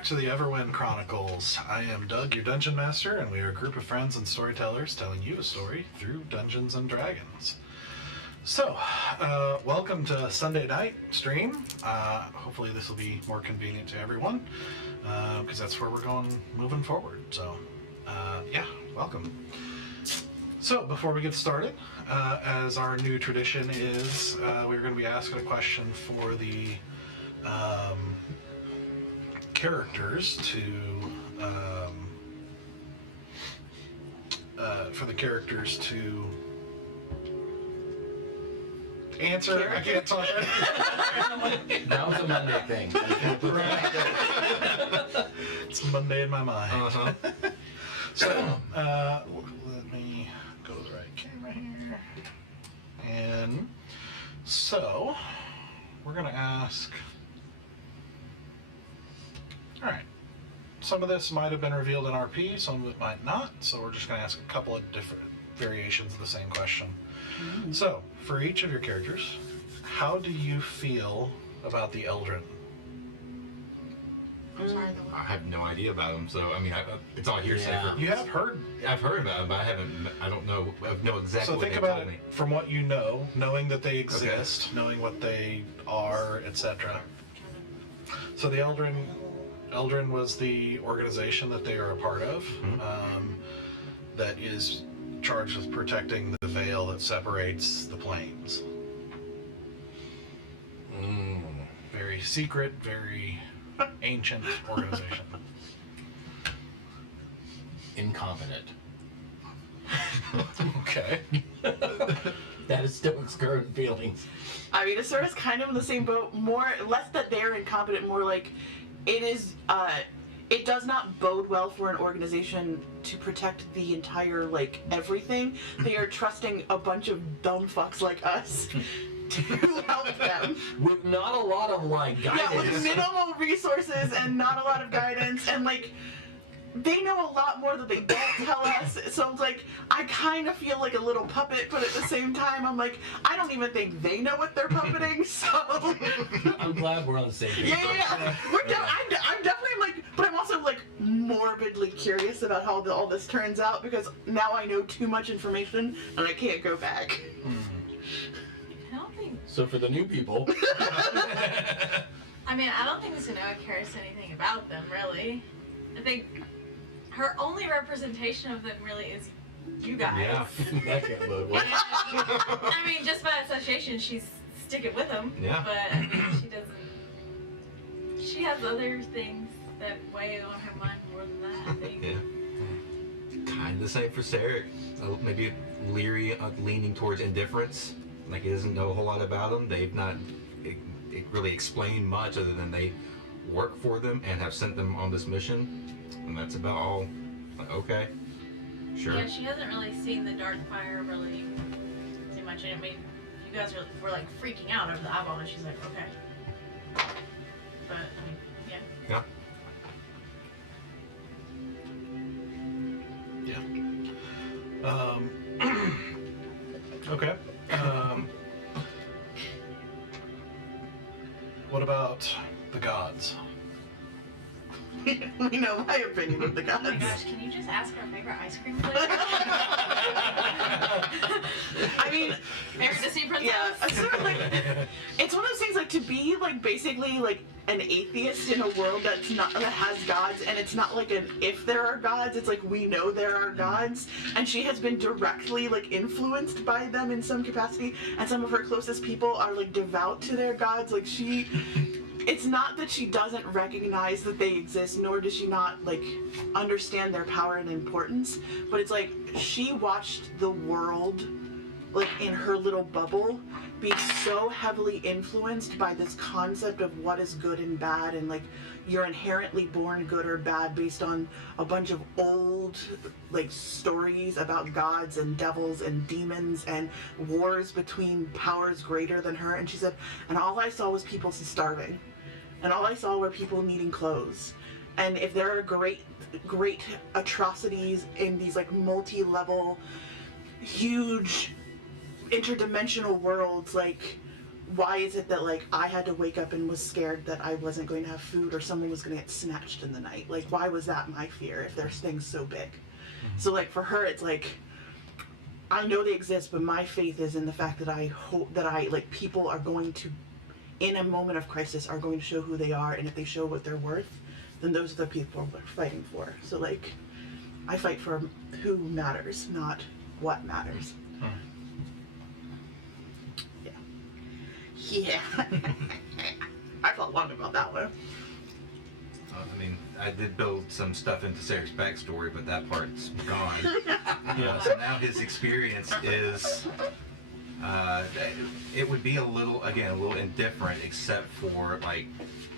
back to the Everwind Chronicles. I am Doug, your Dungeon Master, and we are a group of friends and storytellers telling you a story through Dungeons and Dragons. So, welcome to Sunday night stream. Hopefully this will be more convenient to everyone, because that's where we're moving forward. So, yeah, welcome. So, before we get started, as our new tradition is, we're going to be asking a question for the characters to answer. I can't talk. That was a Monday thing. It's Monday in my mind. Uh-huh. So, let me go to the right camera here. And so, we're going to ask... Alright. Some of this might have been revealed in RP, some of it might not, so we're just going to ask a couple of different variations of the same question. Mm-hmm. So, for each of your characters, how do you feel about the Eldrin? I have no idea about them, so I mean, it's all hearsay. Yeah. You have heard. I've heard about them, but I don't know exactly. So what think they about told it me. from what you know, knowing that they exist, knowing what they are, etc. So the Eldrin was the organization that they are a part of, that is charged with protecting the veil that separates the planes. Very secret, very ancient organization. Incompetent. Okay. That is Stone's current feelings. I mean, Asura's kind of in the same boat. Less that they're incompetent, more like it is. It does not bode well for an organization to protect the entire, everything. They are trusting a bunch of dumb fucks like us to help them. With not a lot of, guidance. Yeah, with minimal resources and not a lot of guidance, and, they know a lot more that they don't tell us, so it's I kind of feel like a little puppet, but at the same time, I'm I don't even think they know what they're puppeting, so... I'm glad we're on the same page. Yeah. I'm definitely, but I'm also, morbidly curious about how all this turns out, because now I know too much information, and I can't go back. I don't think... So for the new people... I mean, I don't think Zenoa cares anything about them, really. I think her only representation of them really is you guys. Yeah, that can't bode well. I mean, just by association, she's sticking with them. Yeah. But, I mean, she doesn't... She has other things that weigh on her mind more than that, I think. Yeah. Kind of the same for Sarah. Maybe leery, leaning towards indifference. He doesn't know a whole lot about them. They've not really explained much other than they work for them and have sent them on this mission. And that's about all. Okay. Sure. Yeah, she hasn't really seen the dark fire really too much. And I mean, you guys were freaking out over the eyeball, and she's like, okay. But, I mean, yeah. Yeah. Okay. What about the gods? We know my opinion of the gods. Oh my gosh, can you just ask our favorite ice cream flavor? I mean, favorite Disney princess? yeah, sort of it's one of those things to be basically an atheist in a world that has gods, and it's not an if there are gods, it's we know there are gods, and she has been directly influenced by them in some capacity, and some of her closest people are devout to their gods. It's not that she doesn't recognize that they exist, nor does she not understand their power and importance, but it's she watched the world in her little bubble be so heavily influenced by this concept of what is good and bad, and you're inherently born good or bad based on a bunch of old stories about gods and devils and demons and wars between powers greater than her. And she said, and all I saw was people starving, and all I saw were people needing clothes. And if there are great atrocities in these multi-level, huge interdimensional worlds, why is it that like I had to wake up and was scared that I wasn't going to have food or someone was going to get snatched in the night? Like, why was that my fear if there's things so big? So like for her, it's like, I know they exist, but my faith is in the fact that I hope that like people are going to, in a moment of crisis, are going to show who they are, and if they show what they're worth, then those are the people we're fighting for. So like, I fight for who matters, not what matters. Yeah. I felt long about that one. I mean, I did build some stuff into Sarah's backstory, but that part's gone. So now his experience is, it would be a little indifferent, except for like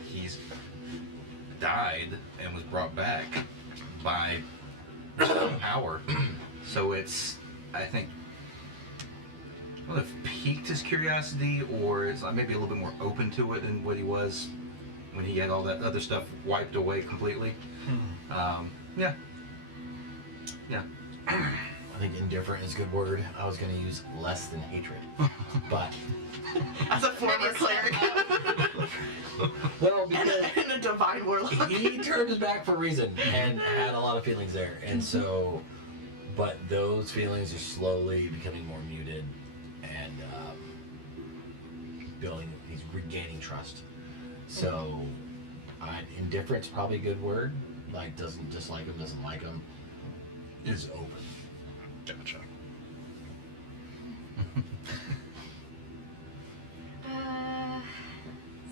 he's died and was brought back by power. So it's, I think, I don't know if piqued his curiosity, or it's maybe a little bit more open to it than what he was when he had all that other stuff wiped away completely. Yeah. I think indifferent is a good word. I was going to use less than hatred, but as a former cleric well, because and a divine warlock, he turned his back for a reason and had a lot of feelings there, and so, but those feelings are slowly becoming more muted. And he's regaining trust. So, indifference probably a good word. Like, doesn't dislike him, doesn't like him, is open. Gotcha.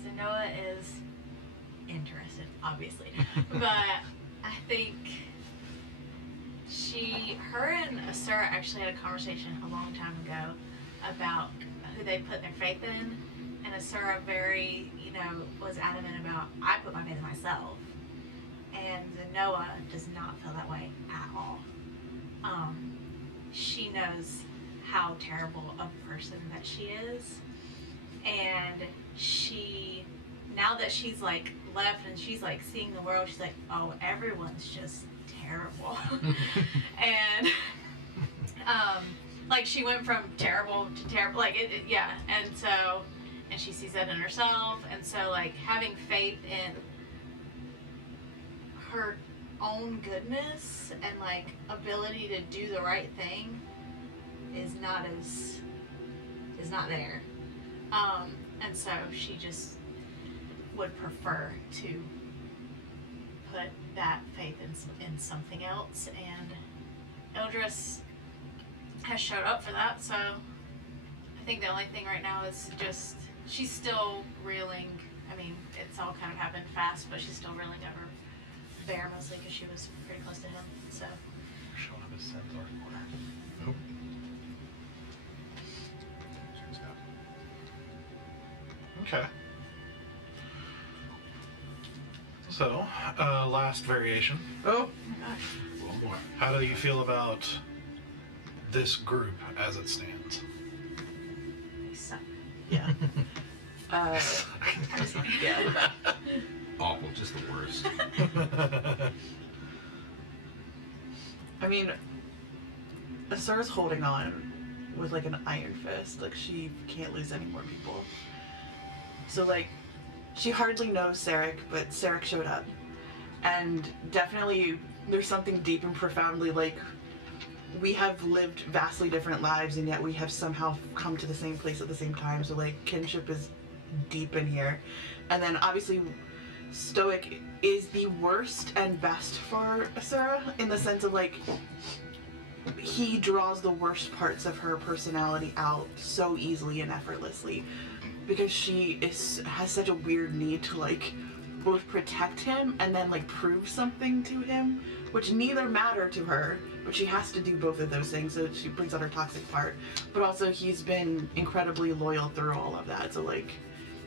So Noah is interested, obviously, but I think her and Asura actually had a conversation a long time ago about who they put their faith in, and Asura very, was adamant about, I put my faith in myself, and Noah does not feel that way at all. She knows how terrible of a person that she is, and now that she's like left and she's like seeing the world, she's like, oh, everyone's just terrible. And like she went from terrible to terrible, like and she sees that in herself, and so like having faith in her own goodness and like ability to do the right thing is not there, and so she just would prefer to put that faith in something else, and Eldris has showed up for that. So I think the only thing right now is just she's still reeling. I mean, it's all kind of happened fast, but she's still reeling over Bear, mostly because she was pretty close to him. So Show him his centaur corner. Nope. Okay. So, last variation. Oh, One more. How do you feel about this group as it stands? they suck. yeah. Yeah. Awful, just the worst. I mean, Asura's holding on with like an iron fist. Like she can't lose any more people. So like, she hardly knows Sarek, but Sarek showed up, and definitely there's something deep and profoundly like we have lived vastly different lives, and yet we have somehow come to the same place at the same time. So like kinship is deep in here, and then obviously Stoic is the worst and best for Asura in the sense of like he draws the worst parts of her personality out so easily and effortlessly because she has such a weird need to like both protect him and then like prove something to him, which neither matter to her, but she has to do both of those things. So she brings out her toxic part, but also he's been incredibly loyal through all of that. So like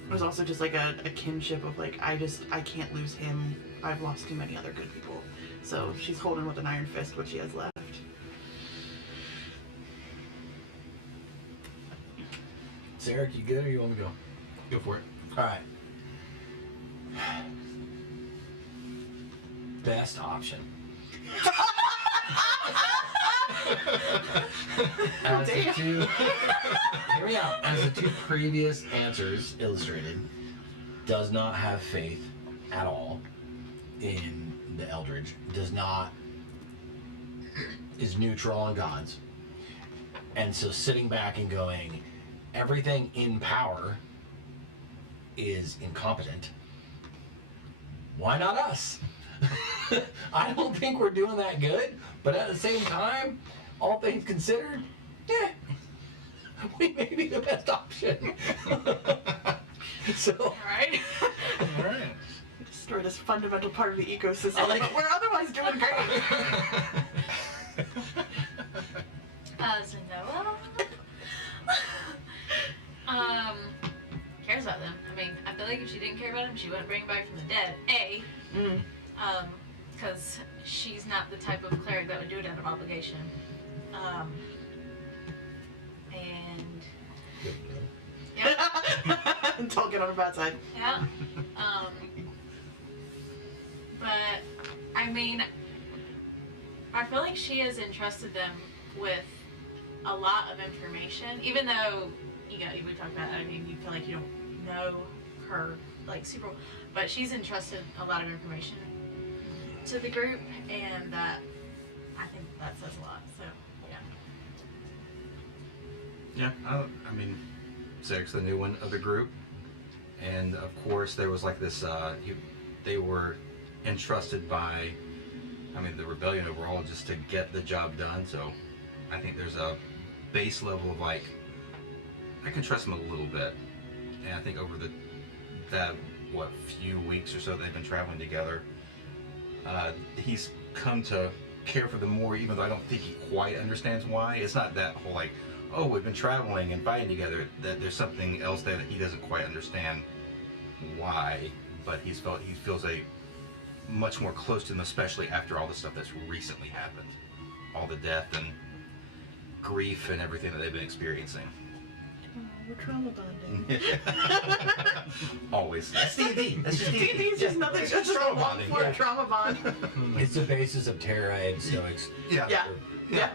there's also just like a kinship of like I can't lose him. I've lost too many other good people. So she's holding with an iron fist what she has left. Sarek, you good or you want me to go? Go for it. Alright. Best option. As the two, hear me out. As the two previous answers illustrated, does not have faith at all in the Eldridge. Is neutral on gods. And so sitting back and going, everything in power is incompetent. Why not us? I don't think we're doing that good, but at the same time, all things considered, we may be the best option. So, Alright. All right. Destroy this fundamental part of the ecosystem, I like- but we're otherwise doing great. Zenoa? Cares about them. I mean, I feel like if she didn't care about them, she wouldn't bring them back from the dead. Because she's not the type of cleric that would do it out of obligation. And yeah, Don't get on the bad side. yeah. But I mean, I feel like she has entrusted them with a lot of information, even though we talked about. I mean, you feel like you don't know her like super, but she's entrusted a lot of information to the group, and that I think that says a lot. So yeah. Yeah, I mean, Zeric's the new one of the group, and of course there was like this. They were entrusted by, I mean, the rebellion overall just to get the job done. So I think there's a base level of like, I can trust him a little bit, and I think over that few weeks or so they've been traveling together, he's come to care for them more, even though I don't think he quite understands why. It's not that whole like, oh, we've been traveling and fighting together, that there's something else there that he doesn't quite understand why, but he feels a much more close to them, especially after all the stuff that's recently happened, all the death and grief and everything that they've been experiencing. Oh, we're trauma bonding. Always. that's D&D. That's just D&D. D&D is just nothing. It's just a Trauma long bonding, form yeah. trauma bond. It's the basis of Terra and Stoics. Yeah. Yeah. Yeah.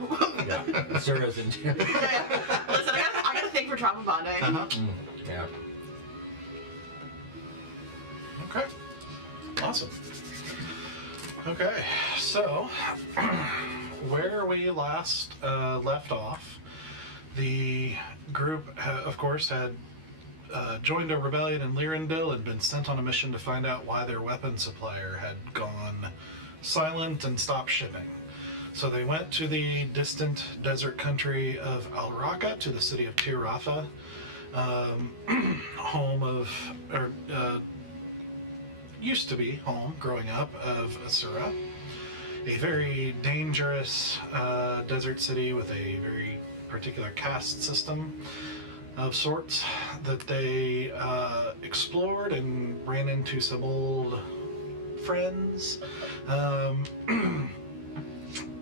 Yeah. Suras and Terra. Yeah. Listen, I got a thing for trauma bonding. Uh-huh. Yeah. Okay. Awesome. Okay, so where we last left off, the group, of course, had joined a rebellion in Lyrandil and been sent on a mission to find out why their weapon supplier had gone silent and stopped shipping. So they went to the distant desert country of Alraka, to the city of Tir Ratha, home of, or used to be home, growing up, of Asura, a very dangerous desert city with a very particular caste system of sorts that they explored and ran into some old friends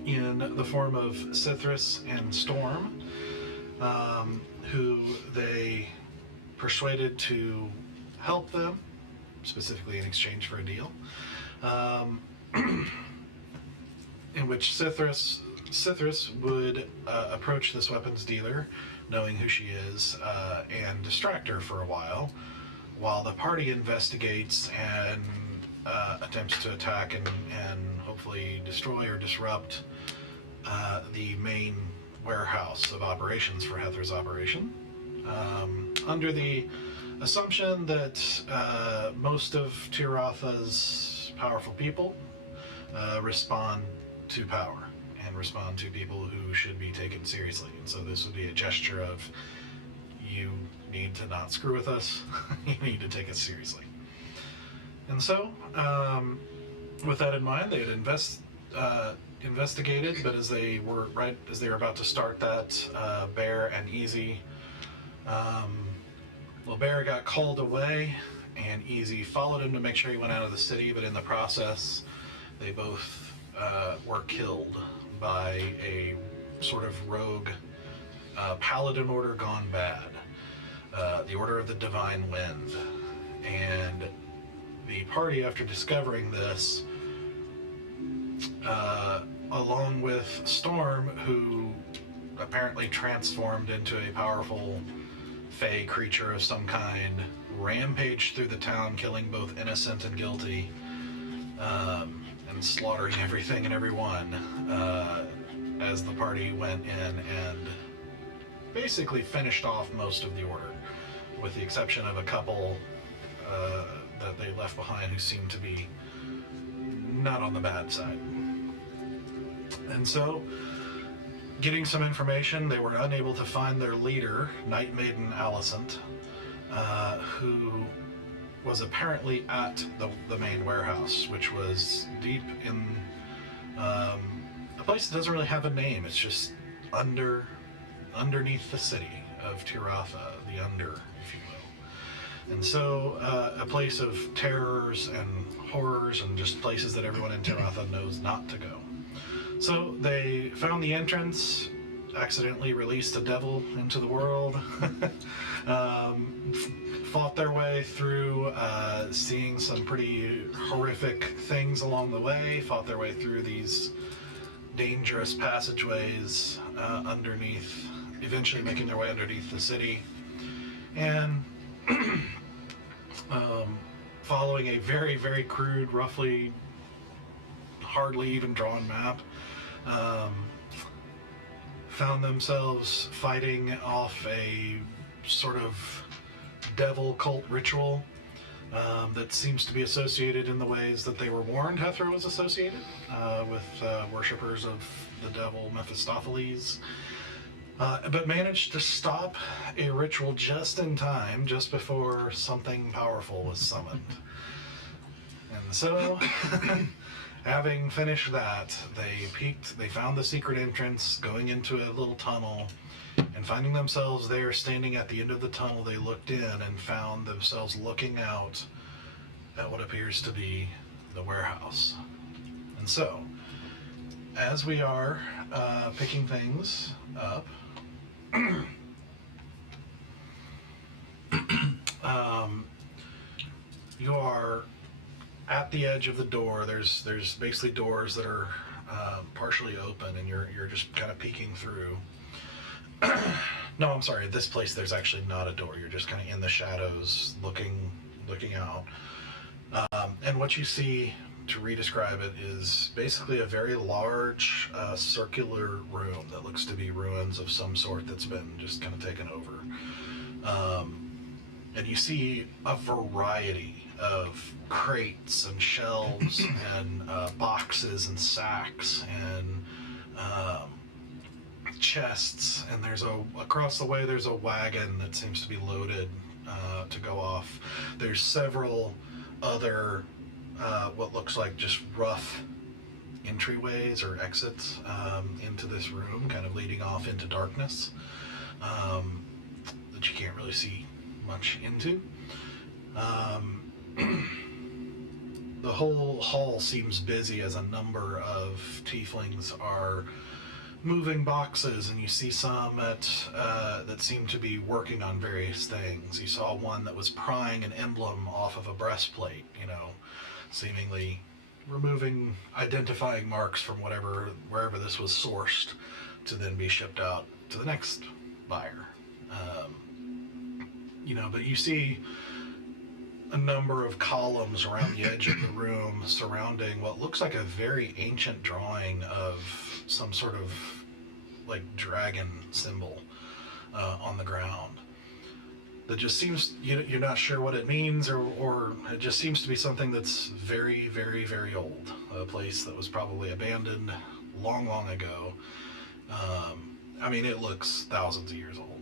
in the form of Cithris and Storm, who they persuaded to help them, specifically in exchange for a deal, in which Cithris would approach this weapons dealer, knowing who she is, and distract her for a while the party investigates and attempts to attack and hopefully destroy or disrupt the main warehouse of operations for Hethra's operation, under the assumption that most of Tir Ratha's powerful people respond to power and respond to people who should be taken seriously. And so this would be a gesture of, you need to not screw with us, you need to take us seriously. And so, with that in mind, they had investigated, but as they were about to start that, Bear and Easy, Bear got called away, and Easy followed him to make sure he went out of the city, but in the process, they both were killed by a sort of rogue paladin order gone bad, the Order of the Divine Wind. And the party, after discovering this, along with Storm, who apparently transformed into a powerful fey creature of some kind, rampaged through the town, killing both innocent and guilty, and slaughtering everything and everyone as the party went in and basically finished off most of the order, with the exception of a couple that they left behind who seemed to be not on the bad side. And so, getting some information, they were unable to find their leader, Night Maiden Alicent, who was apparently at the main warehouse, which was deep in a place that doesn't really have a name. It's just underneath the city of Tir Ratha, the Under, if you will. And so, a place of terrors and horrors and just places that everyone in Tir Ratha knows not to go. So they found the entrance, accidentally released a devil into the world, fought their way through, seeing some pretty horrific things along the way, fought their way through these dangerous passageways underneath, eventually making their way underneath the city, and following a very, very crude, roughly hardly even drawn map, found themselves fighting off a sort of devil cult ritual that seems to be associated in the ways that they were warned Hethra was associated with worshippers of the devil Mephistopheles, but managed to stop a ritual just in time, just before something powerful was summoned. And so, having finished that, they found the secret entrance, going into a little tunnel, and finding themselves there, standing at the end of the tunnel, they looked in and found themselves looking out at what appears to be the warehouse. And so, as we are picking things up, you are at the edge of the door. There's basically doors that are partially open, and you're just kind of peeking through. No, I'm sorry. This place, there's actually not a door. You're just kind of in the shadows, looking out. And what you see, to re-describe it, is basically a very large circular room that looks to be ruins of some sort that's been just kind of taken over. And you see a variety of crates and shelves and boxes and sacks and chests, and across the way there's a wagon that seems to be loaded to go off. There's several other what looks like just rough entryways or exits into this room, kind of leading off into darkness that you can't really see much into. The whole hall seems busy as a number of tieflings are moving boxes, and you see some that seem to be working on various things. You saw one that was prying an emblem off of a breastplate, seemingly removing identifying marks from wherever this was sourced to then be shipped out to the next buyer. But you see a number of columns around the edge of the room surrounding what looks like a very ancient drawing of some sort of like dragon symbol on the ground that just seems, you're not sure what it means, or it just seems to be something that's very, very, very old, a place that was probably abandoned long ago. It looks thousands of years old,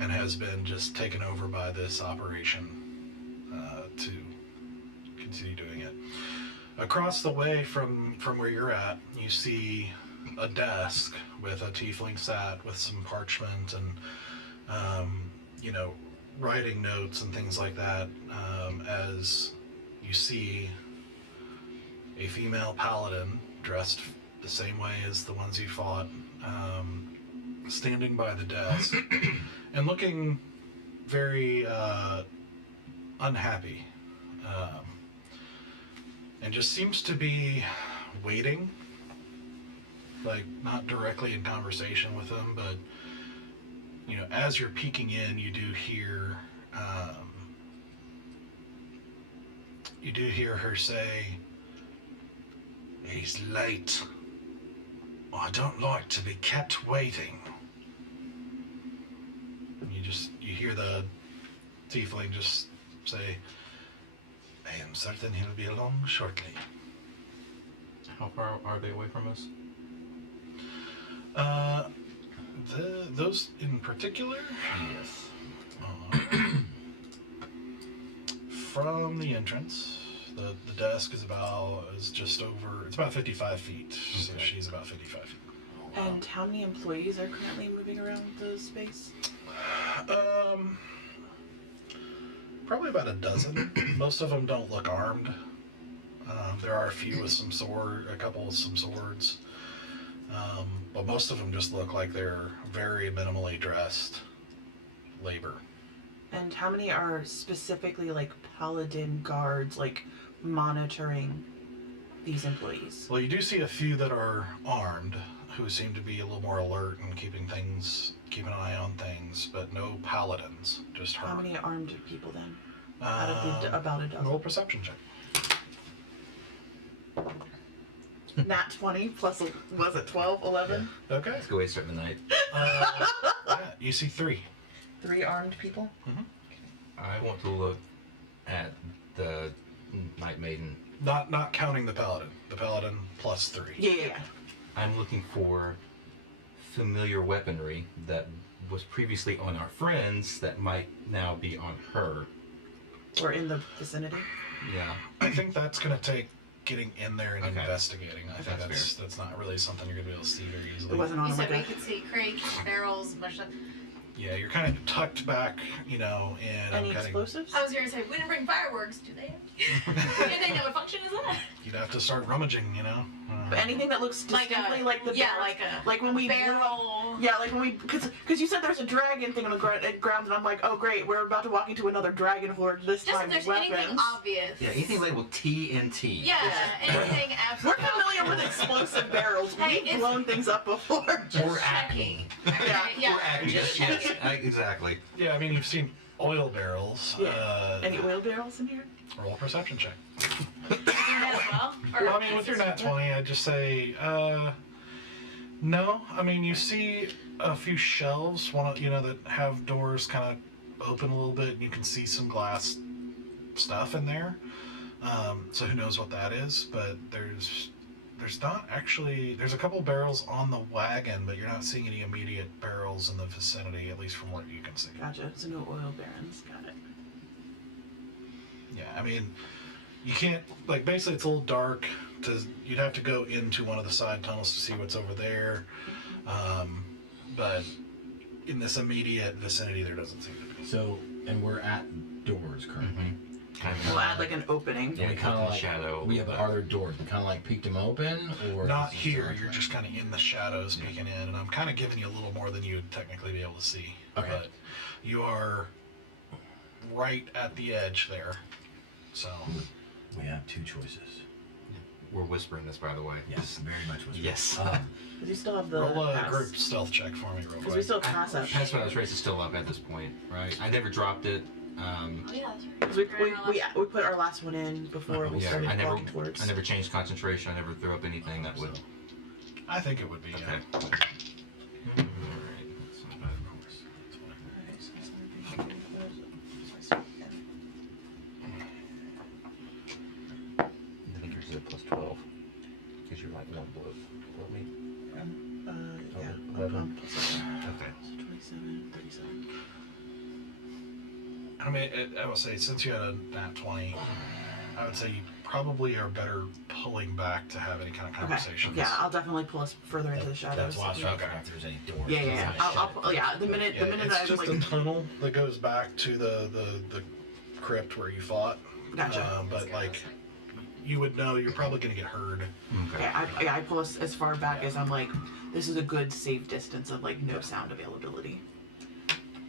and has been just taken over by this operation to continue doing it. Across the way from where you're at, you see a desk with a tiefling sat with some parchment and writing notes and things like that, as you see a female paladin dressed the same way as the ones you fought, standing by the desk and looking very unhappy, and just seems to be waiting. Like, not directly in conversation with them, but, you know, as you're peeking in, you do hear her say, "He's late. I don't like to be kept waiting." And you hear the tiefling just say, "I am certain he'll be along shortly." How far are they away from us? Those in particular? Yes. From the entrance, the desk is just over, it's about 55 feet. So Okay. she's about 55 feet. And how many employees are currently moving around the space? Probably about a dozen. Most of them don't look armed. There are a few with a couple with some swords. But most of them just look like they're very minimally dressed labor. And how many are specifically like paladin guards, like monitoring these employees? Well, you do see a few that are armed, who seem to be a little more alert and keeping an eye on things, but no paladins, just her. How many armed people then? Out of the about a dozen. Roll perception check. Nat 20 plus, was it 12, 11? Okay. Let's go away, start the night. Yeah, you see 3. 3 armed people? I want to look at the Night Maiden. Not counting the paladin. The paladin plus 3. Yeah. I'm looking for familiar weaponry that was previously on our friends that might now be on her. Or in the vicinity? Yeah. I think that's going to take getting in there and Okay. investigating. I think That's that's not really something you're going to be able to see very easily. It wasn't on You like said we a... could see crates, barrels, a bunch of. Yeah, you're kind of tucked back, you know, and Any I'm getting. explosives? I was going to say, we didn't bring fireworks, do they? Do they know what function is that? You'd have to start rummaging, you know. But anything that looks distinctly like the barrels. like when we barrel. Yeah, like when we, because you said there's a dragon thing on the ground, and I'm like, oh great, we're about to walk into another dragon horde. This Just time if there's weapons. anything obvious. Yeah, anything labeled TNT. Yeah, anything We're absolutely. familiar with explosive barrels. Hey, We've it's- blown things up before. Or acne. Yeah. Or acne. Yes, exactly. Yeah, I mean, you've seen oil barrels. Yeah. Any oil barrels in here? Roll a perception check. As well? Or Well, I mean, with your nat 20, I'd just say, no. I mean, you see a few shelves, that have doors kind of open a little bit, and you can see some glass stuff in there. So who knows what that is? But there's not actually. There's a couple barrels on the wagon, but you're not seeing any immediate barrels in the vicinity, at least from what you can see. Gotcha. So no oil barons. Got it. Yeah, I mean, you can't, like, basically it's a little dark. You'd have to go into one of the side tunnels to see what's over there. But in this immediate vicinity, there doesn't seem to be. So, and we're at doors currently. Kind of We'll add like an opening. Yeah, We kind of like, shadow. Yeah, but are there doors? We kind of like peeked them open, or Not is this here, like- you're just kind of in the shadows peeking in, and I'm kind of giving you a little more than you would technically be able to see. Okay. But you are right at the edge there. So, We have 2 choices. We're whispering this, by the way. Yes, very much was. Yes. Does he still have the roll a pass? group stealth check for me real Because we quick. still have pass up. Pass Without Trace is still up at this point, right? I never dropped it. Oh, yeah, that's right. 'Cause we put our last one in before we Yeah, started I never, walking towards. I never changed concentration. I never threw up anything that would. I think it would be, Okay. yeah. Alright, that's not bad, of course. I think yours is a plus 12. Because you're like one below me. Yeah. 11. Okay. So 27, 37. I mean, I would say since you had a nat 20, I would say you probably are better pulling back to have any kind of Okay. conversations. Yeah, I'll definitely pull us further into the shadows. That's why I was trying to Okay. figure out if there's any doors. Yeah, yeah, That's yeah. how I shut it. Yeah, the minute It's I was just like, a tunnel that goes back to the crypt where you fought. Gotcha. But like, you would know you're probably going to get heard. Okay. I pull us as far back as I'm like, this is a good safe distance of like no sound availability.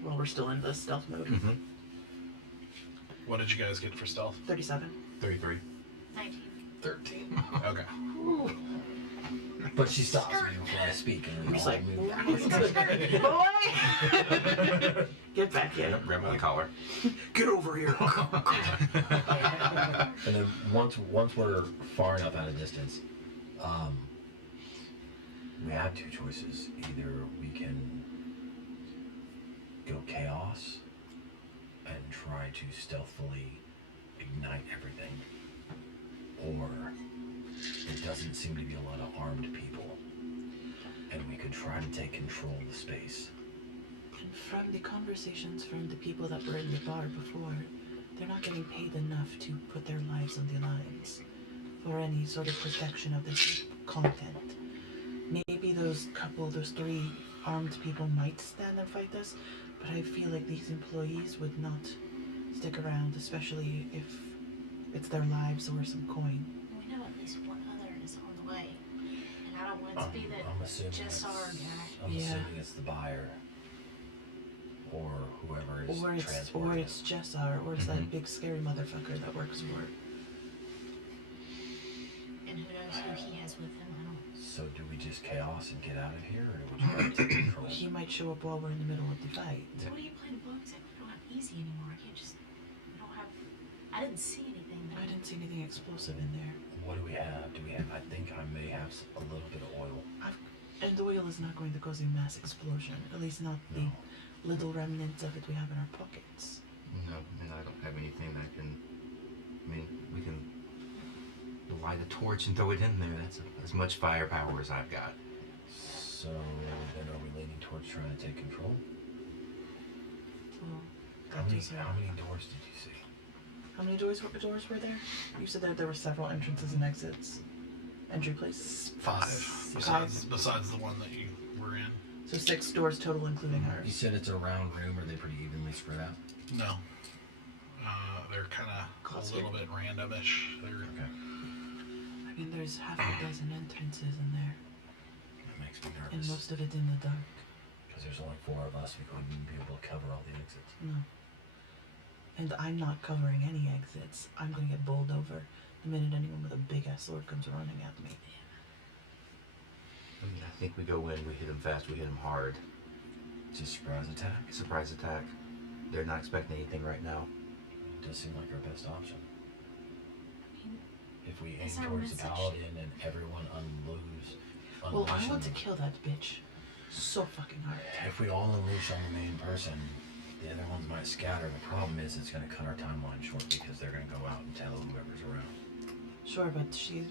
While we're still in the stealth mode. Mm-hmm. What did you guys get for stealth? 37. 33. 19. 13. Okay. But she stops me before I speak, and we He's all like, move backwards. boy, get back here. Grab my collar. Get over here. And then once we're far enough out of distance, we have two choices. Either we can go chaos and try to stealthily ignite everything, or there doesn't seem to be a lot of armed people, and we could try to take control of the space. And from the conversations from the people that were in the bar before, they're not getting paid enough to put their lives on the lines for any sort of protection of this content. Maybe those 3 armed people might stand and fight us, but I feel like these employees would not stick around, especially if it's their lives or some coin. We know at least one other is on the way. And I don't want it to be that I'm assuming just it's- our guy. I'm Yeah. assuming it's the buyer or whoever is Or transporting it's Jessar, or it's that big scary motherfucker that works for it. And who knows who he has with him. I don't. So do we just chaos and get out of here, or do we try to take control? He might show up while we're in the middle of the fight. So what are you playing blow exactly? We don't have easy anymore. I can't just. We don't have. I didn't see anything. I didn't see anything explosive in there. What do we have? I think I may have a little bit of oil. And the oil is not going to cause a mass explosion. At least not the little remnants of it we have in our pockets. No, and I don't have anything that can. I mean, we can light a torch and throw it in there. That's as much firepower as I've got. So then are we leaning towards trying to take control? Well, How many doors did you see? how many doors were there? You said that there were several entrances and exits. Entry place? 5. Five. Besides the one that you were in. So 6 doors total, including You ours. said it's a round room. Are they pretty evenly spread out? No. They're kind of a Clustered. little bit randomish. They're Okay. I mean, there's half a dozen entrances in there, That makes me and nervous. most of it in the dark. Because there's only 4 of us. We wouldn't be able to cover all the exits. No. And I'm not covering any exits. I'm gonna get bowled over the minute anyone with a big ass sword comes running at me. I mean, I think we go in, we hit them fast, we hit them hard. Just surprise attack. Surprise attack. They're not expecting anything right now. Does seem like our best option. I mean, If we aim It's our towards the message. paladin and everyone unloose, Well, I unleash want to on- kill that bitch so fucking hard. If we all unleash on the main person, the other ones might scatter. The problem is it's going to cut our timeline short because they're going to go out and tell whoever's around. Sure, but she's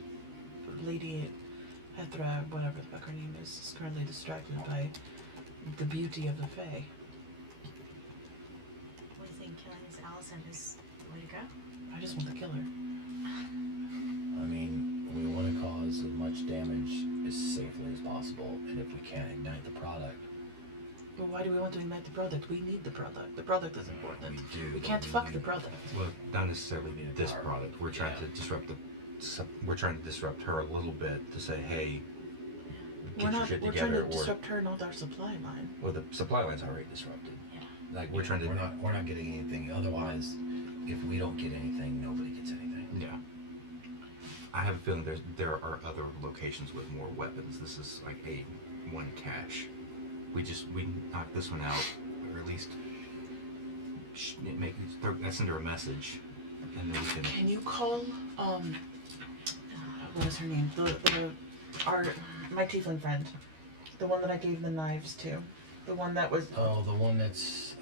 Lady Hethra, whatever the fuck her name is currently distracted by the beauty of the Fae. what do you think? Killing this Allison is the way to go? I just want to kill her. I mean, we want to cause as much damage as safely as possible, and if we can't ignite the product, But why do we want to ignite the product? We need the product. The product is important. we do. We can't but fuck we the need- product. Well, not necessarily We need a this power. product. We're trying Yeah. to disrupt we're trying to disrupt her a little bit to say, hey, get your shit We're together, trying to or disrupt her, not our supply line. well, the supply line's already disrupted. Yeah. Like we're trying to, We're not getting anything. Otherwise, if we don't get anything, nobody gets anything. yeah. I have a feeling there are other locations with more weapons. This is like one cache. We knock this one out, or at least send her a message, and then we can. Can you call what is her name? My tiefling friend, the one that I gave the knives to, the one that was Oh, the one that's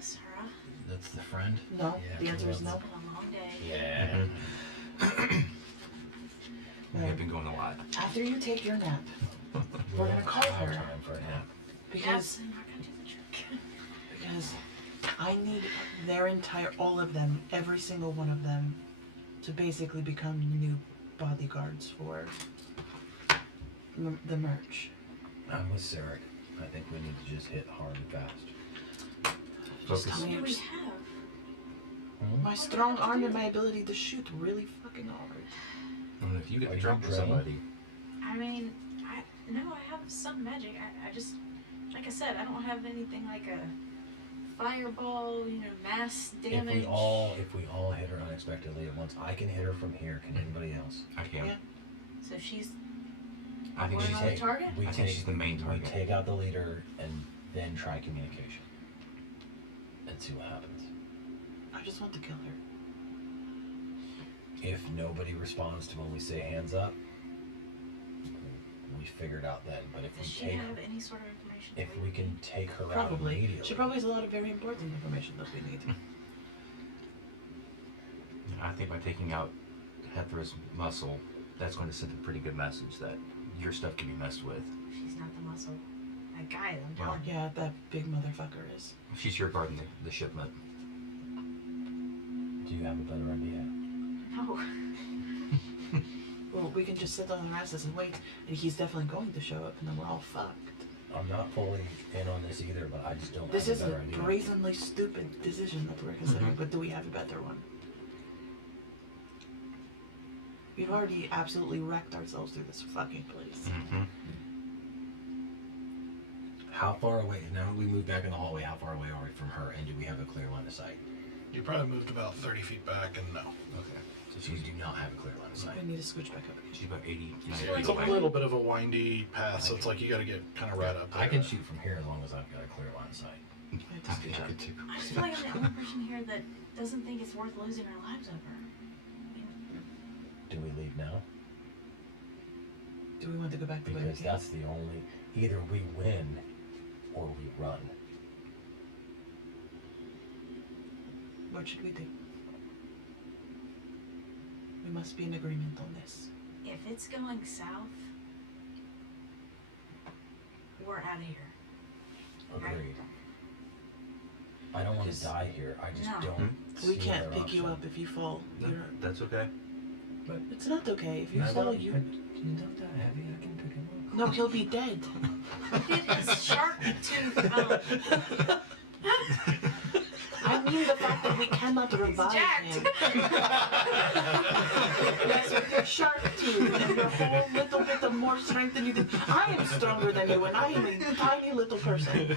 Sarah, that's the friend. no. Yeah, The answer is no. it's been a long day. Yeah. We have been going a lot. After you take your nap, we're gonna call her Time for a nap. because Absolutely not gonna do the trick. because I need all of them, every single one of them, to basically become new bodyguards for the merch. I'm with Sarek. I think we need to just hit hard and fast. Focus. tell What me do we just- have? My strong arm and my ability to shoot really fucking hard. And if you get Are the you drop with drained? somebody, I mean, I have some magic. I just, like I said, I don't have anything like a fireball, mass If damage. we all hit her unexpectedly at once, I can hit her from here. Can anybody else? I can't. Yeah. So she's I think We're she's on the target? I think she's the main target. We take out the leader and then try communication and see what happens. I just want to kill her. If nobody responds to when we say hands up, we figure it out then. But if Does we she take, have any sort of information? if we can take her out Probably. immediately, She probably has a lot of very important information that we need. I think by taking out Hethra's muscle, that's going to send a pretty good message that your stuff can be messed with. She's not the muscle. That guy, I'm Well, telling you. Yeah, that big motherfucker is. She's here guarding the shipment. do you have a better idea? No. Well, we can just sit on our asses and wait, and he's definitely going to show up, and then we're all fucked. I'm not fully in on this either, but I just don't This have is a a better idea. brazenly stupid decision that we're considering, but do we have a better one? We've already absolutely wrecked ourselves through this fucking place. Mm-hmm. How far away, now we move back in the hallway, how far away are we from her, and do we have a clear line of sight? You probably moved about 30 feet back, and no. Okay. So we do not have a clear line of sight. We need to switch back up again. She's about 80, 90 Yeah, it's feet a away. little bit of a windy path, so it's like you got to get kind of right up there. I can shoot from here as long as I've got a clear line of sight. I I just think I could too. I just feel like I'm the only person here that doesn't think it's worth losing our lives over. Do we leave now? Do we want to go back the way we Because came? that's the only, either we win or we run. What should we do? We must be in agreement on this. If it's going south, we're out of here. Agreed. I don't want to Just- die here. I just No. don't. We see can't another pick you option. up if you fall. You're, That's okay. it's not okay. If you I fall, don't- you... He's not that heavy. I can pick him up. No, he'll be dead. Did his shark tooth, I mean the fact that we cannot revive jacked. him. Yes, with your shark tooth and your whole little bit of more strength than you do. I am stronger than you, and I am a tiny little person.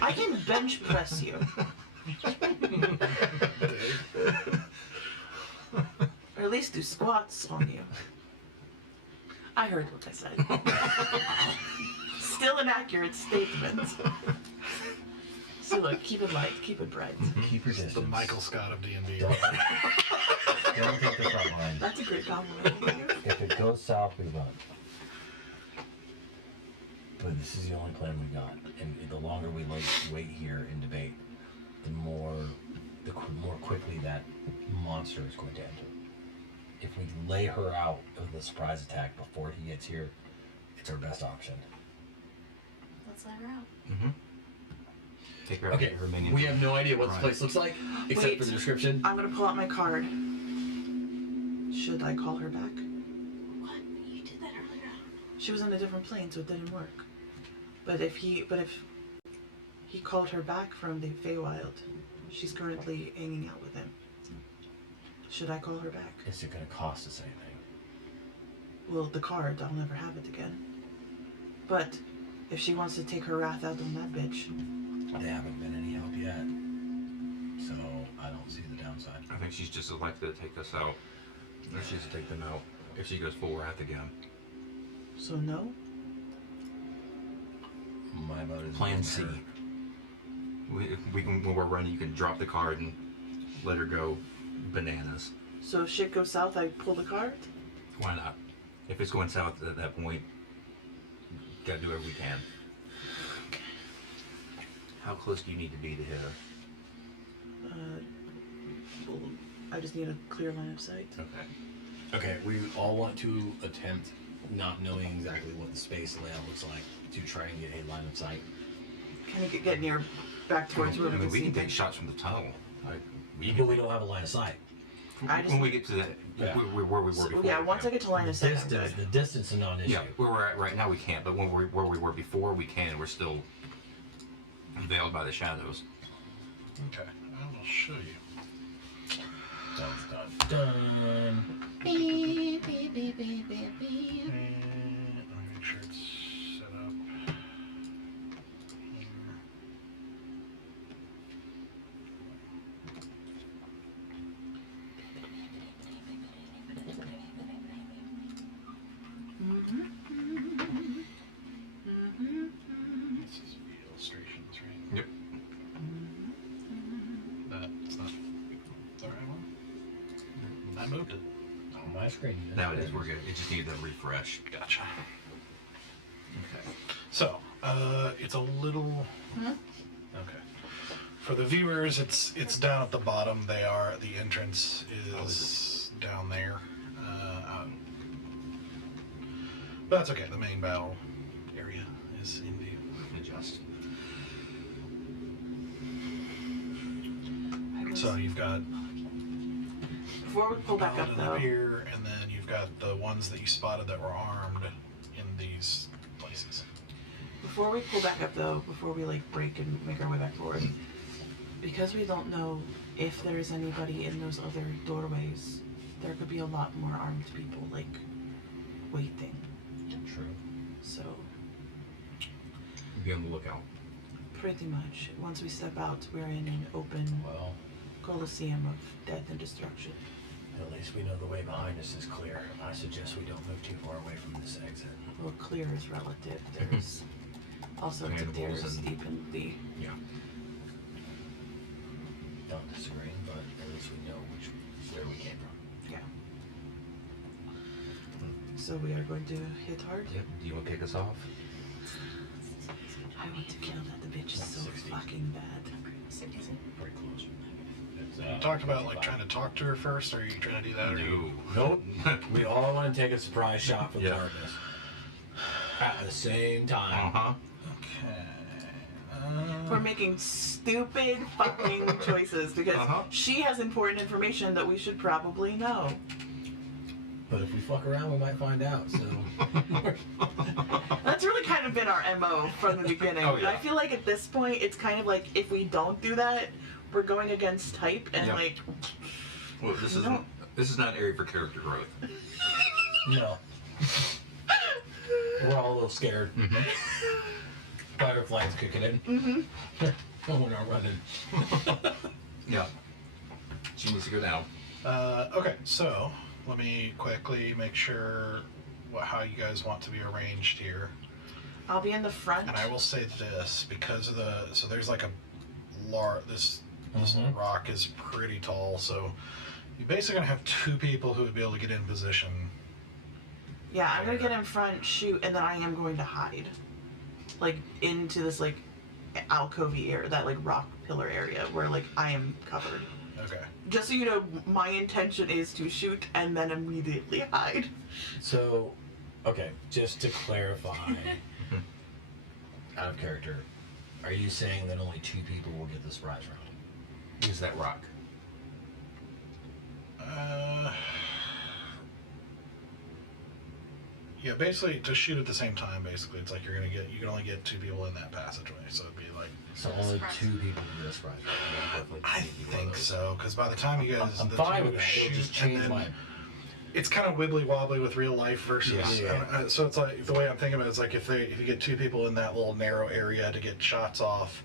I can bench press you. Or at least do squats on you. I heard what I said. Still an accurate statement. So look, keep it light, keep it bright. Keep your It's distance. the Michael Scott of D&D. Don't take the front line. That's a great compliment. If it goes south, we run. But this is the only plan we got, and the longer we wait here and debate, the more quickly that monster is going to enter. If we lay her out with a surprise attack before he gets here, it's our best option. Let's let her out. Mm-hmm. Take her out. Okay, Get her minions. we have no idea what Right. this place looks like, except Wait. for the description. I'm gonna pull out my card. Should I call her back? What? You did that earlier. She was on a different plane, so it didn't work. But if he called her back from the Feywild, she's currently hanging out with him. Should I call her back? Is it going to cost us anything? Well, the card, I'll never have it again. But if she wants to take her wrath out on that bitch, They haven't been any help yet, so I don't see the downside. I think she's just as likely to take us out. Or she's to take them out if she goes full wrath again. so no? My vote is Plan in C. her. We can, when we're running, you can drop the card and let her go bananas. So if shit goes south, I pull the card? Why not? If it's going south at that point, gotta do whatever we can. How close do you need to be to hit her? Well, I just need a clear line of sight. Okay. Okay, we all want to attempt, not knowing exactly what the space layout looks like, to try and get a line of sight. Can you get near back towards where I we mean, can we see can take things? shots from the tunnel. Like, But we don't have a line of sight. I just- when we get to that, Yeah. where we were So, before. yeah, we once can. I get to line of sight, I'm Distance, good. the distance is not an issue. Yeah, where we're at right now we can't, but where we were before we can. We're still veiled by the shadows. Okay, I will show you. Dun. And I'll make sure it's set up. my screen. No, it is. We're good. It just needs a refresh. Gotcha. Okay. So, it's a little. Okay. For the viewers, it's down at the bottom. The entrance is down there. But that's okay. The main battle area is in view. Adjust. So you've got Before we pull back up, Paladin though, up here, and then you've got the ones that you spotted that were armed in these places. before we pull back up, though, before we like break and make our way back forward, because we don't know if there's anybody in those other doorways, there could be a lot more armed people like waiting. True. So Be on the lookout. pretty much, once we step out, we're in an open Well, coliseum of death and destruction. at least we know the way behind us is clear. I suggest we don't move too far away from this exit. Well, clear is relative. There's all sorts of Animals tears and- deep in the. Yeah. Don't disagree, but at least we know where we came from. Yeah. So we are going to hit hard. Yep. Do you want to kick us off? I want to kill that. The bitch is so 60. fucking bad. Pretty close. You talked about like trying to talk to her first. Are you trying to do that? Or you... Nope. We all want to take a surprise shot for the Yeah. darkness. At the same time. Uh-huh. Okay. We're making stupid fucking choices because she has important information that we should probably know. But if we fuck around, we might find out. So That's really kind of been our MO from the beginning. Oh, And I yeah. feel like at this point, it's kind of like if we don't do that, we're going against type and Yeah. like. Well, this is No. this is not an area for character growth. no. We're all a little scared. Fight or flight's kicking in. We're not running. Yeah. She needs to go down. Okay, so let me quickly make sure how you guys want to be arranged here. I'll be in the front. And I will say this because of so there's like a this Mhm. rock is pretty tall, so you're basically gonna have two people who would be able to get in position. Yeah, I'm gonna get in front, shoot, and then I am going to hide, like into this like alcovey area, that like rock pillar area where like I am covered. Okay. Just so you know, my intention is to shoot and then immediately hide. So, okay, just to clarify, out of character, are you saying that only two people will get the surprise round? Use that rock. Yeah, basically to shoot at the same time. Basically, it's like you can only get two people in that passageway, so it'd be like. So only two people will get a surprise round. I think so, because by the time you guys I'm the fine two with that. It'll shoot, just and change then my. it's kind of wibbly wobbly with real life versus. Yeah. So it's like the way I'm thinking about it is like if you get two people in that little narrow area to get shots off.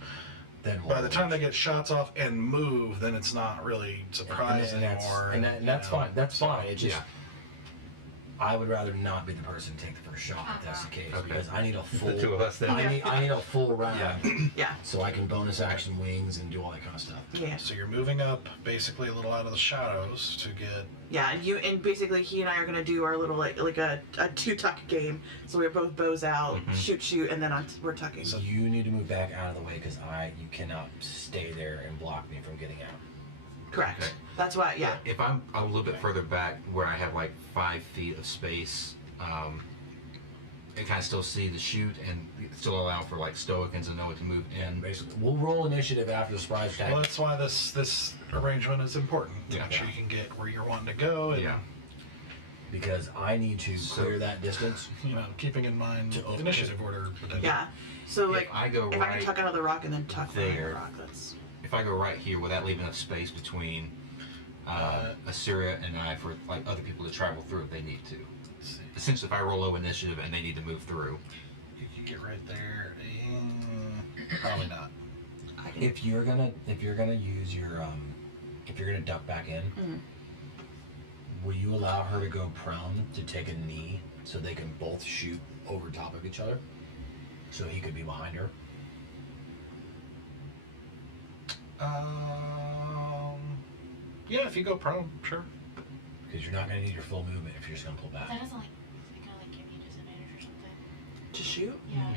Then By the time they get shots off and move, then it's not really surprising anymore. That's fine. That's fine. It just. Yeah. I would rather not be the person to take the first shot if that's the case, Okay. because I need a full. The two of us then. I need a full round. Yeah. Yeah, So I can bonus action wings and do all that kind of stuff. yeah, So you're moving up basically a little out of the shadows to get. yeah. And basically he and I are gonna do our little like a two tuck game. So we're both bows out, shoot, and then we're tucking. So you need to move back out of the way because you cannot stay there and block me from getting out. Correct. Okay. That's why. Yeah. If I'm a little bit further back where I have like 5 feet of space, I kind of still see the shoot and still allow for like stoicans to know what to move in. Basically, we'll roll initiative after the surprise tag. Well, that's why this arrangement is important. To Yeah. make sure you can get where you're wanting to go. And, Yeah. Because I need to clear that distance. You know, keeping in mind To open- initiative order potential. Yeah. So like If I go if I can right tuck out of the rock and then tuck behind the there. rock, that's. If I go right here without leaving enough space between Assyria and I for like other people to travel through if they need to. Let's see. Essentially, if I roll low initiative and they need to move through, You can get right there. Probably not. If you're gonna use your if you're gonna duck back in, will you allow her to go prone to take a knee so they can both shoot over top of each other? So he could be behind her. Yeah, if you go prone, sure. Because you're not going to need your full movement if you're just going to pull back. That doesn't like, is it gonna like give you disadvantage or something? To shoot? Yeah.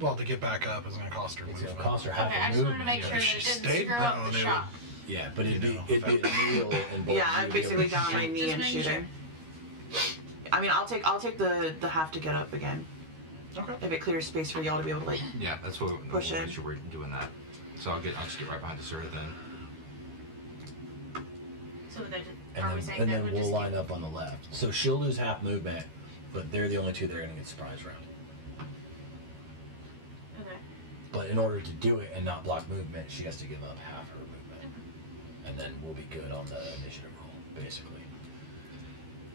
Well, to get back up is going to cost her It's going movement. to cost her half Okay, her I just wanted movement. to make sure that she it didn't stayed screw up prone, the it shot. Yeah, but it'd be You know, a kneel and both Yeah, I'm you'd be able basically to down on my shoot. knee Just and making shooting. I mean, I'll take the half to get up again. Okay. If it clears space for y'all to be able to like. Yeah, that's what Push we'll in. make sure we're doing that. So I'll just get right behind the Sura then. So that are we saying And that then would we'll just line up on the left. So she'll lose half movement, but they're the only two that are going to get surprise round. Okay. But in order to do it and not block movement, she has to give up half her movement. And then we'll be good on the initiative roll, basically.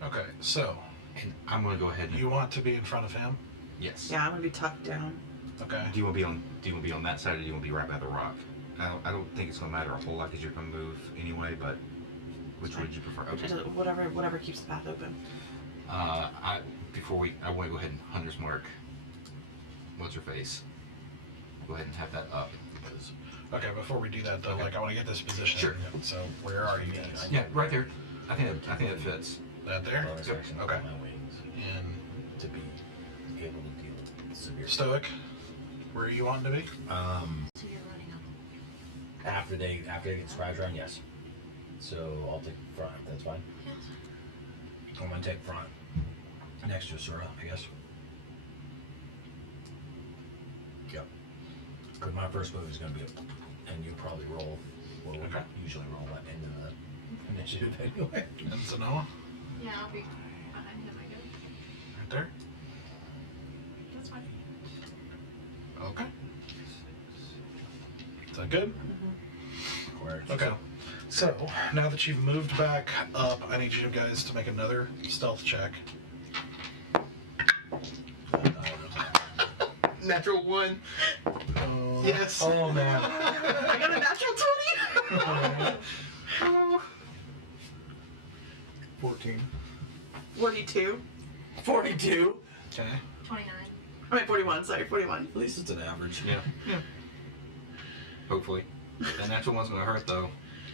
Okay, so And I'm gonna go ahead and you want to be in front of him? yes. Yeah, I'm gonna be tucked down. Okay. Do you want to be on that side, or do you want to be right by the rock? I don't think it's gonna matter a whole lot because you're gonna move anyway. But which would you prefer? Okay. Whatever keeps the path open. I want to go ahead and hunter's mark. What's her face? Go ahead and have that up. Because Okay, before we do that though, Okay. like I want to get this position. Sure. So where are you guys? Yeah, right there. I think that fits. That there? bonus Yep. action Okay. on my wings And to be able to deal with severe. Stoic, where are you wanting to be? So you're running up. After they get surprise round, yes. So I'll take front. If that's fine. Yes. I'm gonna take front next to Sura, I guess. Yep. Because my first move is gonna be, and you probably roll. Well, we Okay. usually roll that into the initiative anyway. And Sanoa, Yeah, I'll be behind him, I guess. right there. That's fine. Okay. Is that good? Where Okay. So now that you've moved back up, I need you guys to make another stealth check. Natural one. Yes. Oh man. I got a natural 20. 14. 42. 42. Okay. 29. I mean 41. Sorry, 41. At least it's an average. Yeah. Hopefully. That natural one's gonna hurt though.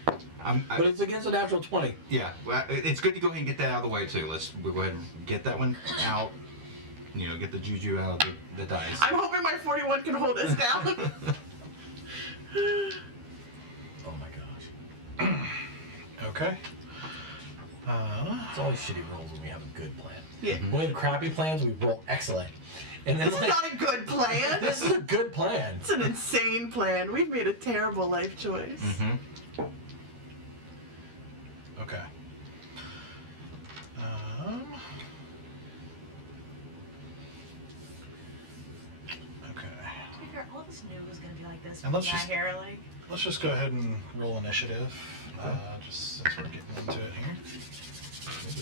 But it's against a natural 20. Yeah. Well, it's good to go ahead and get that out of the way too. We'll go ahead and get that one out. You know, get the juju out of the dice. I'm hoping my 41 can hold us down. Oh my gosh. Okay. It's always shitty rolls when we have a good plan. Yeah. When we have crappy plans, we roll excellent. And then This is like, not a good plan. this is a good plan. It's an insane plan. We've made a terrible life choice. Mm-hmm. Okay. Okay. To be fair, all this knew was gonna be like this. And with let's my just- hair, like. Let's just go ahead and roll initiative. Just since we're getting into it here.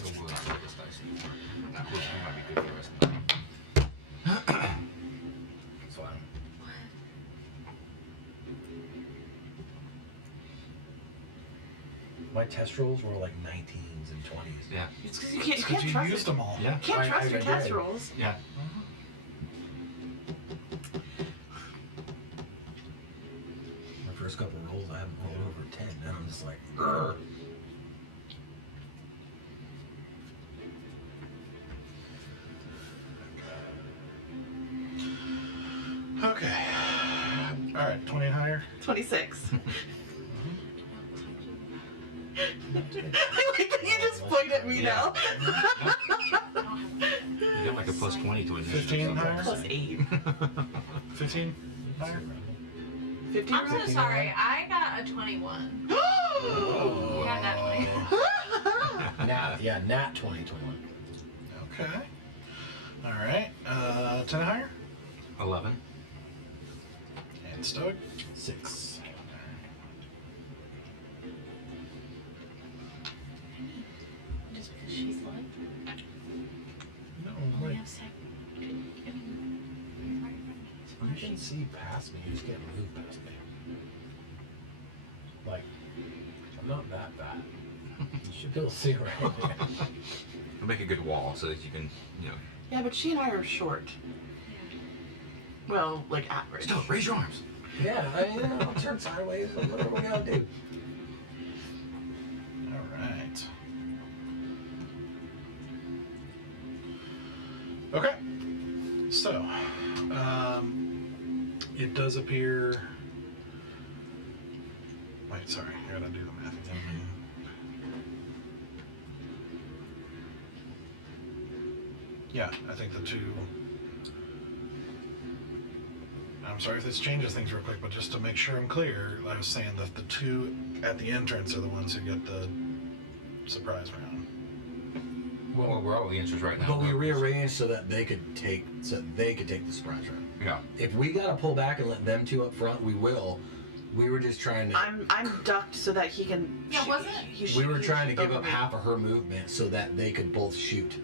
Maybe we'll not roll this dice anymore. That might be good for us now. That's fine. My test rolls were like 19s and 20s. Yeah. It's because you can't Because you trust used it. them all. Yeah. You can't trust your I test did. rolls. Yeah. My first couple rolls, I haven't rolled over 10. And I'm just like, grr. Okay. All right. 20 and higher. 26. I like that you just point at me now. You got like a plus 20 to initiative. 15 higher. Plus 8. 15 higher. 15. I'm so sorry. I got a 21. Oh. Yeah, definitely. Nat 20, 21. Okay. All right. 10 and higher. 11. And Stoic. 6. Just because she's like. No, We wait. have sec. You can see past me. You just can't move past me. Like, I'm not that bad. You should be able to see right here. We'll make a good wall so that you can, you know. Yeah, but she and I are short. Well, like average. Still, raise your arms. Yeah, I'll turn sideways. What are we gonna do? All right. Okay. So, it does appear. Wait, sorry. I gotta do the math again. Yeah, I think the two. I'm sorry if this changes things real quick, but just to make sure I'm clear, I was saying that the two at the entrance are the ones who get the surprise round. Well, we're all the answers right now. But we rearranged so that they could take the surprise round. Yeah. If we gotta pull back and let them two up front, we will. We were just trying to. I'm ducked so that he can. Yeah, wasn't it? We were trying to give up half of her movement so that they could both shoot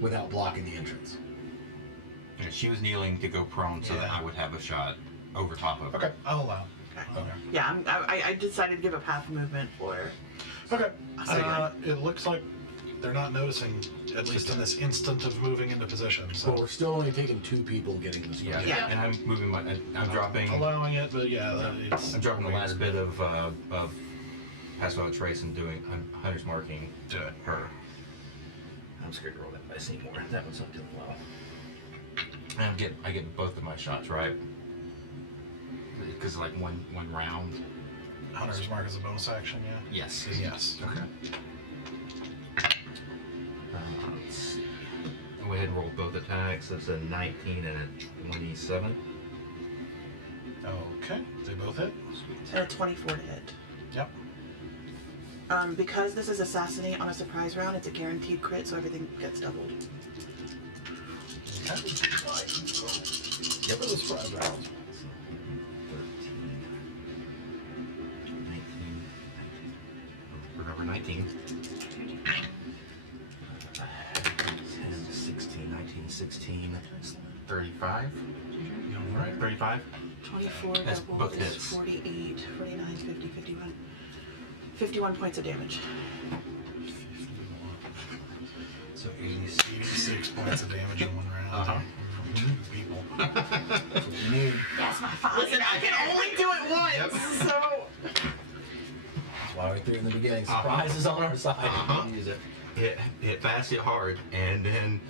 without blocking the entrance. Yeah, she was kneeling to go prone so that Yeah. I would have a shot over top of her. Okay, I'll allow. Okay. Yeah, I decided to give up half movement for. Okay. So, It looks like they're not noticing, at least in this instant of moving into position. So Well, we're still only taking 2 people getting this. Yeah, Yeah. and I'm moving my. I'm dropping. allowing it, but yeah, it's. I'm dropping the last bit of pass without trace and doing hunter's marking Do it. her. I'm scared to roll that dice anymore. That one's not doing well. And I get both of my shots right. Because like one round. Hunter's mark is a bonus action, yeah? Yes. Yes. Okay. Let's see. Go ahead and roll both attacks. That's a 19 and a 27. Okay. They both hit? And a 24 to hit. Yep. Because this is assassinate on a surprise round, it's a guaranteed crit, so everything gets doubled. Okay. Yep, it was 5 rounds. 19. 10, 16, 19, 16, 35. All right. 35? 24 That's doubled both is hits. 48, 49, 50, 51. 51 points of damage. So 86 points of damage in one round. Uh-huh. People. You need. That's my father. Listen, I can only do it once, so... That's why we threw it in the beginning. Surprise is on our side. Use it. Hit fast, hit hard, and then.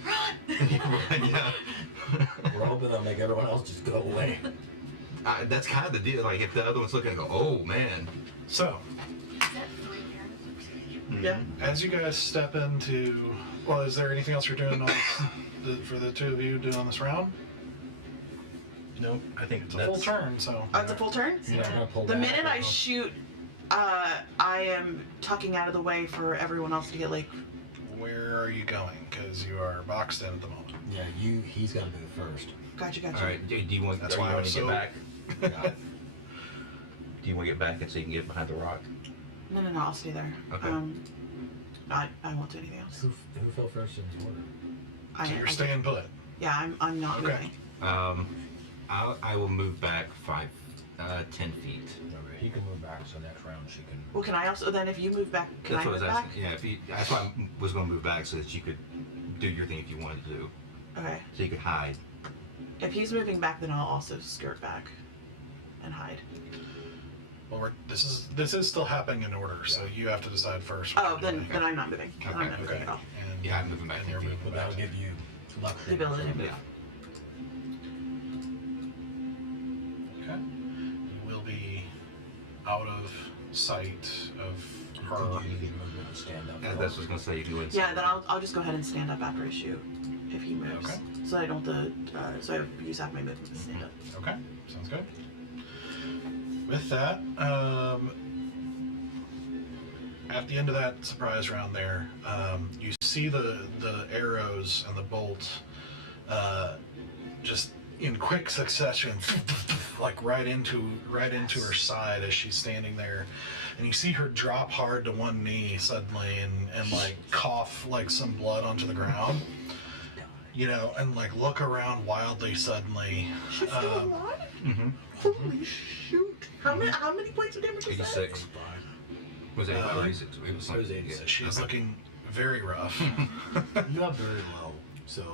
Yeah. We're hoping that'll make everyone else just go away. That's kind of the deal. Like, if the other one's looking and go, oh man. So, Is that 3 turns? Yeah. as you guys step into. Well, is there anything else you're doing on for the two of you doing on this round? Nope. I think It's a full turn, so. Oh, it's a full turn? You're not gonna pull The back. minute I shoot, I am tucking out of the way for everyone else to get, like... Where are you going? Because you are boxed in at the moment. Yeah, he's got to move first. Gotcha. All right. Do you want? That's Are why you I want was to get so- back? Yeah. Do you want to get back and so you can get behind the rock? No, I'll stay there. Okay. I won't do anything else. Who fell first in this order? So you're staying put. Yeah, I'm not Okay. moving. I will move back 10 feet. Okay, he can move back, so next round she can. Well, can I also, then if you move back, can That's I what move I was back? asking. Yeah, that's why I was going to move back so that you could do your thing if you wanted to do. Okay. So you could hide. If he's moving back, then I'll also skirt back and hide. Well, this is still happening in order, so you have to decide first. what Oh, you're then doing. I'm not moving. Then I'm Okay, not moving at all. And, Yeah, I'm moving back and 10 you're feet. moving But back. that'll give you luck. The ability to move. Okay. You will be out of sight of her. You need movement to stand up. That's what I was going to say. If you would. Yeah, then I'll just go ahead and stand up after I shoot if he moves. Okay. So I don't so I use half my movement to stand up. Okay, sounds good. With that, at the end of that surprise round there, you see the arrows and the bolt just in quick succession, like right into her side as she's standing there, and you see her drop hard to one knee suddenly and like cough like some blood onto the ground. You know, and like look around wildly suddenly. She's still alive? Mm-hmm. Holy shoot! How many points of damage was that? 86. Was it 86? It was It was like, 86. yeah. She's looking very rough. You have very low, so.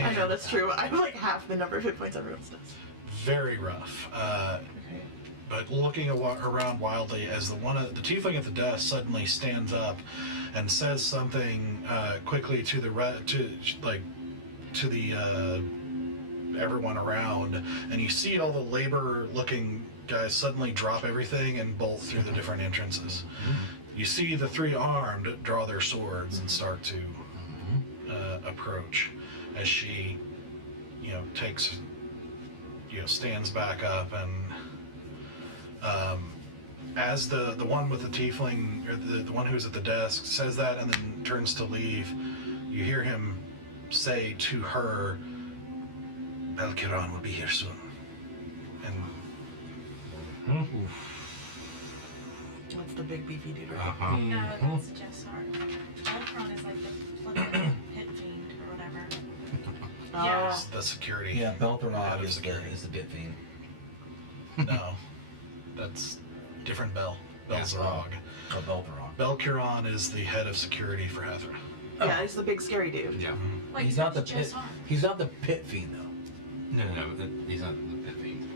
I know that's true. I have like half the number of hit points everyone does. Very rough. But looking around wildly as the tiefling at the desk suddenly stands up and says something quickly to to the everyone around, and you see all the labor-looking guys suddenly drop everything and bolt through the different entrances. You see the three armed draw their swords and start to approach as she, takes, stands back up, and as the one with the tiefling, or the one who's at the desk, says that and then turns to leave, you hear him say to her, Belkiran will be here soon. And What's the big beefy dude? Uh-huh. No, that's Jessar. Beltron is like the flippin' pit fiend or whatever. Yeah. it's the security. Yeah, Beltron Head of is security. the pit fiend. No, that's different Bell. Belzerog. Oh, Beltron. Belkiran is the head of security for Hethra. Yeah, he's the big scary dude. Yeah. Wait, He's not the who's pit. Jessar? He's not the pit fiend though. No, he's not the pit fiend.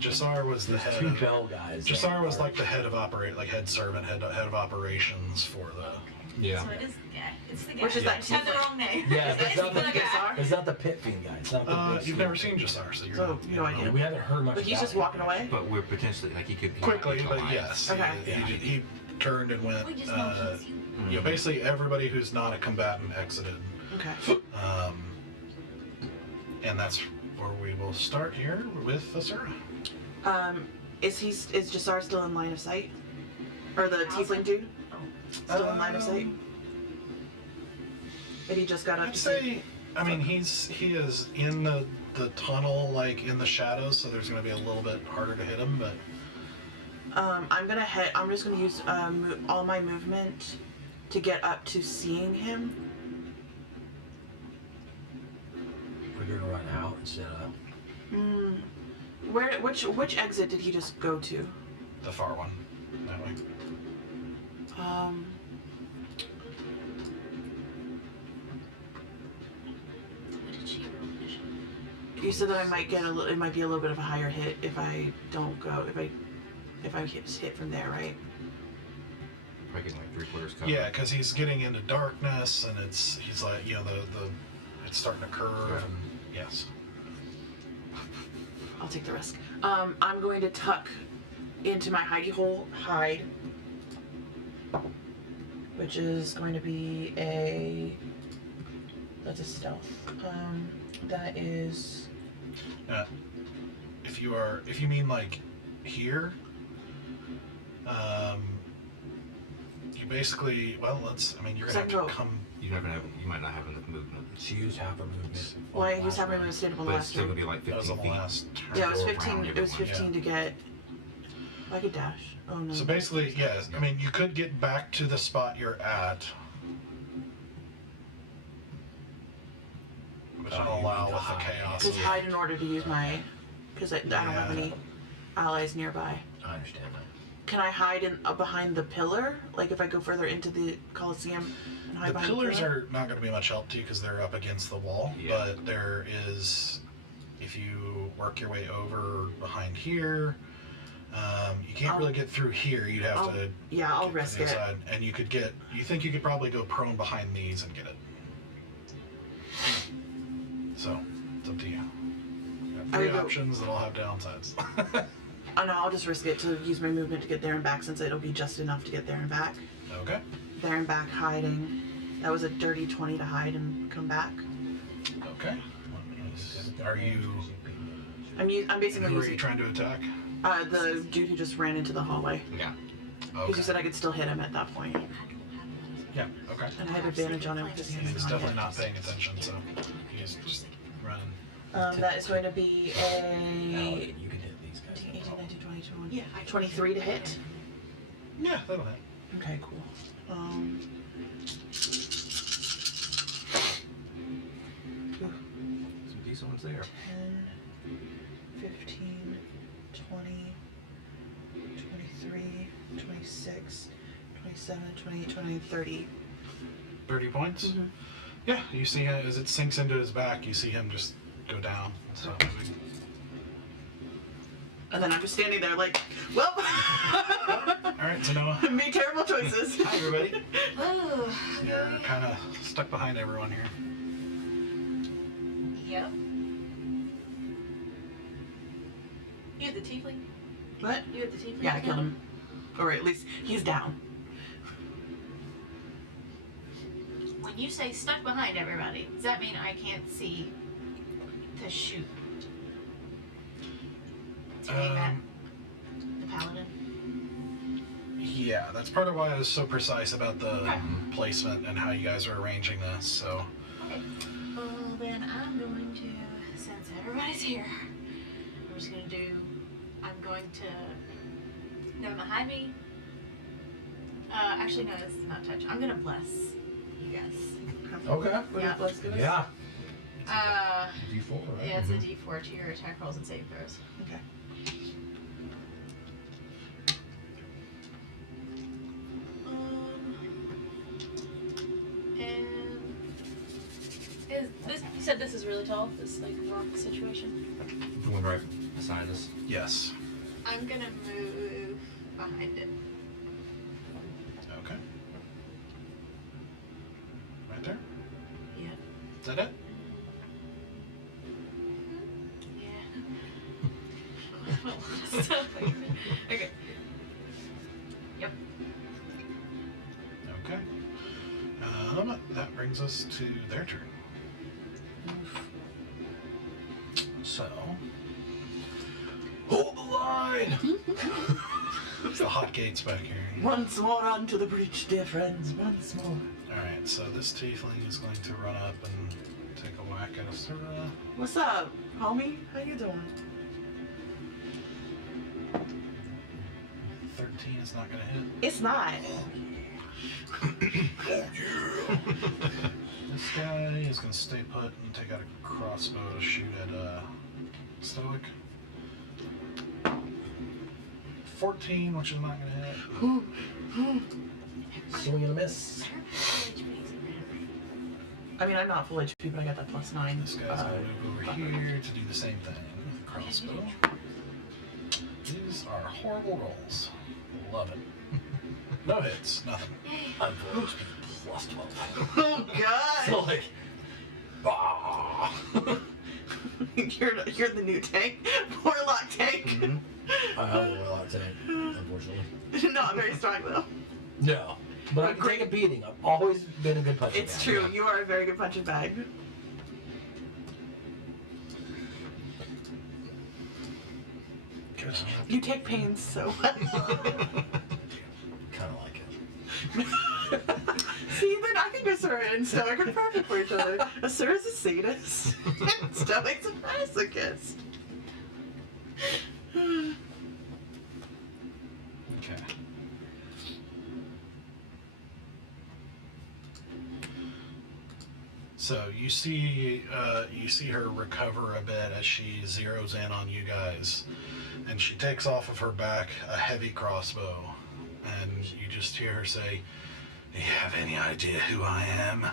Jassar was the There's head. two Of, bell guys. Jassar was like the head of head servant, head of operations for the. Yeah. So it is the guy. It's the guy. Which is that I had the tiefling? wrong name. Yeah, but it's it's not the the guy. It's not the pit fiend guy. It's not the big You've fiend. never seen Jassar, so you're So, not, you no don't idea. Yeah, we haven't heard much. But he's about just him. walking away? But we're potentially, like, he could be quickly, like, but alive. yes, Okay. he turned and went. We just know he's you. Basically everybody who's not a combatant exited, Okay. and that's where we will start here with Asura. Is Jassar still in line of sight? Or the tiefling dude? Still in line of sight? And he just got up I'd to say, I mean, he is in the tunnel, like in the shadows, so there's going to be a little bit harder to hit him, but. I'm just gonna use all my movement to get up to seeing him. We're gonna run out instead of. Which exit did he just go to? The far one, that way. What did she roll? You said that I might get it might be a little bit of a higher hit if I don't go, if I hit from there, right? Probably getting like 3/4 cover. Yeah, because he's getting into darkness, and he's like, it's starting to curve, Yeah. and yes. I'll take the risk. I'm going to tuck into my hidey hole, hide, which is going to be that's a stealth. That is, If you mean like here, you basically, you're gonna have to come. You might not have enough movement. She used half her movement. well, I used having movement sustainable But it's last still turn. gonna be like That was 15 on the feet. last turn. Yeah, it was Go 15. around It was everyone, 15 to get. I could dash. Oh no. So basically, yes, I mean, you could get back to the spot you're at, which I'll allow with the chaos. Because hide in order to use my, because I don't have any allies nearby. I understand that. Can I hide behind the pillar? Like if I go further into the Coliseum and hide The behind pillars the pillar? are not going to be much help to you because they're up against the wall. Yeah. But there is, if you work your way over behind here, you can't really get through here. You'd have to. Yeah, I'll get to risk the it. inside, and you could get. You think you could probably go prone behind these and get it. So it's up to you. You have I three would go- options that all have downsides. Oh no, I'll just risk it to use my movement to get there and back since it'll be just enough to get there and back. Okay. There and back hiding. That was a dirty 20 to hide and come back. Okay. Are you? I'm basically Who are you using trying to attack? the dude who just ran into the hallway. Yeah. Because Okay. you said I could still hit him at that point. Yeah. Okay. And I have advantage on him because he's He's not definitely hit. not paying attention, so he's just running. That is going to be Now, a you can hit these guys. 18, 19, 20, 21. Yeah, 23 to hit. Yeah, that'll hit. Okay, cool. Some decent ones there. 10, 15, 20, 23, 26, 27, 28, 29, 30. 30 points? Mhm. Yeah, you see him as it sinks into his back, you see him just go down. So, And then I'm just standing there like, well. Alright, so Noah, Made terrible choices. Hi, everybody. Oh, you're kind of stuck behind everyone here. Yep. You had the tiefling? What? You had the tiefling? Yeah, I killed him. Or at least he's down. When you say stuck behind everybody, does that mean I can't see to shoot? To aim at the paladin? Yeah, that's part of why I was so precise about the Okay. placement and how you guys are arranging this, so. Okay. Well, then I'm going to, since everybody's here, I'm going to go behind me. Actually, no, this is not touch. I'm going to bless you guys. Okay. What Yeah. did Bless give us? Yeah. D4, right? Yeah, it's a D4 to your attack rolls and save throws. Okay. And is this? You said this is really tall. This like rock situation. The one right beside us. Yes. I'm gonna move behind it. Okay. Right there? Yeah. Is that it? Yeah. Okay. Yep. Okay. That brings us to their turn. So, hold the line! The hot gates back here. Once more onto the breach, dear friends. Once more. Alright, so this tiefling is going to run up and take a whack at Asura. What's up, homie? How you doing? 13 is not going to hit. It's not. This guy is going to stay put and take out a crossbow to shoot at Stoic. 14, which is not going to hit. Swing and a miss. I mean, I'm not full HP, but I got that +9. This guy's going to move over here to do the same thing with the crossbow. These are horrible rolls. Love it. No hits, nothing. I'm going to be plus 12. Oh God! So like, bah. you're the new tank, Warlock tank. Mm-hmm. I have a lot to take, unfortunately. Not very strong though. No, but I can take a beating. I've always been a good punching It's bag. true. You are a very good punching bag. You take pains so well. Kind of like it. See, then I think Asura and Stoic are perfect for each other. Asura's a sadist, and Stoic's a masochist. Okay. So you see her recover a bit as she zeroes in on you guys, and she takes off of her back a heavy crossbow, and you just hear her say, "Do you have any idea who I am?"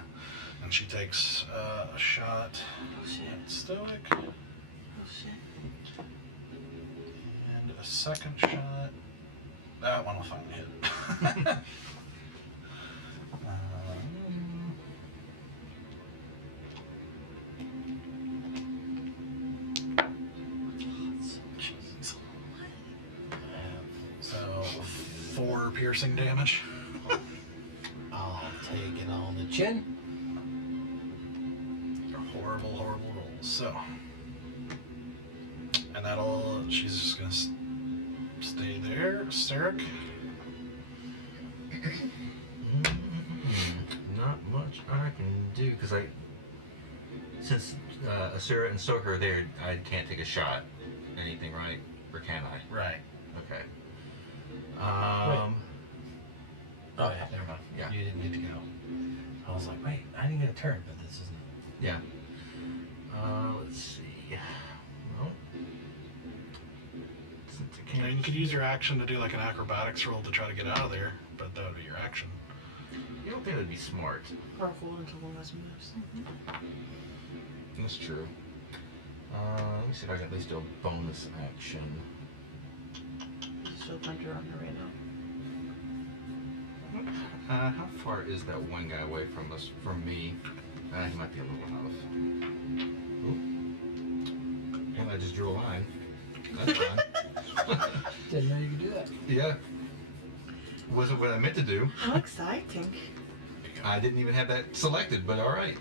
And she takes a shot at Stoic, Oh shit. and a second shot. That one will finally hit. So 4 piercing damage. I'll take it on the chin. Horrible, horrible rolls. So, and she's just gonna stay there. Steric. Not much I can do because since Asura and Stoker are there, I can't take a shot. Anything, right? Or can I? Right. Okay. Oh yeah, never mind. Yeah. You didn't get to go. I was like, wait, I didn't get a turn, but this isn't. Yeah. Let's see. Well, since I You know, you could use your action to do like an acrobatics roll to try to get out of there, but that would be your action. You don't think that'd be smart? Or hold until one of us moves. That's true. Let me see if I can at least do a bonus action. Still punch her on her right now. How far is that one guy away from us? From me? He might be a little off. Ooh. And I just drew a line. That's fine. Didn't know you could do that. Yeah. Wasn't what I meant to do. How exciting. I didn't even have that selected, but all right.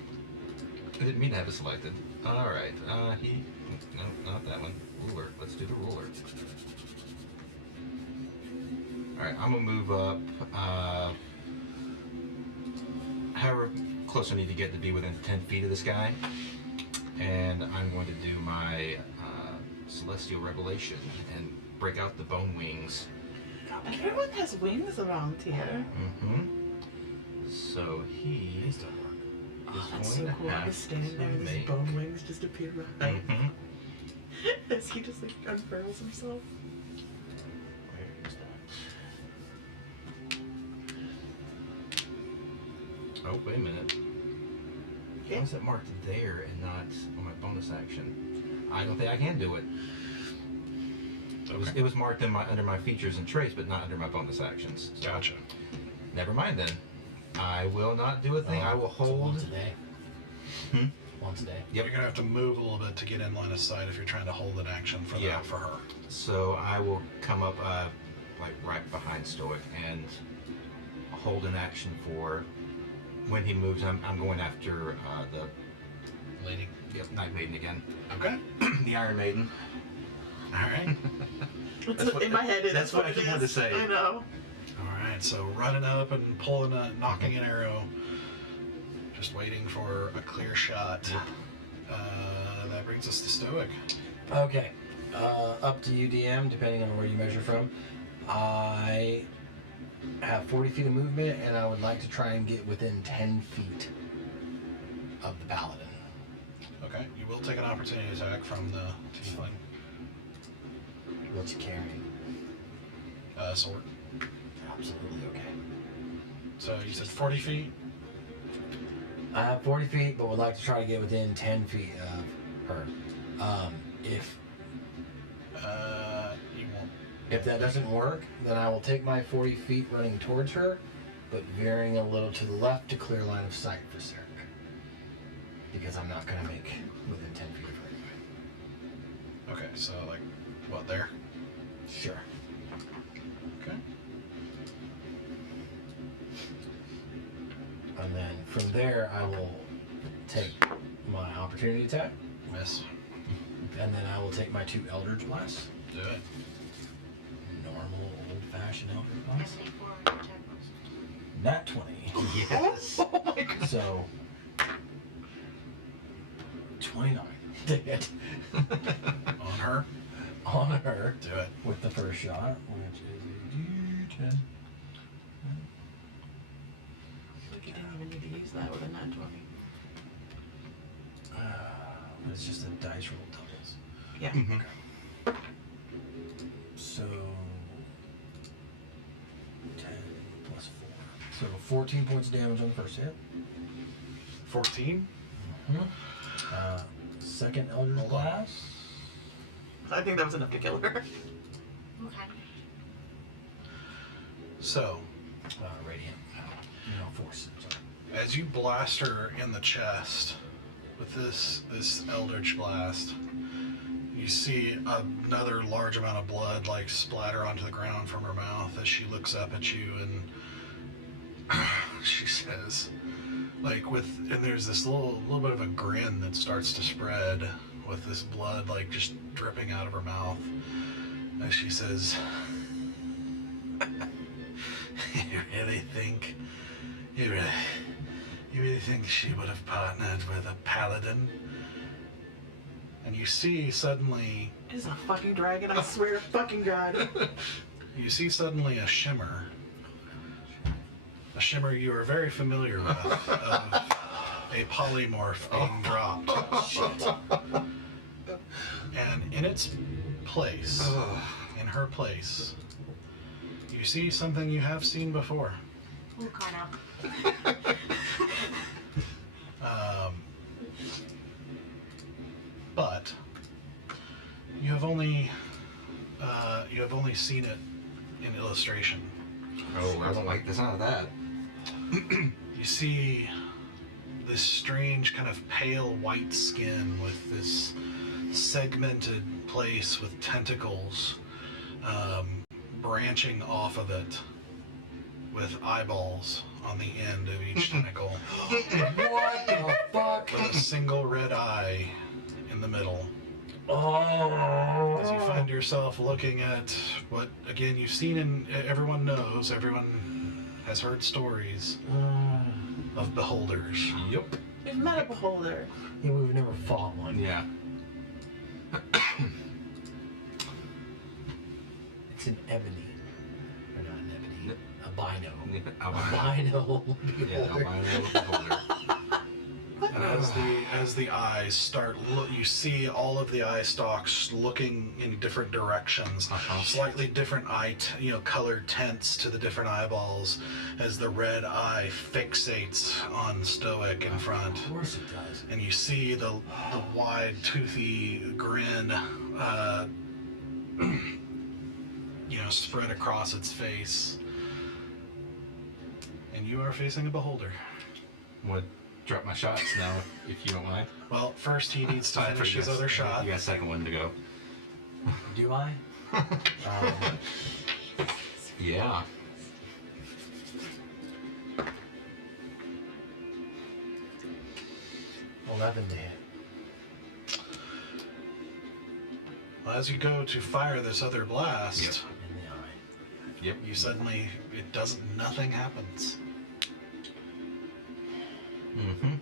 I didn't mean to have it selected. All right. No, not that one. Ruler. Let's do the ruler. All right. I'm gonna move up. However close I need to get to be within 10 feet of this guy, and I'm going to do my celestial revelation and break out the bone wings. Everyone has wings around here. Mm-hmm. So he These don't work. Oh, is that's going so to cool. have I'm just standing there to and his make. bone wings just appear behind Mhm. as he just like unfurls himself. Where is that? Oh, wait a minute. Why Yeah. is it marked there and not on my bonus action? I don't think I can do it. It was marked in under my features and traits, but not under my bonus actions. So Gotcha. never mind then. I will not do a thing. I will So hold. once a day. Hmm? Once a day. Yep. You're gonna have to move a little bit to get in line of sight if you're trying to hold an action for Yeah. for her. So I will come up like right behind Stoic and hold an action for when he moves. I'm going after the Lady. Night Maiden again. Okay. The Iron Maiden. All right. That's what- in my head, that's what I it keep wanting to is. say. I know. All right. So running up and pulling knocking an arrow, just waiting for a clear shot. That brings us to Stoic. Okay. Up to you, DM, depending on where you measure from. I have 40 feet of movement, and I would like to try and get within 10 feet of the paladin. Okay. You will take an opportunity attack from the tiefling. What's he carrying? Sword. Absolutely okay. So you said 40 feet. I have 40 feet, but would like to try to get within 10 feet of her. If You won't. If that doesn't work, then I will take my 40 feet running towards her, but veering a little to the left to clear line of sight for Sarek. Because I'm not going to make within 10 feet of her anyway. Okay. So like, what there? Sure. Okay. And then from there, I will take my opportunity attack, Miss. and then I will take my 2 Eldritch Blasts. Do it. Normal, old-fashioned Eldritch Blast. How many forward attack rolls? Nat 20. Yes. Oh my god. So, 29 to hit On her. on her Do it. with the first shot, which is a D10. You didn't even need to use that with a nat 20. It's just a dice roll doubles. Yeah. Mhm. So 10 plus 4. So 14 points of damage on the first hit. 14. Second Eldritch Hold on. Blast. I think that was enough to kill her. Okay. So Radiant. No, Force. Sorry. as you blast her in the chest with this eldritch blast, you see another large amount of blood like splatter onto the ground from her mouth as she looks up at you, and she says, and there's this little bit of a grin that starts to spread with this blood like just dripping out of her mouth, as she says, you really think she would have partnered with a paladin? And you see suddenly, It is a fucking dragon, I swear to fucking God. you see suddenly a shimmer you are very familiar with, of a polymorph being dropped. And in its place, in her place, you see something you have seen before. We'll call out. But you have only seen it in illustration. Oh, I don't like the sound of that. You see this strange kind of pale white skin with this segmented place with tentacles branching off of it with eyeballs on the end of each tentacle. What the fuck? With a single red eye in the middle. Oh. As you find yourself looking at what, again, you've seen and everyone knows, everyone has heard stories of beholders. Yep. We've met a beholder. Yeah, we've never fought one. Yeah. It's an ebony. Or not an ebony. Albino. Albino. Albino. Yeah, albino beholder. And as the eyes start, you see all of the eye stalks looking in different directions, slightly different colored tints to the different eyeballs, as the red eye fixates on Stoic in front. Of course it does. And you see the wide, toothy grin, spread across its face. And you are facing a beholder. Would drop my shots now, if you don't mind. Well, first he needs to finish his other shot. You got a second one to go. Do I? Yeah. $11 to hit. Well, as you go to fire this other blast, Yep. In the eye. Yep. you suddenly, nothing happens. Mm-hmm.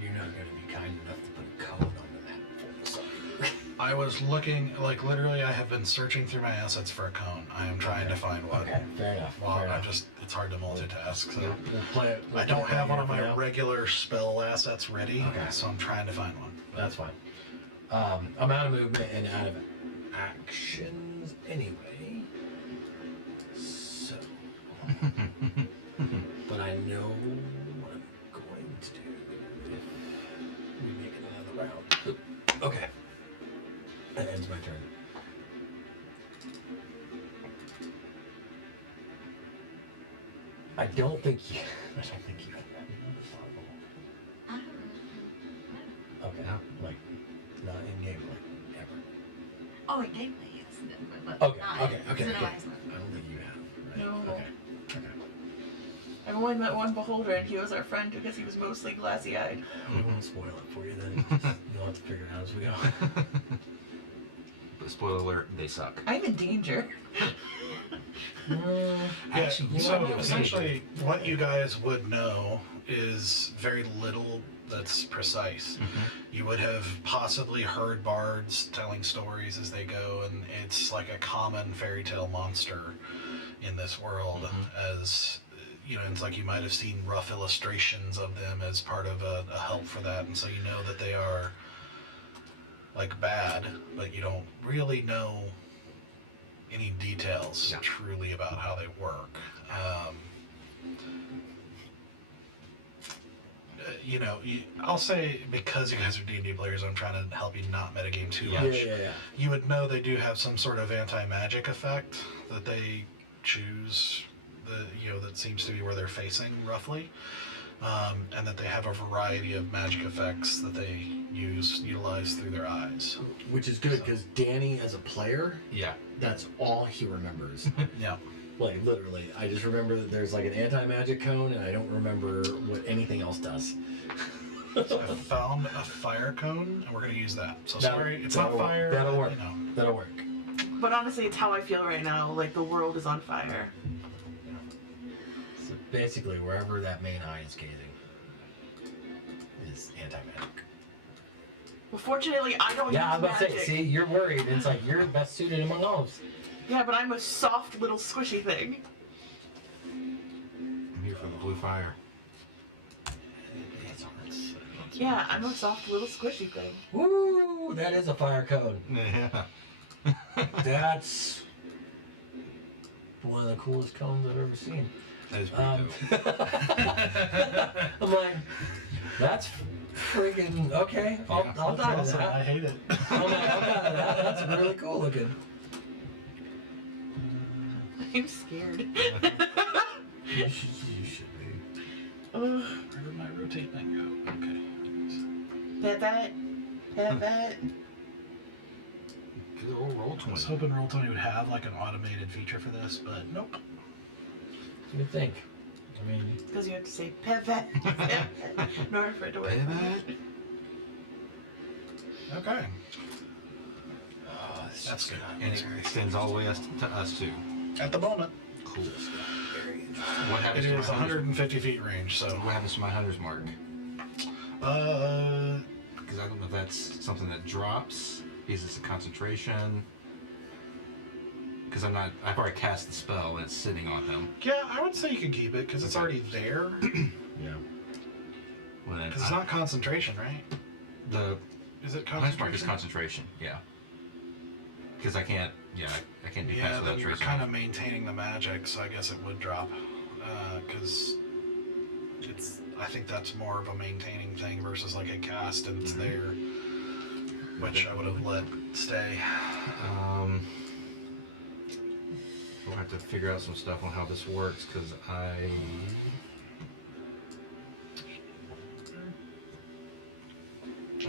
You're not going to be kind enough to put a code onto that full side. I was looking, literally I have been searching through my assets for a cone. I am trying to find one. Okay, fair enough. Well, fair enough. it's hard to multitask, so. We'll play it. I don't have one of for my now. regular spell assets ready, Okay. so I'm trying to find one. That's fine. I'm out of movement and out of actions anyway. So. But I know what I'm going to do if we make it another round. Okay. That ends my turn. I don't think you have another fireball. Okay. Yeah. Like, not in game, like, ever. Oh, in gameplay, yes. But Okay, not okay. in cinema, it's not. I don't think you have. Right? No. Okay. Okay. I've only met one beholder, and he was our friend because he was mostly glassy-eyed. We won't spoil it for you then. You'll have to figure it out as we go. But spoiler alert, they suck. I'm in danger. Actually, you so might be okay. essentially, what you guys would know is very little that's precise. You would have possibly heard bards telling stories as they go, and it's like a common fairy tale monster in this world. As it's like you might have seen rough illustrations of them as part of a help for that, and so you know that they are like bad, but you don't really know any details truly about how they work. I'll say, because you guys are D&D players, I'm trying to help you not metagame too much. Yeah. You would know they do have some sort of anti-magic effect that they choose, that seems to be where they're facing, roughly. And that they have a variety of magic effects that they utilize through their eyes. Which is good, because Danny, as a player, Yeah. that's all he remembers. Yeah. Like, literally. I just remember that there's like an anti-magic cone, and I don't remember what anything else does. So I found a fire cone, and we're going to use that. So That'll- sorry, it's that'll not work. fire. That'll work. That'll work. But honestly, it's how I feel right now. Like, the world is on fire. So basically, wherever that main eye is gazing is anti-magic. Well, fortunately, I don't Yeah, I use was about to magic. say, see, you're worried. It's like, you're best suited among all of us. Yeah, but I'm a soft little squishy thing. I'm here for the blue fire. Yeah, I'm a soft little squishy thing. Woo! That is a fire cone. Yeah. That's one of the coolest cones I've ever seen. That is pretty dope. I'm like, that's friggin' okay. I'll That's die to awesome. I that. hate it. I'm like, I'll die to that. That's really cool looking. I'm scared. You should be. Where did my rotate thing go? Okay. Pet. Good old roll I was 20. hoping Roll20 would have like an automated feature for this, but nope. You would think. I mean, Because you have to say pet. In order for it to work. Pivot. Okay. oh, That's good. And it extends all the way to us too. At the moment, Cool. very interesting. What it happens to my is 100? 150 feet range, so. What happens to my 100's mark? Because I don't know if that's something that drops. Because it's a concentration. Because I've already cast the spell and it's sitting on him. Yeah, I would say you can keep it because it's already there. Yeah. Well, then Because it's not concentration, right? the Is it hunter's mark is concentration? concentration. Yeah. Because I can't do Yeah, pass then without you're tracing. kind of maintaining the magic, so I guess it would drop. Because I think that's more of a maintaining thing versus like a cast and it's there, which I would have let stay. We'll have to figure out some stuff on how this works because I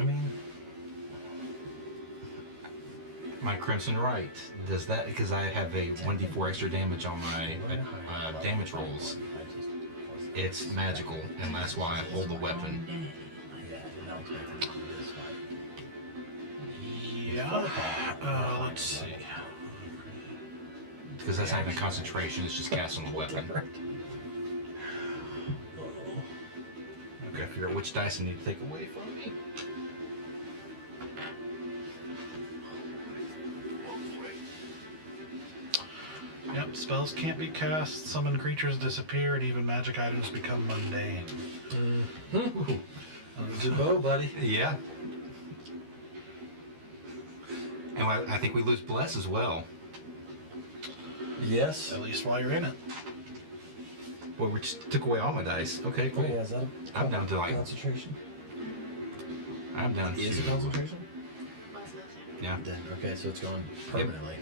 mean, my Crimson Right does that because I have a 1d4 extra damage on my damage rolls. It's magical and that's why I hold the weapon. Yeah. Let's see. Because that's not even concentration, it's just casting the weapon. Okay, figure out which dice I need to take away from me. Yep, spells can't be cast, summoned creatures disappear, and even magic items become mundane. Use your bow, buddy. Yeah. And I think we lose Bless as well. Yes. At least while you're in it. Well, we just took away all my dice. Okay, cool. Oh, yeah, is that a I'm down to like, concentration? I'm down to, Is it concentration? Most of the time. yeah, Then, okay, so it's gone permanently.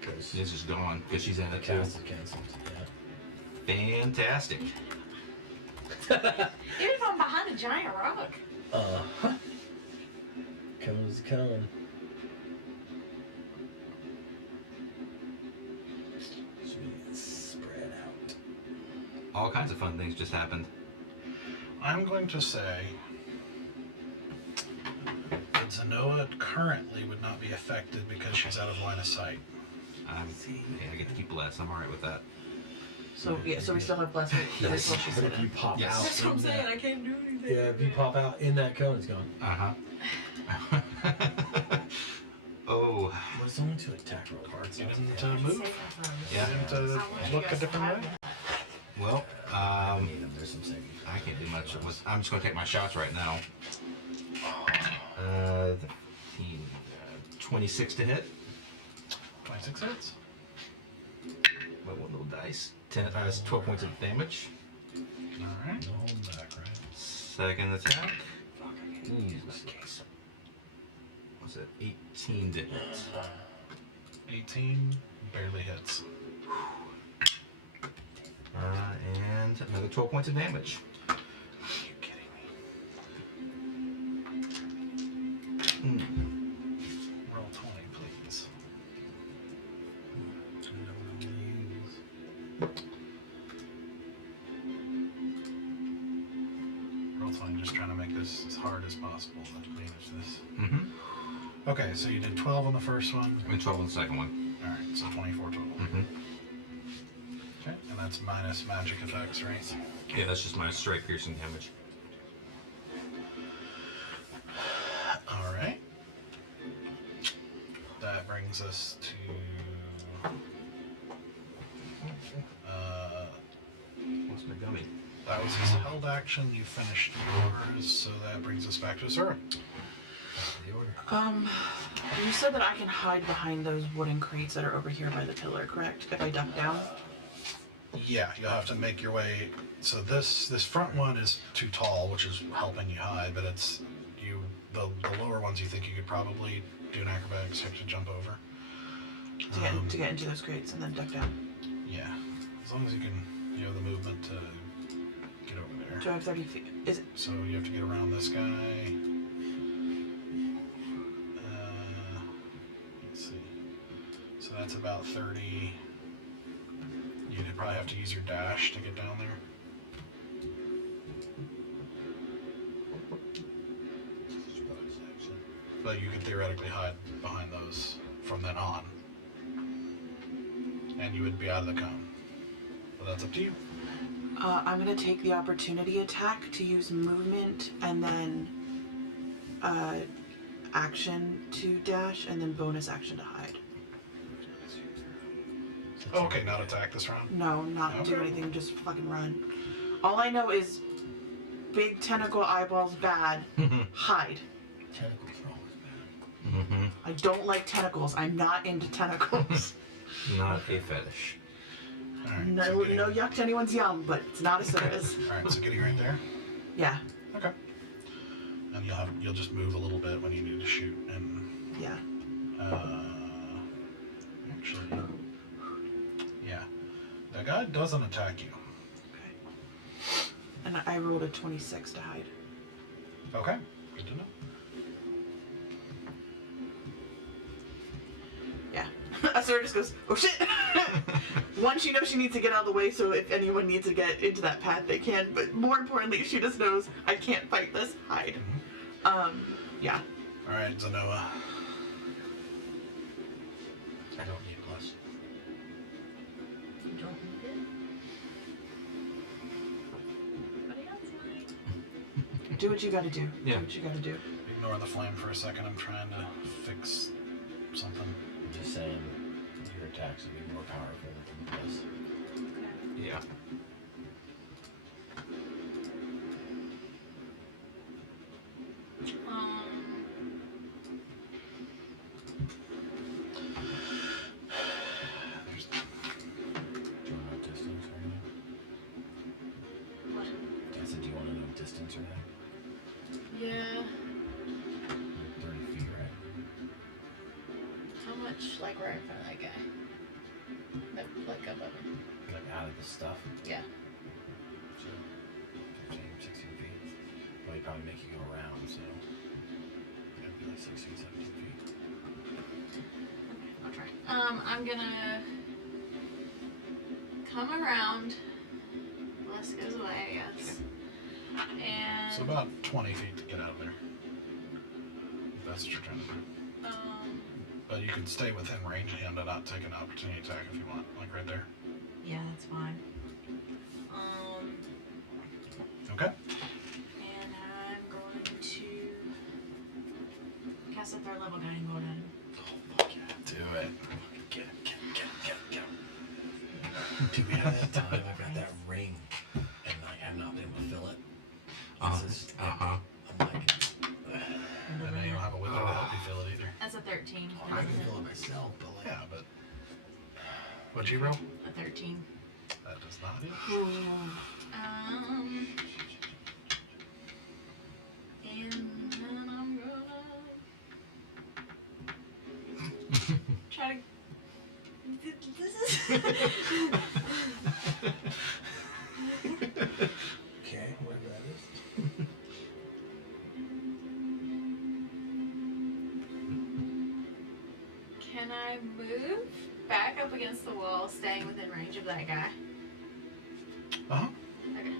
Because it's just gone because she's in the it too. cast is canceled. Fantastic. Even if I'm behind a giant rock. Yeah. Uh-huh. Cone is cone. Should be spread out. All kinds of fun things just happened. I'm going to say that Zenoa currently would not be affected because she's out of line of sight. I get to keep Bless. I'm alright with that. So we still have blessed. Yes. But if you pop Yes. out, That's what I'm in saying. that- I can't do anything. yeah, if you pop out in that cone, it's gone. Uh-huh. Oh. Well, it's only to attack roll cards. You not to didn't damage. move? Yeah. You didn't look a different way? Well, I need them. There's some saving. I can't do much. I'm just going to take my shots right now. 26 to hit. 26 hits. My one little dice. 12 points of damage. Alright. No holding back, right? Second attack. Fuck, I can't use this case. Was it 18 to hit? 18 barely hits. And another 12 points of damage. Are you kidding me? Roll 20, please. Roll 20, just trying to make this as hard as possible to manage this. Mm-hmm. Okay, so you did 12 on the first one. And 12 on the second one. Alright, so 24 total. Mm-hmm. Okay, and that's minus magic effects, right? Yeah, that's just my straight piercing damage. Alright. That brings us to... What's my gummy? that was his held action, you finished yours, so that brings us back to Zura. The order. You said that I can hide behind those wooden crates that are over here by the pillar, correct? If I duck down? Yeah, you'll have to make your way. So this front one is too tall, which is helping you hide, but it's the lower ones you think you could probably do an acrobatics check to jump over. To get into those crates and then duck down. Yeah. As long as you can, you have the movement to get over there. Do I have 30 feet? Is it? So you have to get around this guy. Let's see. So that's about 30. You'd probably have to use your dash to get down there. But you could theoretically hide behind those from then on. And you would be out of the cone. But that's up to you. I'm gonna take the opportunity attack to use movement and then action to dash and then bonus action to hide. Okay, not attack this round. No, not do Okay. anything, just fucking run. All I know is big tentacle eyeballs bad. Hide. Tentacles are always bad. Mm-hmm. I don't like tentacles. I'm not into tentacles. Not a fetish. Alright, no, so getting, no yuck to anyone's yum, but it's not a service. Alright, so getting right there. Yeah, Okay. And you'll just move a little bit when you need to shoot and yeah. actually yeah. The guy doesn't attack you. Okay. And I rolled a 26 to hide. Okay. Good to know. Yeah. Asura just goes, oh shit! One, she knows she needs to get out of the way, so if anyone needs to get into that path, they can. But more importantly, she just knows I can't fight this. Hide. Yeah. Alright, Zanoa. I don't need plus. You don't need it. Anybody else might? Do what you gotta do. Yeah. Do what you gotta do. Ignore the flame for a second. I'm trying to fix something. I'm just saying, your attacks would be more powerful than plus. Okay. Yeah. There's, Do you want to know distance or anything? What? I said, do you want to know distance or anything? Yeah. 30 feet, right? How much, like, right in front of that guy? That, like, above him? Like out of the stuff. Yeah. So, 15, 16 feet. Well, he'd probably make you go around, so it'd be like 16, 17 feet. I'll try. I'm gonna come around. Les goes away, I guess. And so about 20 feet to get out of there. That's what you're trying to do. But you can stay within range and not take an opportunity attack if you want, like right there. yeah, that's fine. Okay. And I'm going to cast a third level guiding bolt at him. Do it. Get him, get him, get him, get him, get him. Dude, we had that time I got that ring and I have not been able to fill it. This is, I'm like, And then you don't have a wizard to help you fill it either. That's a 13. I can fill it myself, but like, Yeah, but what'd you roll? A 13. That does not hit. And then I'm gonna try to. This is. okay, whatever that is. Can I move back up against the wall, staying within range of that guy? Uh-huh. Okay.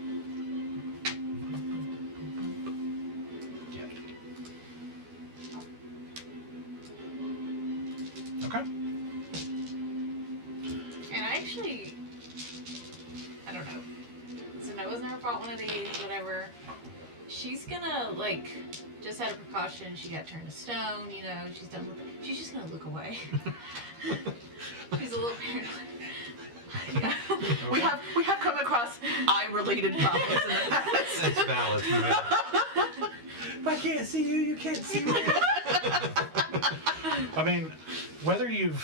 Yeah. Okay. And I actually, I don't know. So Noah's never fought one of these, whatever. She's gonna, like, just out of precaution, she got turned to stone, you know, she's done with it. She's just gonna look away. She's a little paranoid. Yeah. We have come across eye-related problems in the past. That's valid. If I can't see you, you can't see me. I mean, whether you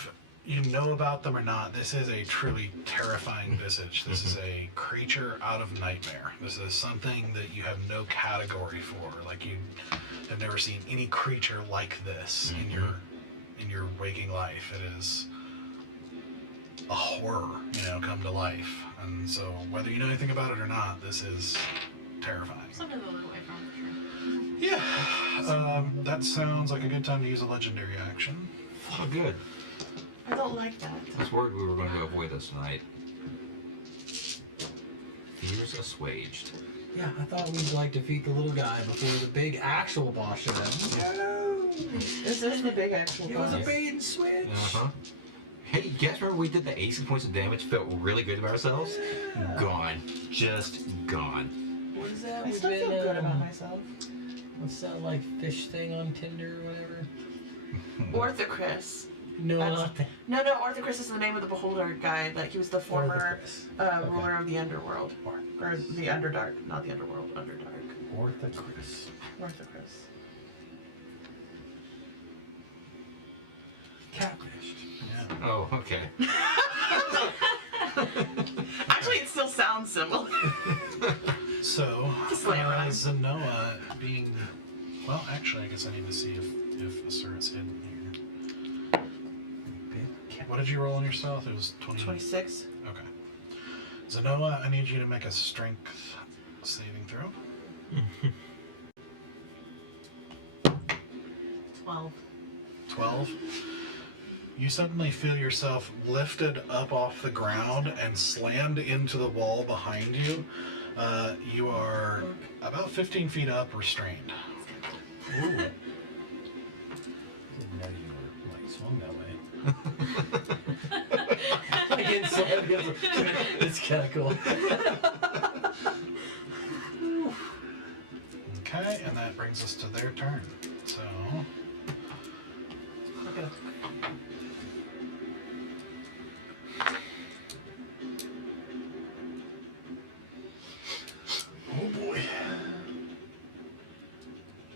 know about them or not, this is a truly terrifying visage. This is a creature out of nightmare. This is something that you have no category for. Like, you have never seen any creature like this in your waking life. It is a horror, come to life. And so whether you know anything about it or not, this is terrifying. Something to look away from, sure. Yeah. That sounds like a good time to use a legendary action. Oh, good. I don't like that. I was worried we were going to avoid this tonight. Fears assuaged. Yeah, I thought we'd like defeat the little guy before the big actual boss showed up. No! This is the big actual It was a boss. bait and switch. Uh-huh. Hey, you guys remember we did the 18 points of damage? Felt really good about ourselves? Gone. Just gone. What is that? I still feel good about myself. What's that, like, fish thing on Tinder or whatever? Orthocris. No, That's- not that. No, Orthocris is the name of the Beholder guy. Like, he was the former Orthocris. ruler of the Underworld. Or the Underdark. Not the Underworld, Underdark. Orthocris. Orthocris. Catfished. Yeah. Oh, okay. Actually, it still sounds similar. So, Just lay around. Zenoa being... Well, actually, I guess I need to see if Asura's hidden here. What did you roll on your stealth? It was 20... 26. Okay. Zenoa, I need you to make a strength saving throw. 12. 12. You suddenly feel yourself lifted up off the ground and slammed into the wall behind you. You are about 15 feet up, restrained. Ooh. Didn't know you were, like, swung that way. Like, it's kind of cool. Okay, and that brings us to their turn. So, Okay. oh boy.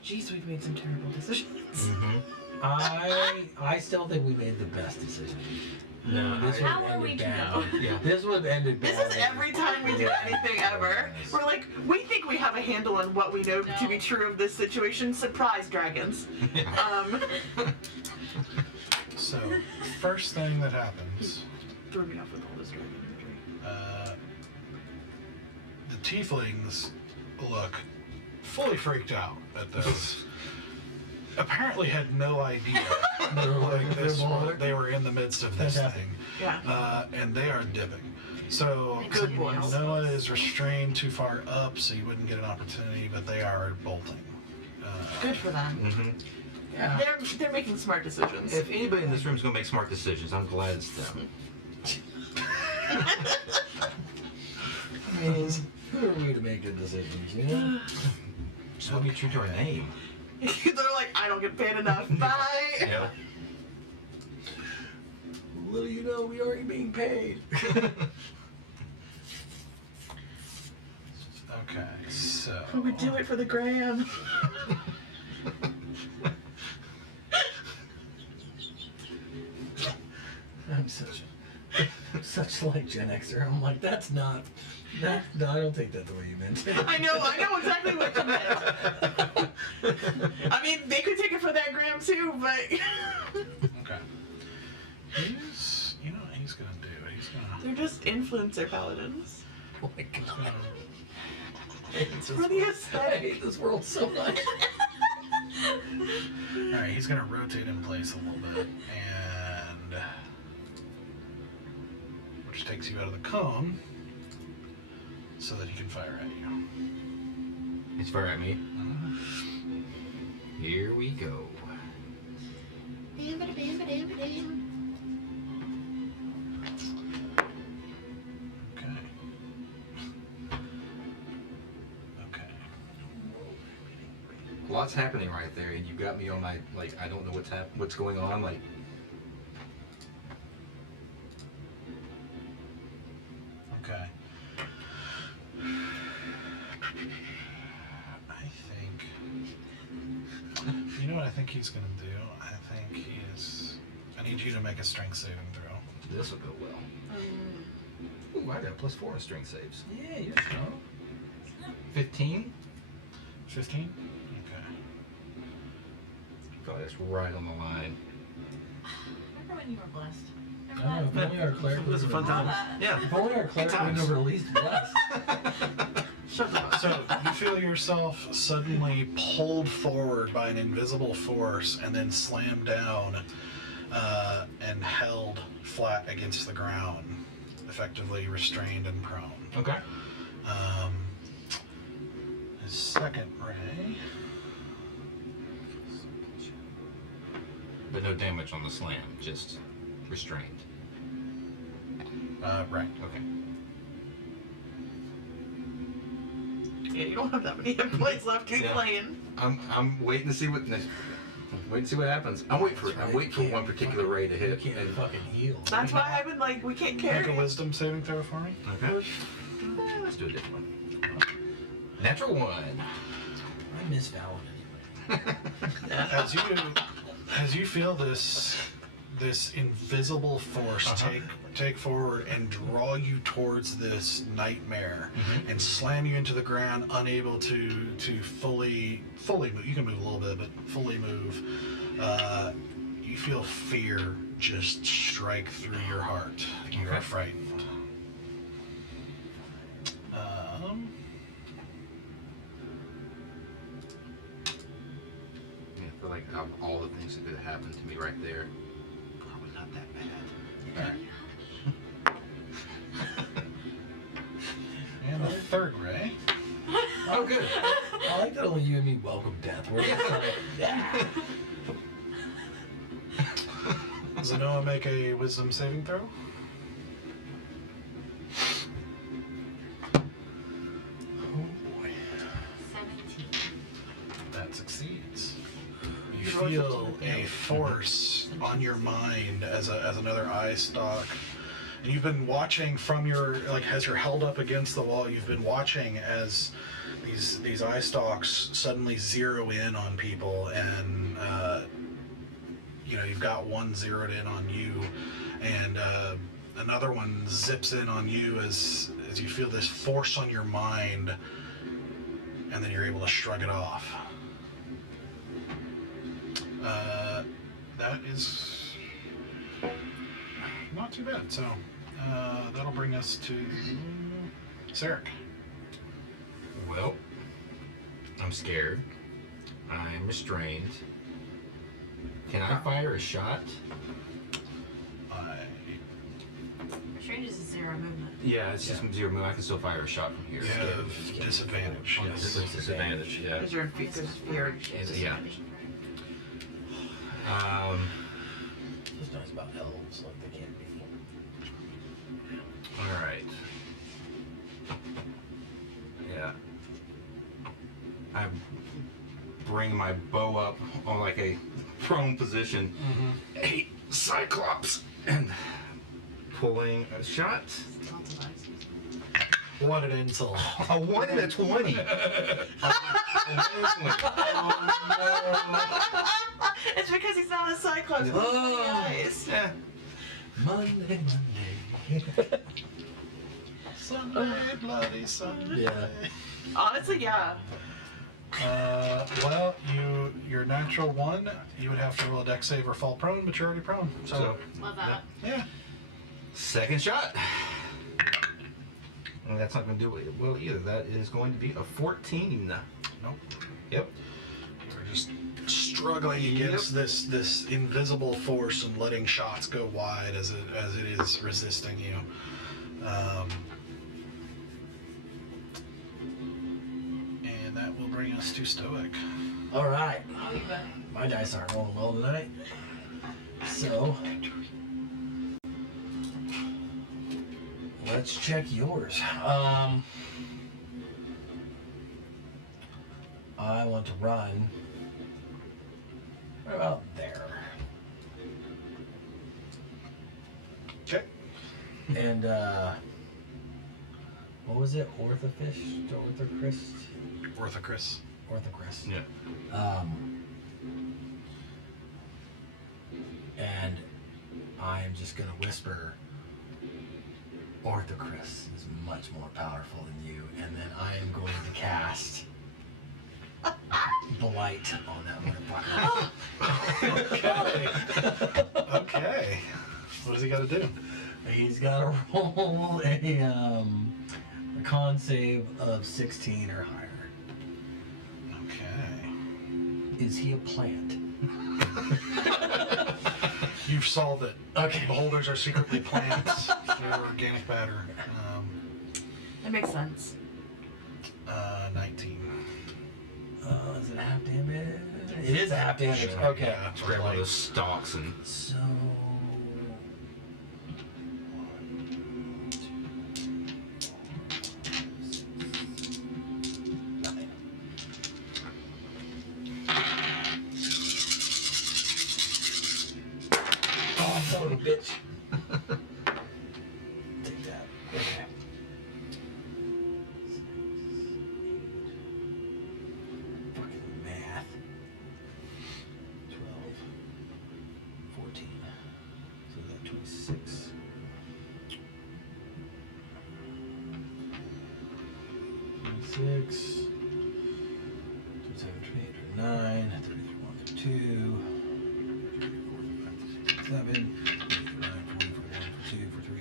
Jeez, we've made some terrible decisions. Mm-hmm. I still think we made the best decision. No, This I- one How are we ended to bad. know? Yeah. This one ended bad. This is every time we do anything ever. We're like, we think we have a handle on what we know to be true of this situation. Surprise, dragons. So, first thing that happens, Threw me off with all this dragon imagery. the tieflings look fully freaked out at this. Apparently had no idea like they were in the midst of this thing. Yeah. And they are dipping. So Good boys. Noah is restrained too far up, so you wouldn't get an opportunity, but they are bolting. Good for them. Mm-hmm. Yeah. They're making smart decisions. If anybody in this room is going to make smart decisions, I'm glad it's them. I mean, who are we to make good decisions, you know? Just want to be true to our name. They're like, I don't get paid enough. Bye. Yeah. Little you know, we already being paid. Okay, so We would do it for the gram. I'm such like Gen Xer. I'm like, that's not. That, no, I don't think that's the way you meant it. I know exactly what you meant. I mean, they could take it for that gram too, but okay. He's gonna do it. He's gonna. they're just influencer paladins. Oh my god. It's for the I aesthetic. hate this world so much. Alright, he's gonna rotate in place a little bit, and which takes you out of the cone, so that he can fire at you. It's fire at me. Here we go. Okay. Okay. Lots happening right there, and you got me on my, like, I don't know what's going on, like. Okay. I think. You know what I think he's gonna do? I think he's. I need you to make a strength saving throw. This will go well. Ooh, I got +4 in strength saves. Yeah, you're strong. 15? 15? Okay. God, that's right on the line. Remember when you were blessed? know, if only our cleric It was a fun time. Yeah. If only our cleric would have released blessed. So you feel yourself suddenly pulled forward by an invisible force and then slammed down and held flat against the ground, effectively restrained and prone. Okay. His second ray. But no damage on the slam, just restrained. Right. Okay. Yeah, you don't have that many hit points left. Keep Yeah. playing. I'm waiting to see what happens. I'm waiting for one particular ray to You hit. can't And, fucking heal. That's why I've been like, we can't Make carry a it. wisdom saving throw for me. okay. Let's do a different one. Natural 1. I miss Valen anyway. As you feel this invisible force take forward and draw you towards this nightmare and slam you into the ground, unable to fully move. You can move a little bit, but fully move. You feel fear just strike through your heart. You are Okay. frightened. Yeah, I feel like out of all the things that could have happened to me right there, probably not that bad. And the third ray. Oh, good. I like that only you and me welcome death. We're just like, yeah. Does Noah make a wisdom saving throw? Oh boy. 17. That succeeds. You feel a force on your mind as another eye stalk. And you've been watching from your, like, as you're held up against the wall, you've been watching as these eye stalks suddenly zero in on people, and you've got one zeroed in on you, and another one zips in on you as you feel this force on your mind, and then you're able to shrug it off. That is not too bad. So that'll bring us to Sarek. Well, I'm scared. I'm restrained. Can I fire a shot? Restrained is 0 movement. Yeah, it's just 0 move. I can still fire a shot from here. You have disadvantage. Oh, Yes. it's disadvantage. Yeah. Because you're in fear. Yeah. It's nice about elves, like they can't be. All right. Yeah. I bring my bow up on like a prone position. Hey, Cyclops, and pulling a shot. What an insult. A 1 and a 20. It's because he's not a cyclops. Oh. Guys. Yeah. Monday. Sunday, bloody Sunday. Yeah. Honestly, yeah. Well, your natural 1, you would have to roll a dex save or fall prone, but you're already prone. So, Love that. Yeah. second shot. And that's not going to do it well either. That is going to be a 14. Nope. Yep. You're just struggling against this invisible force and letting shots go wide as it is resisting you. And that will bring us to Stoic. All right. My dice aren't rolling well tonight. So, let's check yours. I want to run right about there. Okay. And, what was it? Orthofish? Orthochrist? Orthochrist. Orthochrist. Yeah. And I'm just gonna whisper, Orthochrist is much more powerful than you, and then I am going to cast Blight on that motherfucker. Okay. Okay. What does he got to do? He's got to roll a con save of 16 or higher. Okay. Is he a plant? You've solved it. Okay. Beholders are secretly plants through organic matter. That makes sense. 19. Is it half damage? It is a half damage. Sure, Okay. yeah. Just grab one of those stalks and So. 9. Oh, son of a bitch. Take that. Okay. Fucking math. 12, 14. So that 26. 26. 27, 28, 29, 33, 1, 2, 7, 9, 40, 41, 42, 43.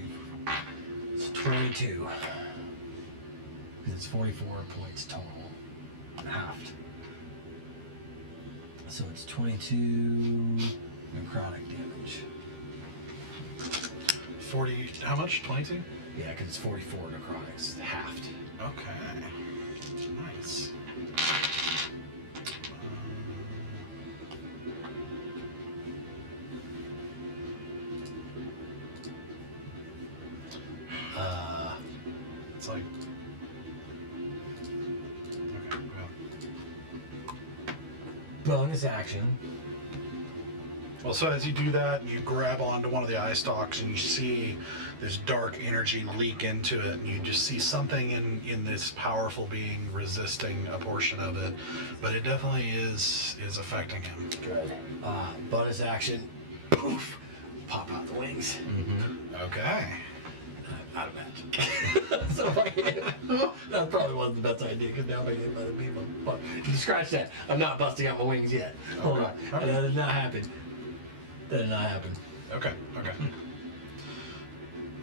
It's 22. It's 44 points total. Halved. So it's 22 necrotic damage. 40. How much? 22? Yeah, because it's 44 necrotics. Halved. Okay. Nice. It's like. Okay, Bonus action. well, so as you do that, you grab onto one of the eye stalks and you see this dark energy leak into it, and you just see something in this powerful being resisting a portion of it, but it definitely is affecting him. Good. Bonus action. Poof. Pop out the wings. Okay. Out of magic. So if I hit him, that probably wasn't the best idea because now I'm hitting other people. But scratch that. I'm not busting out my wings yet. Hold on. Okay. That did not happen. That did not happen. Okay.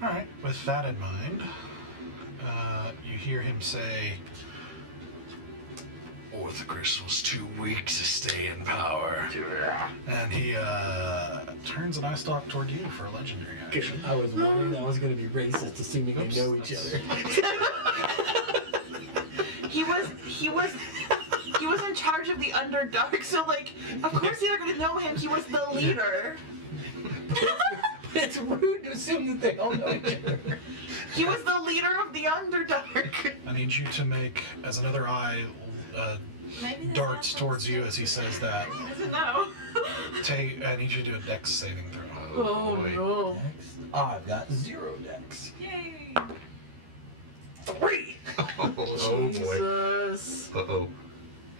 All right. With that in mind, you hear him say, Orthocris was too weak to stay in power. And he turns an eye stalk toward you for a legendary action. I was worried that was going to be racist, assuming they know each other. He was in charge of the Underdark, so like, of course they're gonna know him. He was the leader. It's rude to assume that they all know each other. He was the leader of the Underdark. I need you to make, as another eye Maybe this darts asshole's towards you as he says that, He doesn't know. I need you to do a dex saving throw. Oh boy. no. Dex. I've got 0 dex. Yay! 3! oh boy. Jesus. Uh-oh.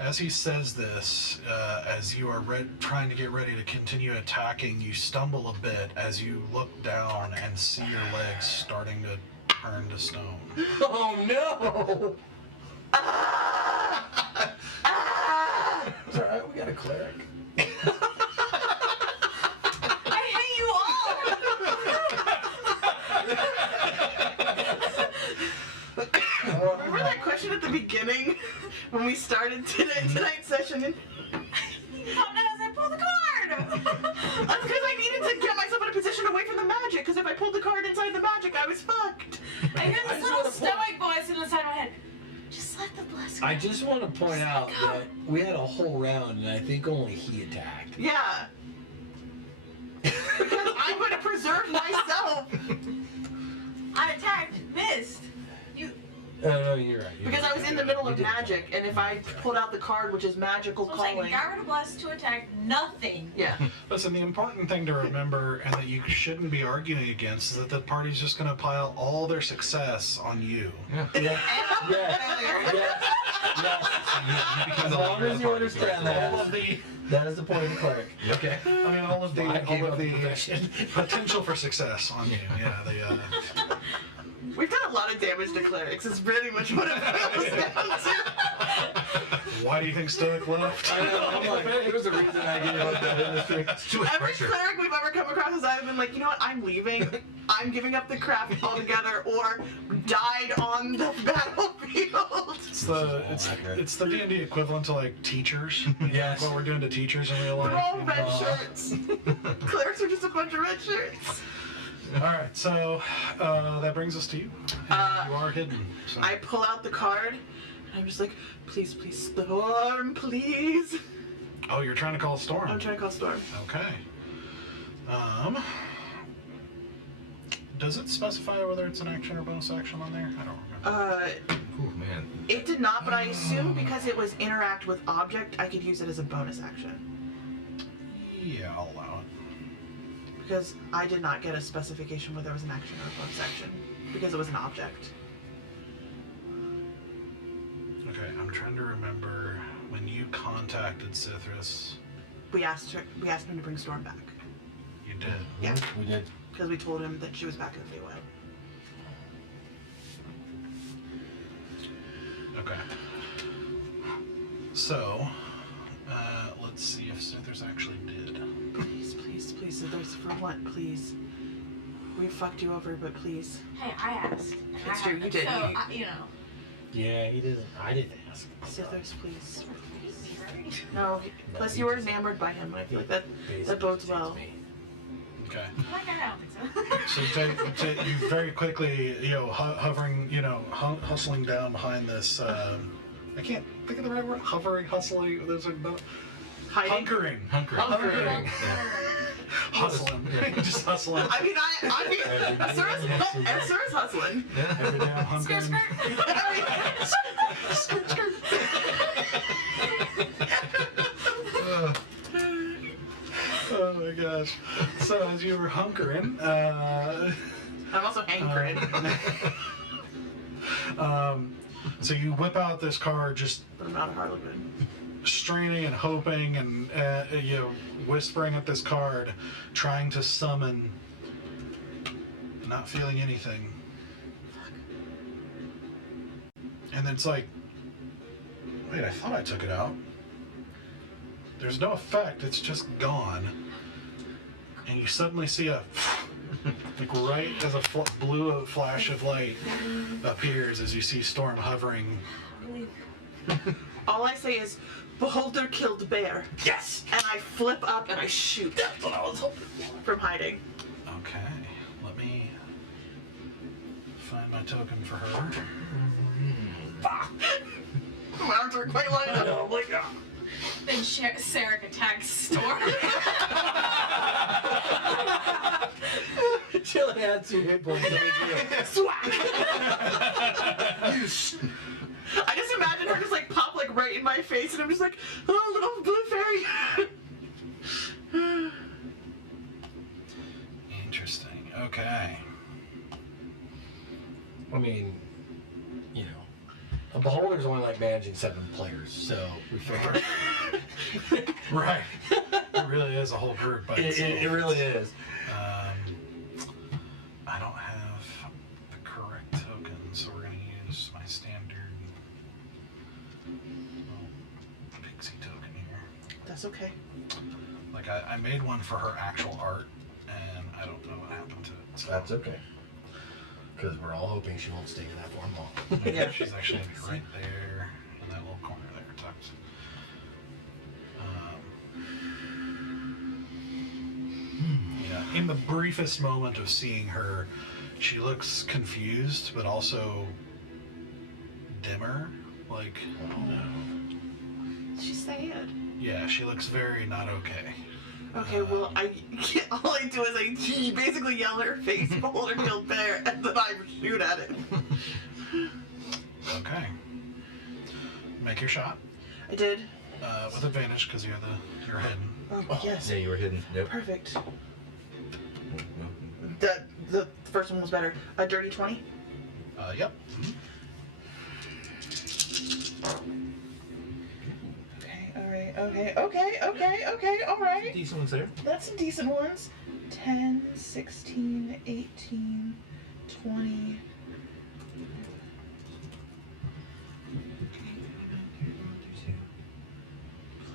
As he says this, as you are trying to get ready to continue attacking, you stumble a bit as you look down and see your legs starting to turn to stone. Oh no! It's alright, we got a cleric. I hate you all! Remember that question at the beginning when we started tonight's session? You thought as I pulled the card! That's because I needed to get myself in a position away from the magic. Because if I pulled the card inside the magic, I was fucked. I hear this little stoic voice inside my head. Just let the bless go. I just want to point out that we had a whole round and I think only he attacked. Yeah. Because I'm going to preserve myself. I attacked, missed. You. No, you're right. Because I was in the middle of magic, and if I pulled out the card, which is magical So it's like calling. got rid of bless to attack nothing. Yeah. Listen, the important thing to remember, and that you shouldn't be arguing against, is that the party's just going to pile all their success on you. Yeah. Yes. As long as you understand that. That is the point of the cleric. Okay. I mean, all of the profession. potential for success on you. Yeah, We've done a lot of damage to clerics. It's pretty much what it boils down to. Why do you think Stoic left? I know, I'm like, there's a reason I gave up that industry. It's too much Every pressure. cleric we've ever come across has either been like, you know what, I'm leaving, I'm giving up the craft altogether, or died on the battlefield. It's the D&D equivalent to like teachers. Yes. What we're doing to teachers in real life. They're all you red know. shirts. Clerics are just a bunch of red shirts. All right, so that brings us to you. And you are hidden. So. I pull out the card, and I'm just like, please, please, Storm, please. Oh, you're trying to call Storm. I'm trying to call Storm. Okay. Does it specify whether it's an action or bonus action on there? I don't remember. Ooh, man. It did not, but I assume because it was interact with object, I could use it as a bonus action. Yeah, I'll allow it. Because I did not get a specification whether it was an action or a bonus action, because it was an object. Okay, I'm trying to remember when you contacted Cithris. We asked him to bring Storm back, You did. Yeah. We did. because we told him that she was back in the Feywild. Okay. So, let's see if Cithris actually did. Please, please, please, there's for what, please. We fucked you over, but please. Hey, I asked. And It's I true, have- you did. So, you know. Yeah, he didn't. I didn't ask. Sithers, please. No, plus you were enamored by him. I feel like that bodes well. Okay. Like, I don't think so. So you very quickly, hovering, hustling down behind this. I can't think of the right word. Hovering, hustling. There's a Hiding. hunkering. Hunkering. Hustling. Just hustling. I mean, Sura's hustling. Every day I'm Skirt, hunkering. skirt. Oh my gosh. So as you were hunkering, I'm also hankering. so you whip out this card, just But I'm not a Harlequin. straining and hoping and whispering at this card, trying to summon, not feeling anything. And then it's like, wait, I thought I took it out. There's no effect, it's just gone. And you suddenly see a, like right as a blue flash of light appears as you see Storm hovering. All I say is, Beholder killed bear. Yes! And I flip up and I shoot. That's what I was hoping for. From hiding. Okay, let me find my token for her. My arms are quite light up. Oh my god. Then Sarek attacks Storm. She only had 2 hit points. I just imagine her just like pop like right in my face and I'm just like, oh, little blue fairy. Interesting. Okay. I mean, a beholder's only like managing 7 players, so we figured. Right. It really is a whole group by itself. It really is. I don't have the correct token, so we're going to use my standard pixie token here. That's okay. Like, I made one for her actual art, and I don't know what happened to it. So. That's okay. Because we're all hoping she won't stay in that form long. Yeah, she's actually gonna be right there in that little corner there, tucked. In the briefest moment of seeing her, she looks confused, but also dimmer. Like, She's sad. yeah, she looks very not okay. Okay, well, all I do is I basically yell at her face, Beholder killed bear, and then I shoot at it. Okay. Make your shot I did. with advantage because you're hidden. Oh, yes. Yeah, you were hidden. Yep. Perfect. No. The first one was better. A dirty 20. Yep. Okay, alright. Decent ones there. That's some decent ones. 10, 16, 18, 20.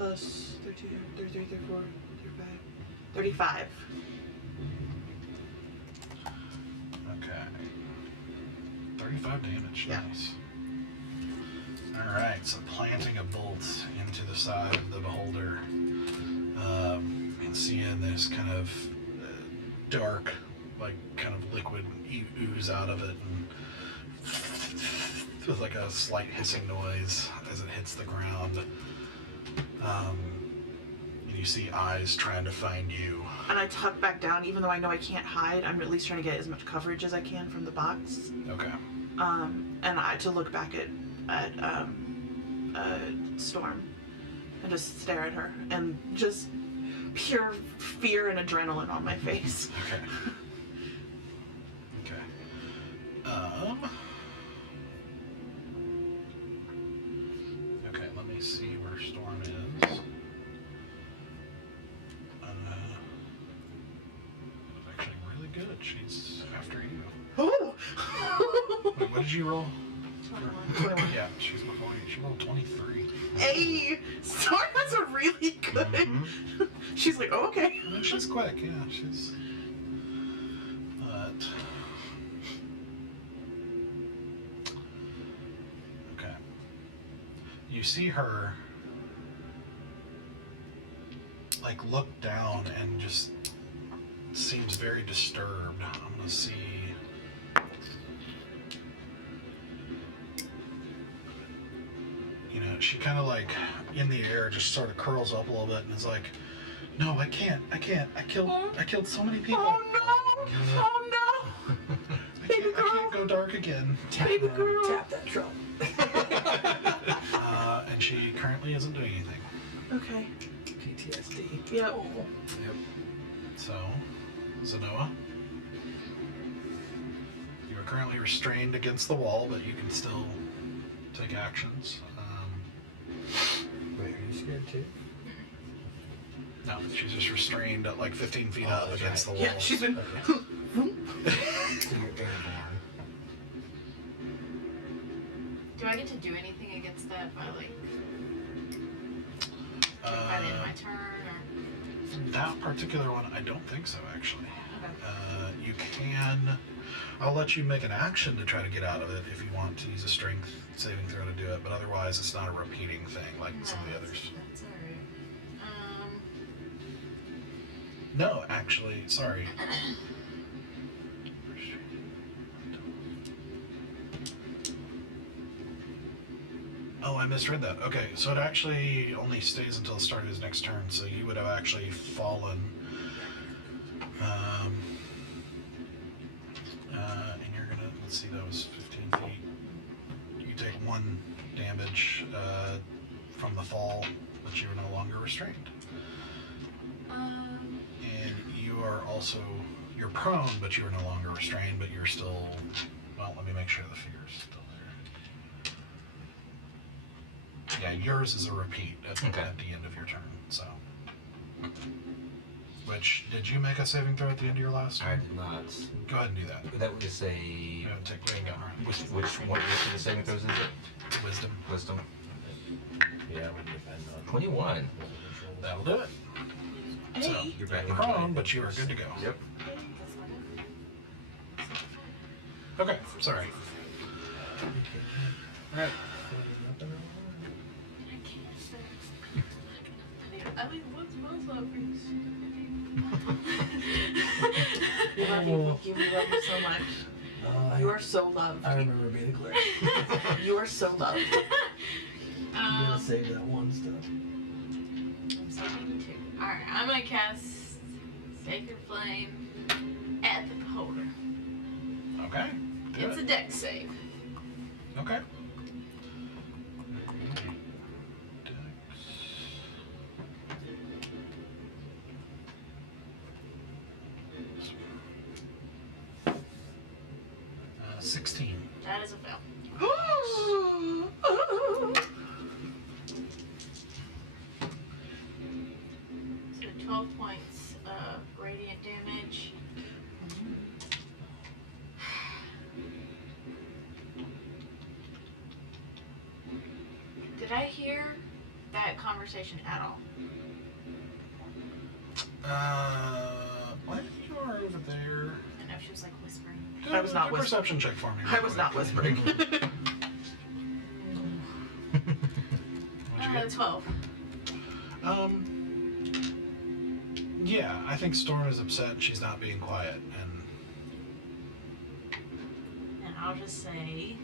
plus 13, 33, 34, 35. 35. Okay. 35 damage. Yeah. Nice. Alright, so planting a bolt into the side of the beholder, and seeing this kind of dark, like kind of liquid ooze out of it, and with like a slight hissing noise as it hits the ground. And you see eyes trying to find you. And I tuck back down, even though I know I can't hide. I'm at least trying to get as much coverage as I can from the box. Okay. And to look back at Storm and just stare at her and just pure fear and adrenaline on my face. Okay. Okay. Okay, let me see where Storm is. Actually really good. She's after you. Oh! Wait, what did you roll? 21. Yeah, she's before you. She rolled 23. Hey! Storm has a really good. Mhm. She's like, oh, okay. I mean, she's quick, yeah, she's... But... Okay. You see her, like, look down and just seems very disturbed. I'm gonna see... You know, she kind of like, in the air, just sort of curls up a little bit and is like, no, I can't. I killed so many people. Oh no! Oh no! I can't go dark again. Baby girl! Tap that drum. And she currently isn't doing anything. Okay. PTSD. Yep. Yep. So, Zenoa, you are currently restrained against the wall, but you can still take actions. Wait, are you scared too? No, she's just restrained at like 15 feet Oh, up that's against right. the wall. Yeah, she's been. Okay. So you're airborne. Do I get to do anything against that by like by the end of my turn or? That particular one, I don't think so, actually. Okay. You can... I'll let you make an action to try to get out of it if you want to use a strength saving throw to do it, but otherwise it's not a repeating thing like some of the others. That's alright. No, actually, sorry. Oh, I misread that. Okay, so it actually only stays until the start of his next turn, so you would have actually fallen. And you're gonna, let's see, that was 15 feet. You take 1 damage from the fall, but you are no longer restrained. And you are also, you're prone, but you are no longer restrained, but you're still, well, let me make sure the figure's still there. Yeah, yours is a repeat at the end of your turn, so. Which, did you make a saving throw at the end of your last I turn? did not. Go ahead and do that. That was a... You haven't taken Which one of the saving throws is it? Wisdom. Wisdom. Yeah, it would depend on 21. That'll do it. So, Hey. You're back you're in prone, but you are good to go. Yep. Okay, sorry. Alright. I mean, what's most offerings? We love you. We love you so much. You are so loved. I remember being a cleric. You are so loved. I'm gonna save that one stuff. I'm saving 2. Alright, I'm gonna cast Sacred Flame at the beholder. Okay. Do It's a it. dex save. Okay. Dex. 16. That is a fail. So 12 points of radiant damage. Did I hear that conversation at all. When you are over there... I know she was like whispering. I was not do a whispering. perception check for me. I was not whispering. What'd you get? 12. Yeah, I think Storm is upset. She's not being quiet, And I'll just say,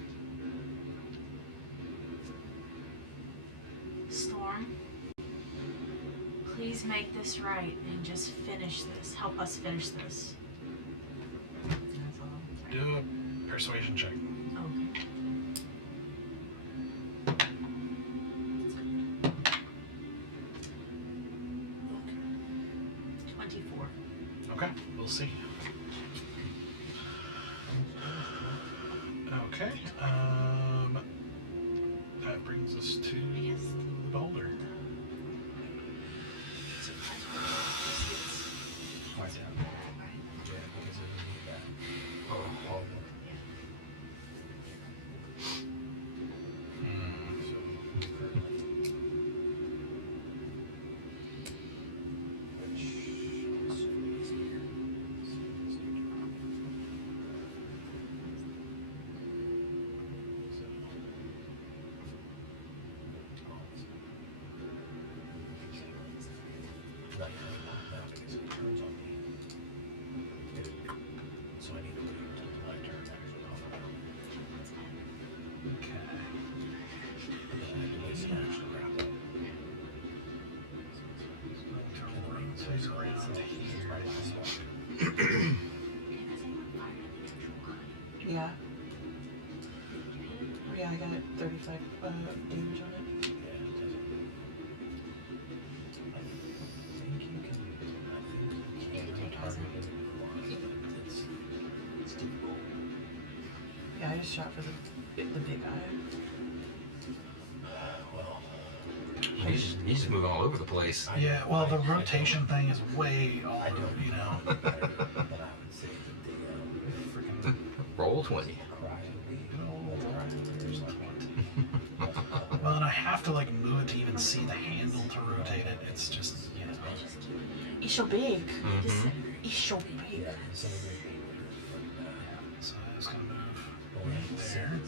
Storm, please make this right and just finish this. Help us finish this. That's all. do a persuasion check. Okay. Okay, we'll see. Okay, that brings us to the boulder. Right down. Yeah, because it would be that. So I need to wait until my turn actually. Okay. And then I have to wait to actually wrap up. Yeah. Yeah, I got 35 damage on it. Yeah, I just shot for the big eye. Well, He's just moving all over the place. Yeah, well, the rotation thing is way off, I don't, you know. But I would say that the freaking Roll 20. Well, and I have to like move it to even see the handle to rotate it. It's just, you know. It's so big. Mm-hmm. It's so big. Yeah, some of the So I'm just gonna move right there.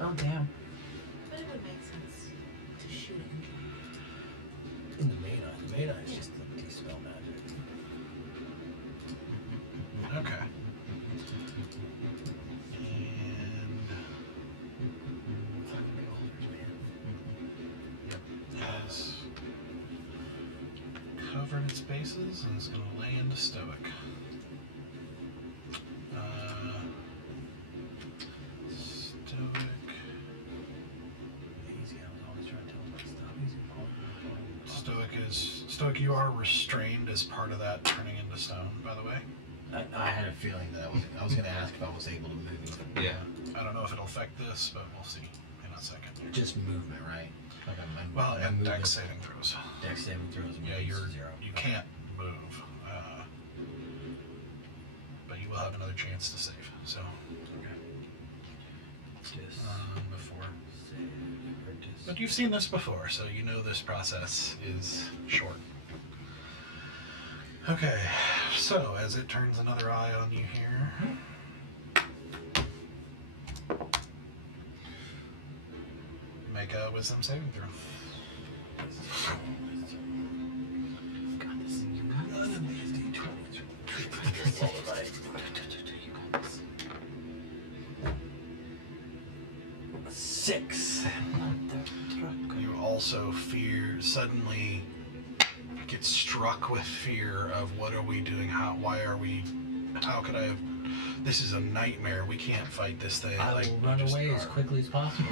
Oh, damn. But it would make sense to shoot it. in the main eye. The main eye is just the dispel magic. Okay. And Fucking beholders, man. has covered its bases and is going to land stoic. Stoic. Easy, I was always trying to tell him to stop using Stoic, you are restrained as part of that turning into stone, by the way. I had a feeling that I was going to ask if I was able to move. Yeah. I don't know if it'll affect this, but we'll see in a second. Just movement, right? Like I'm Well, and moving. dex saving throws. Dex saving throws. Yeah, moves zero. you can't move, but you will have another chance to save. So Just before, save or just. but you've seen this before, so you know this process is short. Okay, so as it turns another eye on you here. Make a wisdom saving throw. Got this. You got this. None of these D20s are 6. You also suddenly get struck with fear of what are we doing? How could I have? This is a nightmare. We can't fight this thing. I will run just away as are. quickly as possible.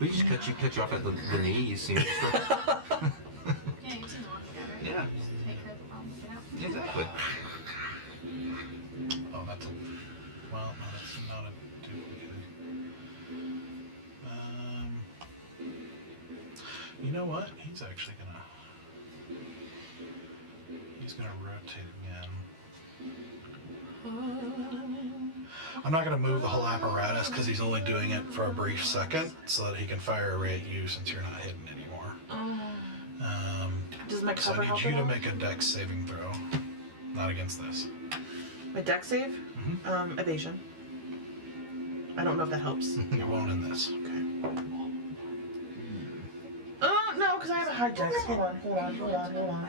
We just cut you off at the knees. You know, Yeah, you seem to want that, right? yeah. Take care of the problem, get out. Exactly. Oh, that's well, no, that's not a duplicate. You know what? He's actually gonna rotate again. I'm not going to move the whole apparatus because he's only doing it for a brief second so that he can fire a ray at you since you're not hidden anymore. Does my So cover I help need you at to all? make a dex saving throw. Not against this. My dex save? Evasion. I don't know if that helps. You won't in this. Okay. No, because I have a high dex. Hold on.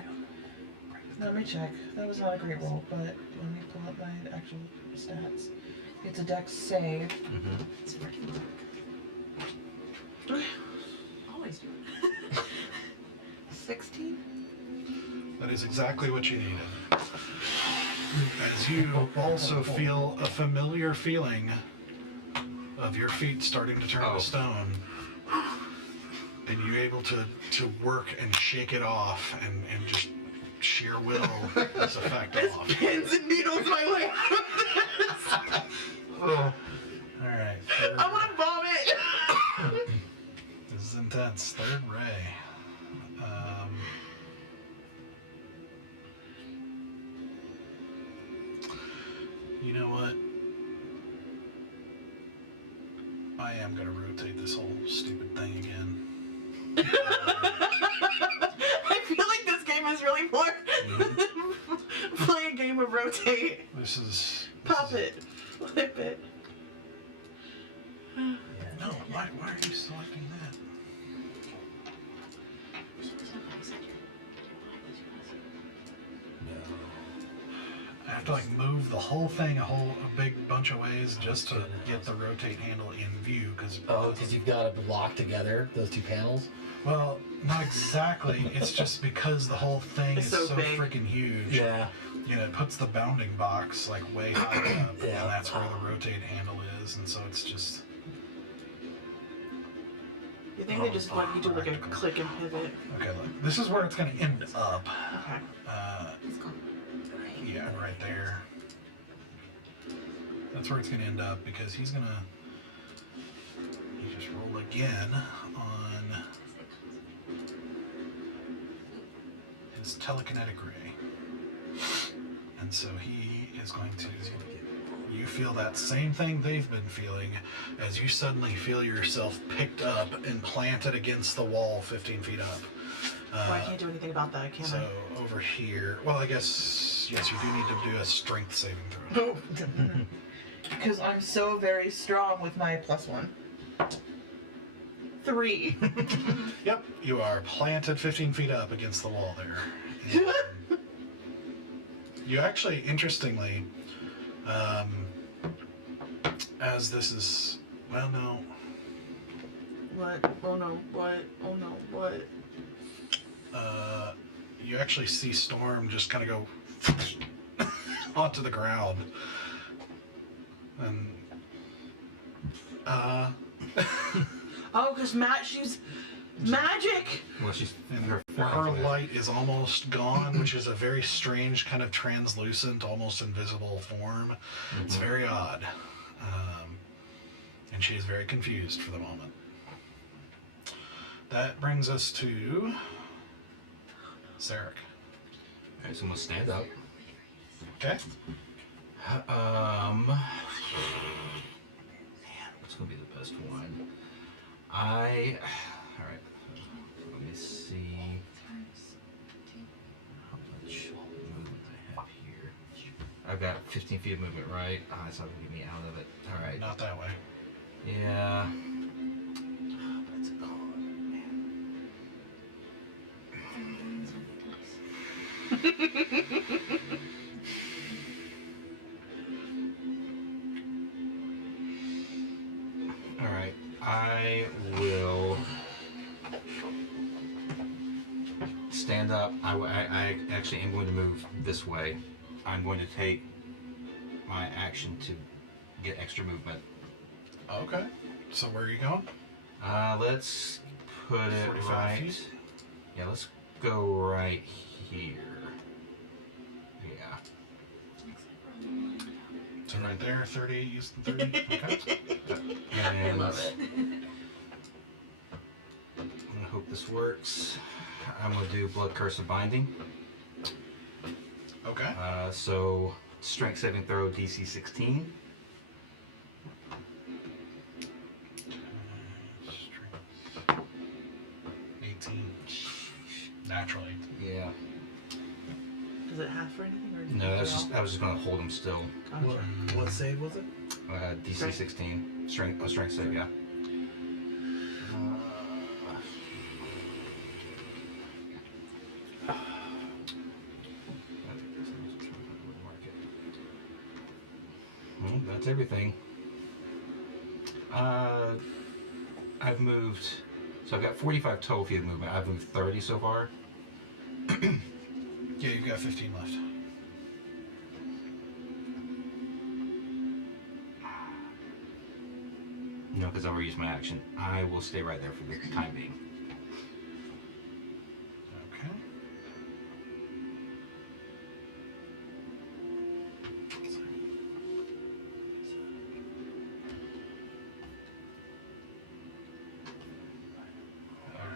Let me check. That was not a great roll, but let me pull up my actual stats. It's a dex save. Always do it. 16? That is exactly what you needed. As you also feel a familiar feeling of your feet starting to turn to stone, and you're able to work and shake it off and just sheer will this effect off. Pins and needles my way out of this! Alright. I want to vomit! This is intense. Third ray. You know what? I am going to rotate this whole stupid thing again. I feel like this game is really more play a game of rotate. This is... Pop it. Flip it. No, why are you selecting that? I have to like move the whole thing a big bunch of ways just to get the rotate handle in view because you've got to lock together those two panels? well, not exactly. It's just because the whole thing It's is so so big. freaking huge. Yeah. You know, it puts the bounding box like way high up, Yeah. and that's where the rotate handle is, and so it's just You think they just want you to do like a click and pivot? okay. Look, this is where it's going to end up. Okay. Yeah, right there. That's where it's going to end up because he's going to. You just roll again on his telekinetic ray. And so he is going to. You feel that same thing they've been feeling as you suddenly feel yourself picked up and planted against the wall 15 feet up. Well, I can't do anything about that, can So over here, well, I guess, yes, you do need to do a strength saving throw. I? Because I'm so very strong with my +1. 3. Yep, you are planted 15 feet up against the wall there. And you actually, interestingly, as this is, well, no. What? Oh no, what? Oh no, what? You actually see Storm just kind of go onto the ground. And, Oh, because she's magic! Well, she's and her her light is almost gone, which is a very strange kind of translucent, almost invisible form. It's very odd. And she is very confused for the moment. That brings us to Sarek. Okay, so I'm gonna stand up. Okay? Man, what's gonna be the best one? Alright. Let me see how much movement I have here. I've got 15 feet of movement, right? That's not gonna get me out of it. Alright. Not that way. Yeah. What's it called? Man. Alright, I will stand up. I actually am going to move this way. I'm going to take my action to get extra movement. Okay. So where are you going? Let's put it 45 right. feet? Yeah, let's go right here. Yeah. So right there, 30, use the 30. Okay. I love it. I hope this works. I'm gonna do Blood Curse of Binding. Okay. So strength saving throw DC 16. Strength. 18. Natural 18. Yeah. Does it have for anything? Or No, I was just gonna hold him still. Gotcha. What save was it? DC Strength. 16. Strength save, yeah. Well, that's everything. I've moved, so I've got 45 total feet of movement. I've moved 30 so far. Yeah, you've got 15 left. No, because I already used my action. I will stay right there for the time being. Okay.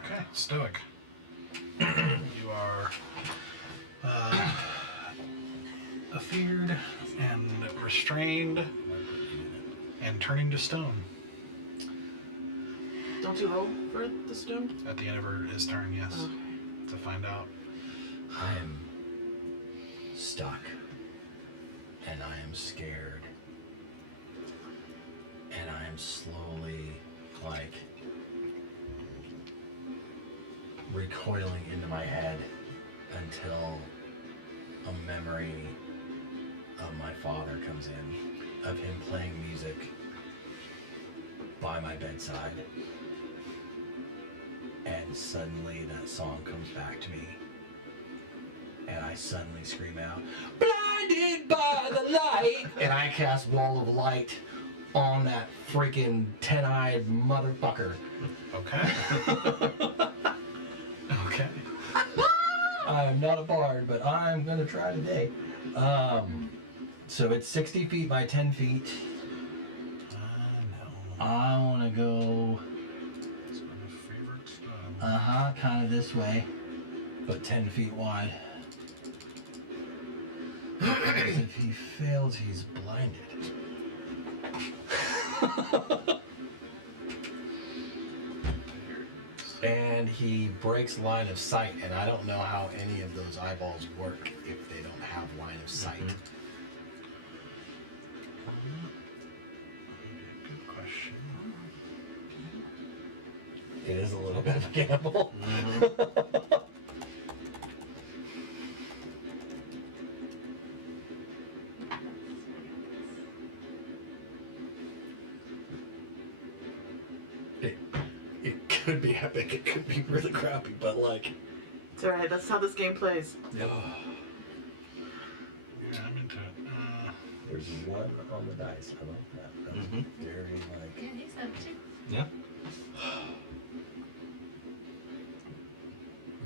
Okay, Stoic. You are afeared and restrained and turning to stone Don't you roll for the stone? at the end of his turn, yes, Okay. to find out. I am stuck. And I am scared. And I am slowly, like, recoiling into my head until a memory of my father comes in, of him playing music by my bedside. And suddenly that song comes back to me. And I suddenly scream out, "Blinded by the light!" And I cast Wall of Light on that freaking 10-eyed motherfucker. Okay. Okay. I'm not a bard, but I'm gonna try today. So it's 60 feet by 10 feet. No. I wanna go, It's my favorite style. kind of this way, but 10 feet wide. Because if he fails, he's blinded. And he breaks line of sight, and I don't know how any of those eyeballs work if they don't have line of sight. Good question. It is a little bit of a gamble. It could be epic, it could be really crappy, but like... It's alright, that's how this game plays. Yeah, I'm into it. There's one on the dice. I like that. That's very like... Yeah, he's up too. Yeah.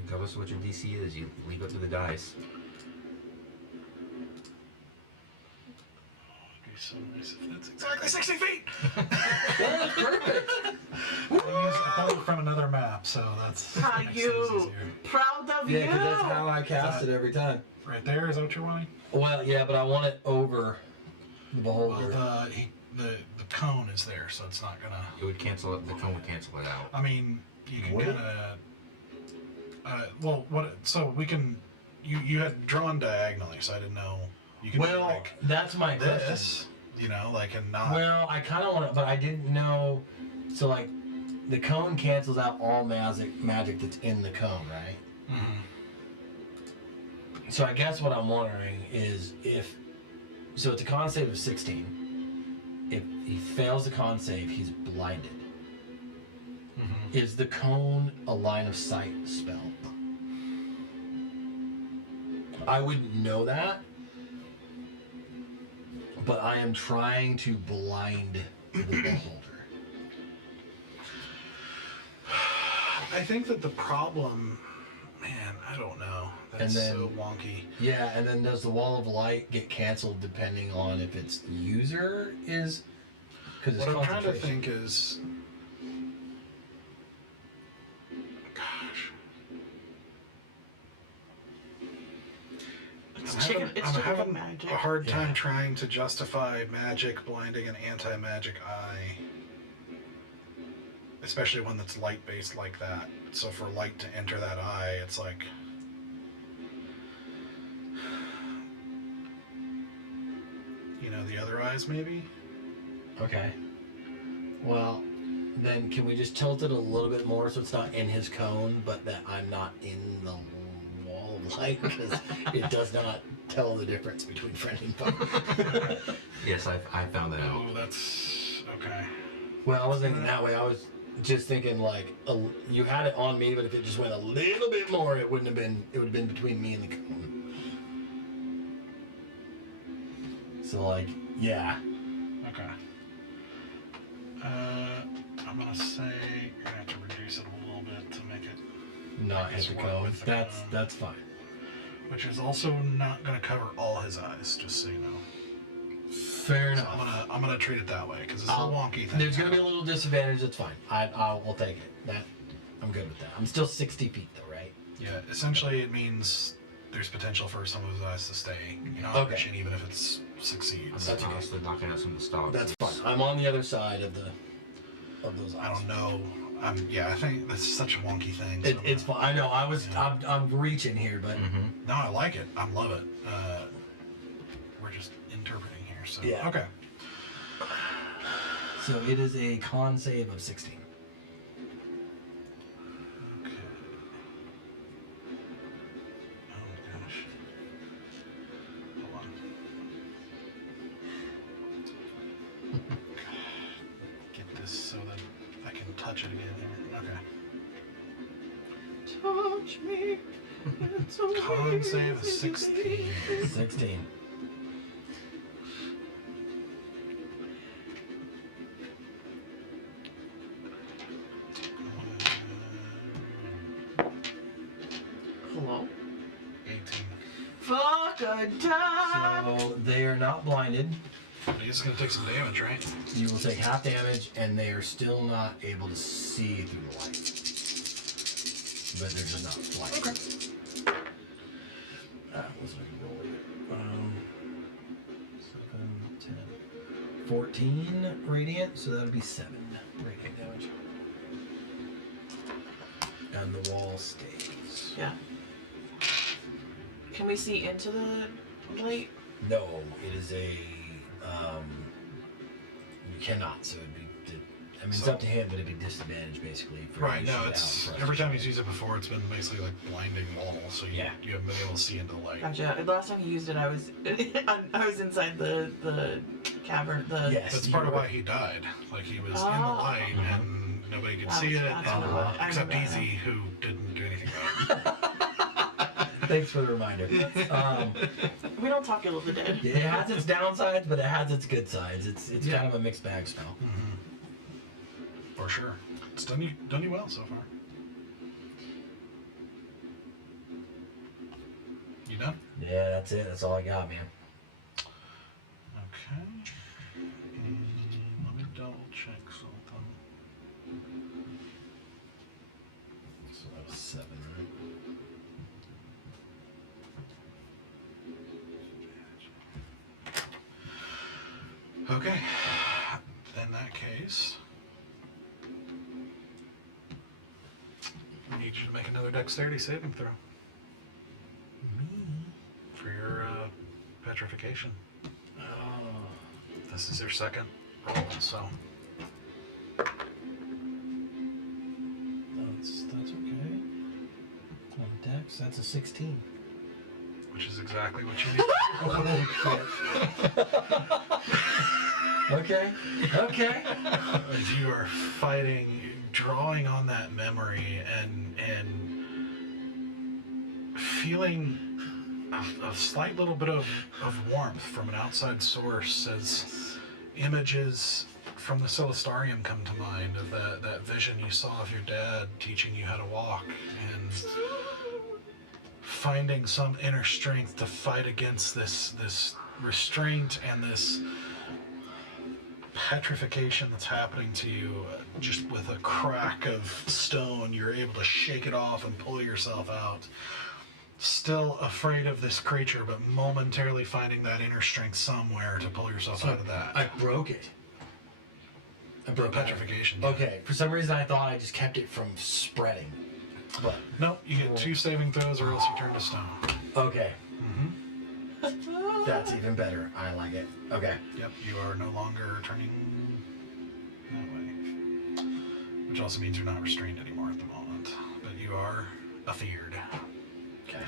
Regardless of what your DC is, you leave it to the dice. It'd be so nice if that's exactly 60 feet! That's perfect! I pulled it from another map, so that's How makes things you easier. proud of Yeah, you? because that's how I cast it every time. Right there, is that what you're wanting? Well, yeah, but I want it over the beholder. Well, the cone is there, so it's not gonna. It would cancel it. The cone would cancel it out. I mean, you can Would it? kind of. Well, what? So we can. You had drawn diagonally, so I didn't know. You can do Well, like that's my question. this, you know, like and not. Well, I kind of want it, but I didn't know. So, like, the cone cancels out all magic that's in the cone, right? Mhm. So I guess what I'm wondering is if... So it's a con save of 16. If he fails the con save, he's blinded. Mhm. Is the cone a line of sight spell? I wouldn't know that. But I am trying to blind the beholder. I think that the problem, man, I don't know. That's And then- so wonky. Yeah, and then does the wall of light get canceled depending on if its user is... Because it's What I'm trying to concentration. think is, gosh, it's I'm having magic. a hard time Yeah. trying to justify magic blinding an anti-magic eye. Especially one that's light-based like that. So for light to enter that eye, it's like... You know, the other eyes, maybe? Okay. Well, then can we just tilt it a little bit more so it's not in his cone, but that I'm not in the wall of light, because it does not tell the difference between friend and foe. Yes, I found that out. Oh, that's... Okay. Well, I was thinking that way. I was just thinking like you had it on me, but if it just went a little bit more, it wouldn't have been. It would have been between me and the cone. So like, yeah. Okay. I'm gonna say you're gonna have to reduce it a little bit to make it... Not hit the Sword cone. with the That's cone. that's fine. Which is also not gonna cover all his eyes, just so you know. Fair So enough. I'm gonna treat it that way because it's a I'll- wonky thing. There's gonna be a little disadvantage. That's fine. We'll take it. That I'm good with that. I'm still 60 feet though, right? Yeah, essentially it means there's potential for some of his eyes to stay Okay. even if it succeeds. That's okay. Honestly, knocking out some of the stalks. That's fine. I'm on the other side of those I eyes. don't know. I think that's such a wonky thing. so It's fine. I know. I'm reaching here, but Mm-hmm. No, I like it. I love it. We're just interpreting here, so Yeah. okay. so it is a con save of 16. Okay. Oh gosh. Hold on. Get this so that I can touch it again here. Okay. Touch me. It's so Con save is 16. 16. Hello. 18. Fuck a time. So they are not blinded. He's gonna take some damage, right? You will take half damage, and they are still not able to see through the light. But they're just not blinded. Okay. What's I can roll it? 7, 10, 14 radiant, so that would be 7 radiant damage. And the wall stays. Yeah. Can we see into the light? No, it is a. You cannot, so it'd be. I mean, it's up to him, but it'd be disadvantage basically. For Right, you to no, shoot it's out every time he's used it before, it's been basically like blinding wall, so you, Yeah. you haven't been able to see into the light. Gotcha. The last time he used it, I was I was inside the cavern. Yes. That's part of why he died. Like he was in the light and nobody could That's- see it, that's what it was. I except remember that Easy, who didn't do anything about it. Thanks for the reminder. We don't talk ill of the dead. It has its downsides, but it has its good sides. It's Yeah. kind of a mixed bag spell. For sure. It's done you well so far. You done? Yeah, that's it. That's all I got, man. Okay. And let me double check something. So that was 7, right? Okay. In that case, I need you to make another dexterity saving throw for your petrification. Oh. This is your second roll, so That's okay. On Dex, that's a 16. which is exactly what you need. Okay. Okay. As you are fighting, drawing on that memory and feeling a slight little bit of warmth from an outside source as images from the Celestarium come to mind of that vision you saw of your dad teaching you how to walk and finding some inner strength to fight against this restraint and this petrification that's happening to you. Just with a crack of stone, you're able to shake it off and pull yourself out. still afraid of this creature, but momentarily finding that inner strength somewhere to pull yourself out of that. I broke it. I broke petrification. It. Okay, for some reason I thought I just kept it from spreading. But no, you get 2 saving throws or else you turn to stone. okay. Mm-hmm. That's even better. I like it. Okay. Yep, you are no longer turning that way. Which also means you're not restrained anymore at the moment. But you are afeared. Okay.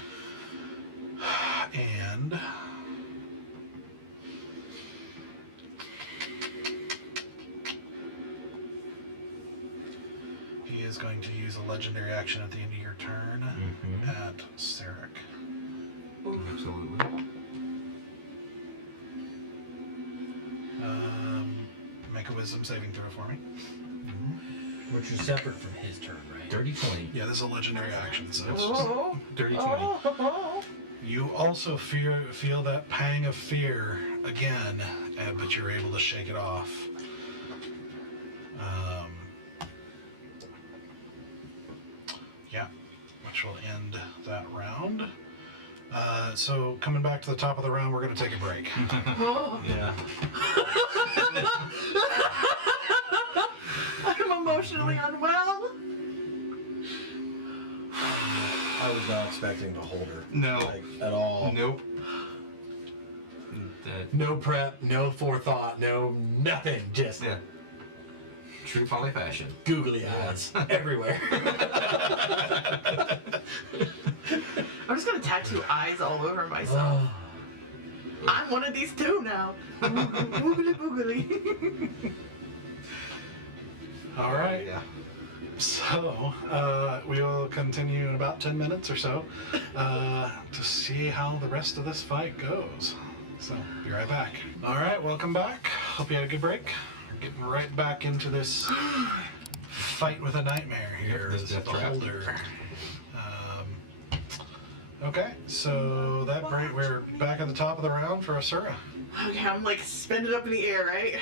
And he is going to use a legendary action at the end of your turn at Sarek. Absolutely. Make a wisdom saving throw for me. Which is separate from his turn, right? Dirty 20. Yeah, this is a legendary action, so it's just... Dirty 20. You also feel that pang of fear again, but you're able to shake it off. Yeah, which will end that round. So coming back to the top of the round, we're going to take a break. Yeah. I'm emotionally unwell. I was not expecting to hold her. No. Like, at all. Nope. No prep, no forethought, no nothing. Just Yeah. True Folly fashion. googly eyes everywhere. I'm just gonna tattoo eyes all over myself. I'm one of these too now. Boogly boogly. All right. Yeah. So, we will continue in about 10 minutes or so to see how the rest of this fight goes. So, be right back. All right, welcome back. Hope you had a good break. We're getting right back into this fight with a nightmare here. Yep, this as death the trap. holder. Okay, so that break, we're back at the top of the round for Asura. Okay, I'm like spin it up in the air, right?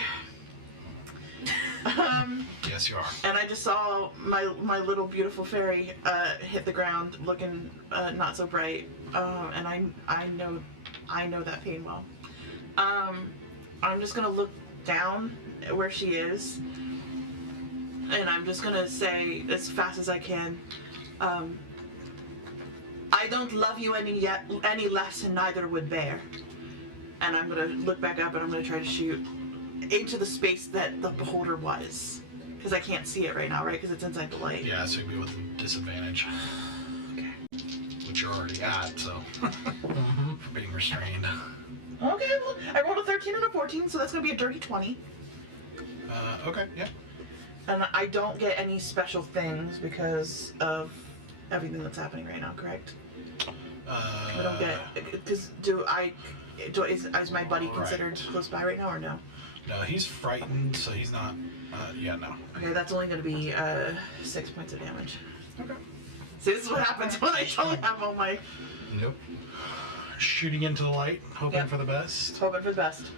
Yes, you are. And I just saw my little beautiful fairy hit the ground, looking not so bright. And I know that pain well. I'm just gonna look down at where she is, and I'm just gonna say as fast as I can, I don't love you any less, and neither would Bear. And I'm gonna look back up, and I'm gonna try to shoot into the space that the beholder was, because I can't see it right now, right? Because it's inside the light. Yeah, so you'd be with a disadvantage. Okay. Which you're already at, so. For being restrained. Okay, well, I rolled a 13 and a 14, so that's gonna be a dirty 20. Okay, yeah. And I don't get any special things because of everything that's happening right now, correct? I don't get, because is my buddy considered close by right now or no? No, he's frightened, so he's not, yeah, no. Okay, that's only gonna be 6 points of damage. Okay. See, this is what happens when I don't have all my... Nope. Shooting into the light, hoping Yep. for the best. Hoping for the best.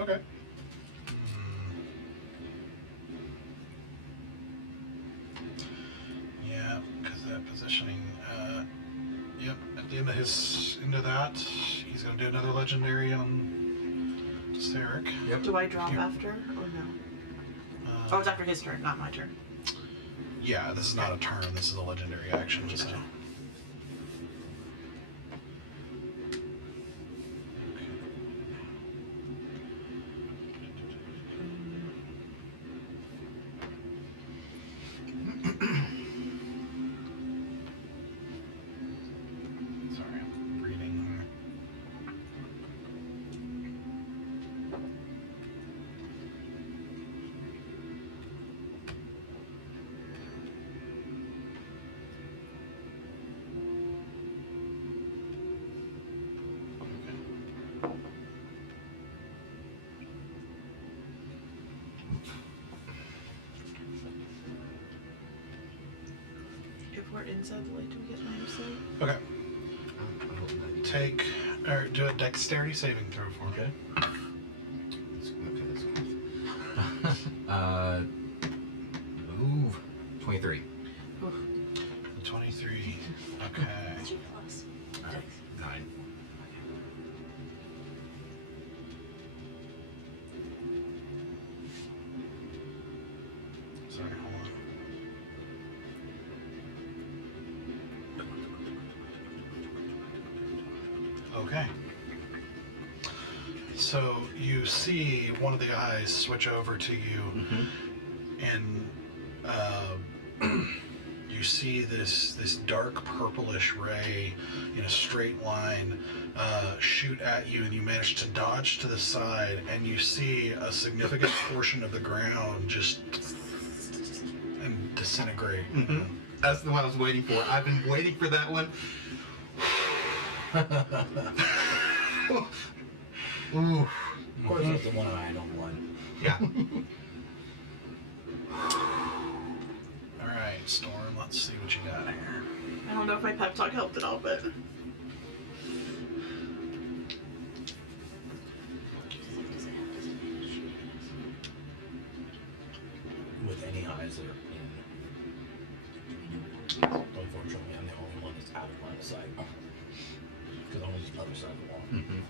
Okay. Yeah, because that positioning, yep, at the end of into that, he's going to do another legendary on Sarek. Yep. Do I drop after or no? Oh, it's after his turn, not my turn. Yeah, this is not a turn, this is a legendary action, so. Sorry, I'm reading here. If we're inside the light, do we get my MC? Okay, take, or do a dexterity saving throw for me. Okay. That's good. Move. 23. Oof. Okay. What's your plus? Dex. 9. Sorry, hold on. Okay. So you see one of the eyes switch over to you, and you see this dark purplish ray in a straight line shoot at you, and you manage to dodge to the side, and you see a significant portion of the ground just and disintegrate. That's the one I was waiting for. I've been waiting for that one. Ooh. Of course, it's the one I don't want. Yeah. All right, Storm. Let's see what you got here. I don't know if my pep talk helped at all, but With any eyes that are in. Unfortunately, I'm the only one that's out of line of sight. Because I'm on the other side of the wall.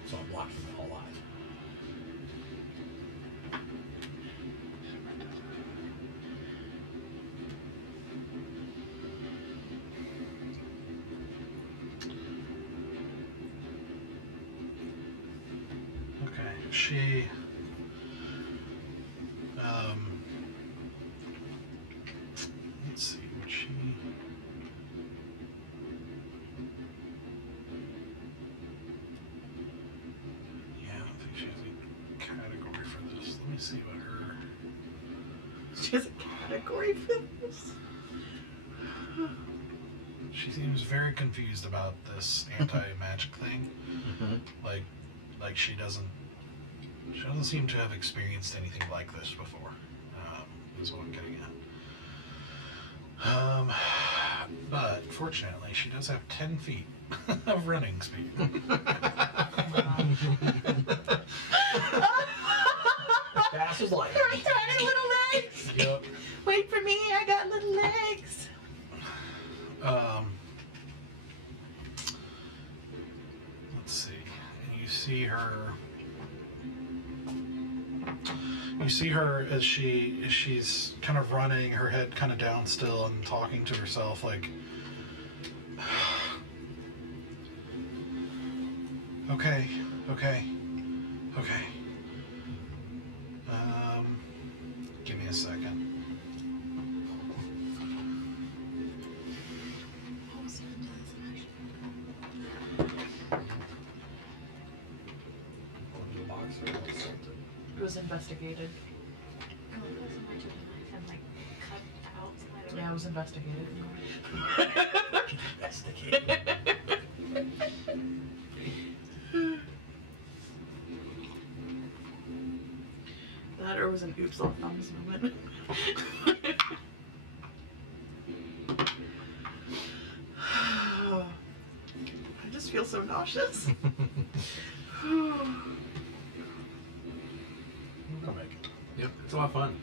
So I'm blocking the whole eye. Okay, she. Let's see what she. Yeah, I don't think she has a category for this. Let me see what her. she has a category for this. She seems very confused about this anti-magic thing. Like she doesn't seem to have experienced anything like this before. Is what I'm getting at. But fortunately, she does have 10 feet of running speed. Fast as light. Her tiny little legs. Yep. Wait for me, I got little legs. Let's see. And you see her. You see her as she's kind of running, her head kind of down still, and talking to herself like, okay. Give me a second. It was investigated. Oh, it wasn't much of a knife and like cut the outside of it. Yeah, it was investigated. Investigate. That or was an oops all thumbs moment. I just feel so nauseous. I'll make it. Yep. It's a lot of fun.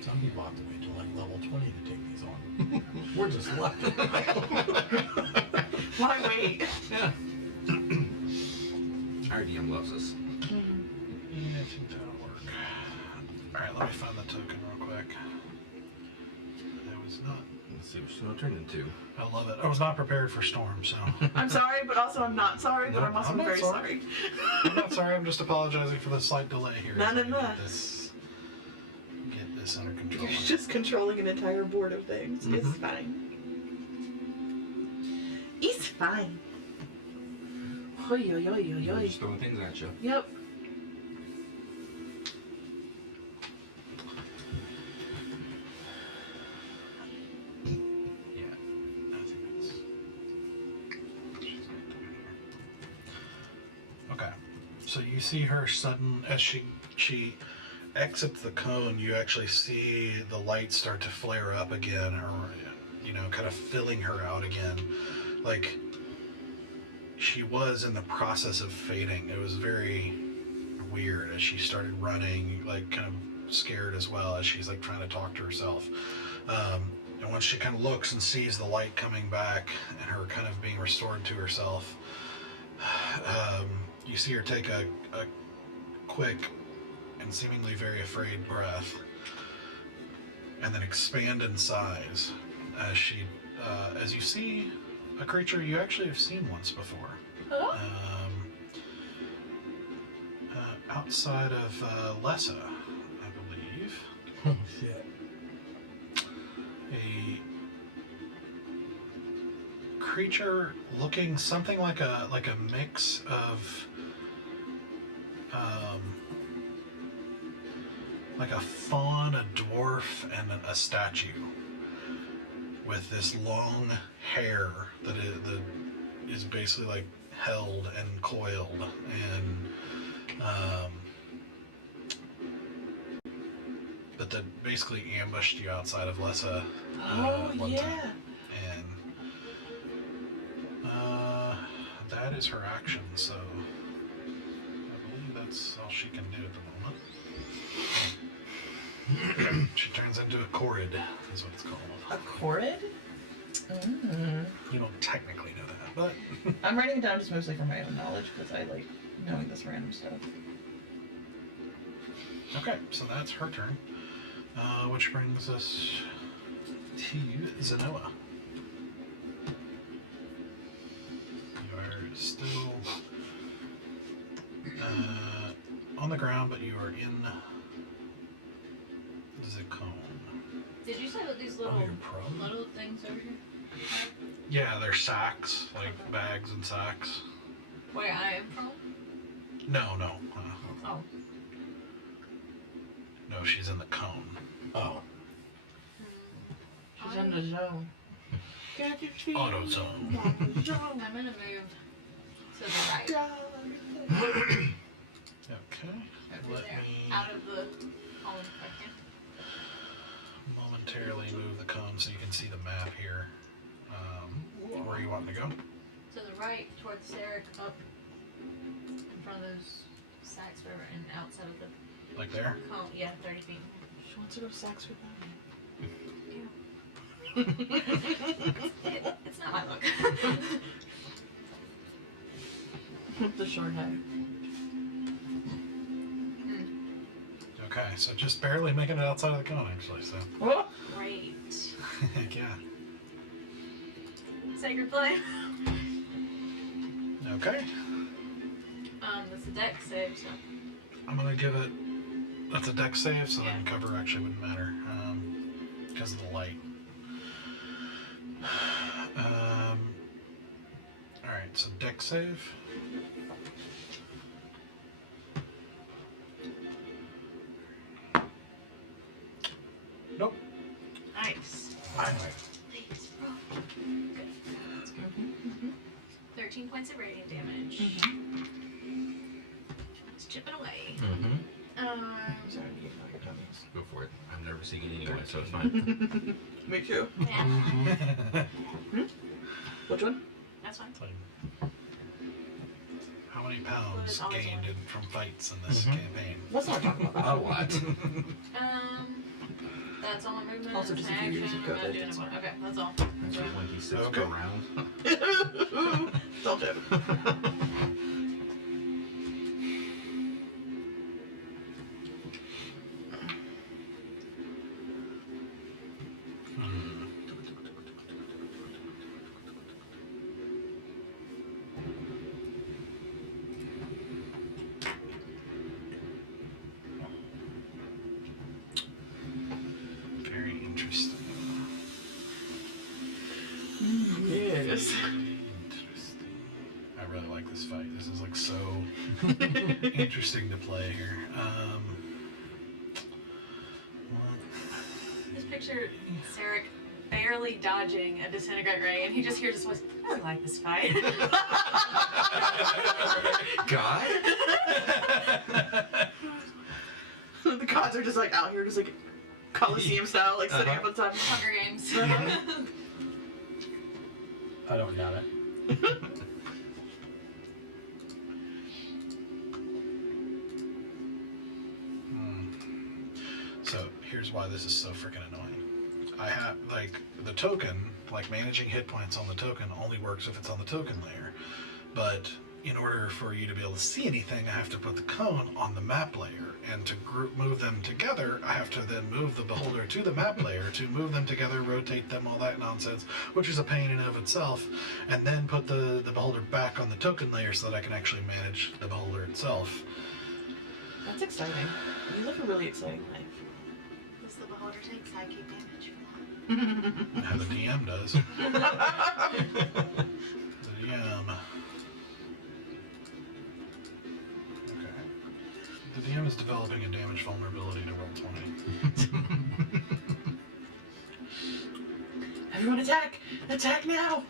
Some people have to wait till like level 20 to take these on. We're just lucky. Why wait? Yeah. Our DM loves us. Yeah, I think that'll work. Alright, let me find the token real quick. I was not. Let's see what she's gonna turn into. I love it. I was not prepared for Storm, so. I'm sorry, but also I'm not sorry, but No, I'm also I'm not very sorry. sorry. I'm not sorry, I'm just apologizing for the slight delay here. No, as no, I no. Get this under control. You're just controlling an entire board of things. It's fine. It's fine. Oi, oi, oi, oi, We're oi. just throwing things at you. Yep. Yeah, I think it's. She's got that here. Okay, so you see her sudden as she exits the cone. You actually see the light start to flare up again, or kind of filling her out again, like she was in the process of fading. It was very weird as she started running, like kind of scared as well as she's like trying to talk to herself. And once she kind of looks and sees the light coming back and her kind of being restored to herself, you see her take a quick and seemingly very afraid breath, and then expand in size as you see a creature you actually have seen once before. Oh. Outside of Lessa, I believe. Oh shit. A creature looking something like a mix of like a faun, a dwarf, and a statue with this long hair that is basically like held and coiled, and but that basically ambushed you outside of Lessa one time. And that is her action, so I believe that's all she can do at the moment. She turns into a Corrid, is what it's called. A Corrid? You don't technically know that, but I'm writing it down just mostly for my own knowledge because I like knowing this random stuff. okay, so that's her turn. Which brings us to you, Zenoa. You are still on the ground, but you are in the cone. Did you say what these little you're prone? little things over here? Yeah, they're sacks, like bags and sacks. Where I am from? No. Oh. No, she's in the cone. Oh. She's in the zone. Auto zone. I'm gonna move to the right. Okay. Over Let there. me Out of the home. Okay. momentarily move the cone so you can see the map here. Where you want me to go? To the right, towards Sarek, up in front of those sacks, wherever, and outside of the Like there? cone. Yeah, 30 feet. She wants to go sex with It's not my look. them. The short hair. Okay, so just barely making it outside of the cone, actually. So, Oh! Great. heck yeah. Sacred flame. Okay, That's a deck save, so. I'm gonna give it. That's a dex save, so then Yeah. cover actually wouldn't matter because of the light. All right, so dex save. Nope. Nice. Finally. Thanks, bro. Good. That's good. 13 points of radiant damage. It's chipping away. Mm-hmm. Sorry to get all your tummies. Go for it. I'm never seeing it anyway, so it's fine. Me too. Yeah, Which one? that's fine. How many What pounds is always gained one? from fights in this Mhm. campaign? Let's not talk about that. A lot. That's all my movement. Also that's just my a few years action. ago, I'm not doing that's it more. fine. Okay, that's all. That's what 26 Okay. per round. Don't do. Very interesting. Yes. Interesting. I really like this fight. This is like so interesting to play here. Just picture Sarek barely dodging a disintegrate ray, and he just hears this voice. I really like this fight. God? The gods are just like out here, just like Coliseum style, like sitting up on top. Hunger Games. I don't doubt it. So here's why this is so freaking annoying. I have, like, the token, like managing hit points on the token only works if it's on the token layer. But in order for you to be able to see anything, I have to put the cone on the map layer. And to move them together, I have to then move the beholder to the map layer to move them together, rotate them, all that nonsense, which is a pain in and of itself. And then put the beholder back on the token layer so that I can actually manage the beholder itself. That's exciting. You live a really exciting life. Does the beholder take psychic damage? How the DM does. The DM. Okay. The DM is developing a damage vulnerability to roll 20. Everyone attack! Attack now!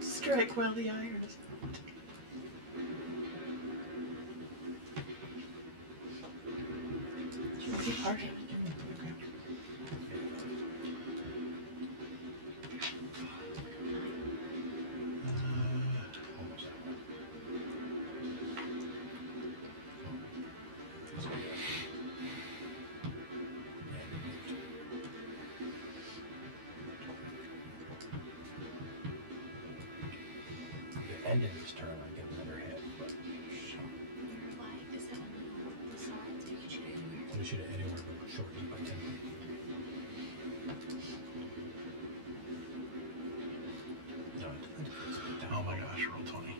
Strike while the iron is hot. Should we keep partying? Okay. Almost that way. The end of this turn, I get another hit, but Like, is that on the sides? You can shoot it anywhere. I'm gonna shoot it anywhere but shortly by 10 feet. No, it defeats me down. Oh my gosh, roll 20.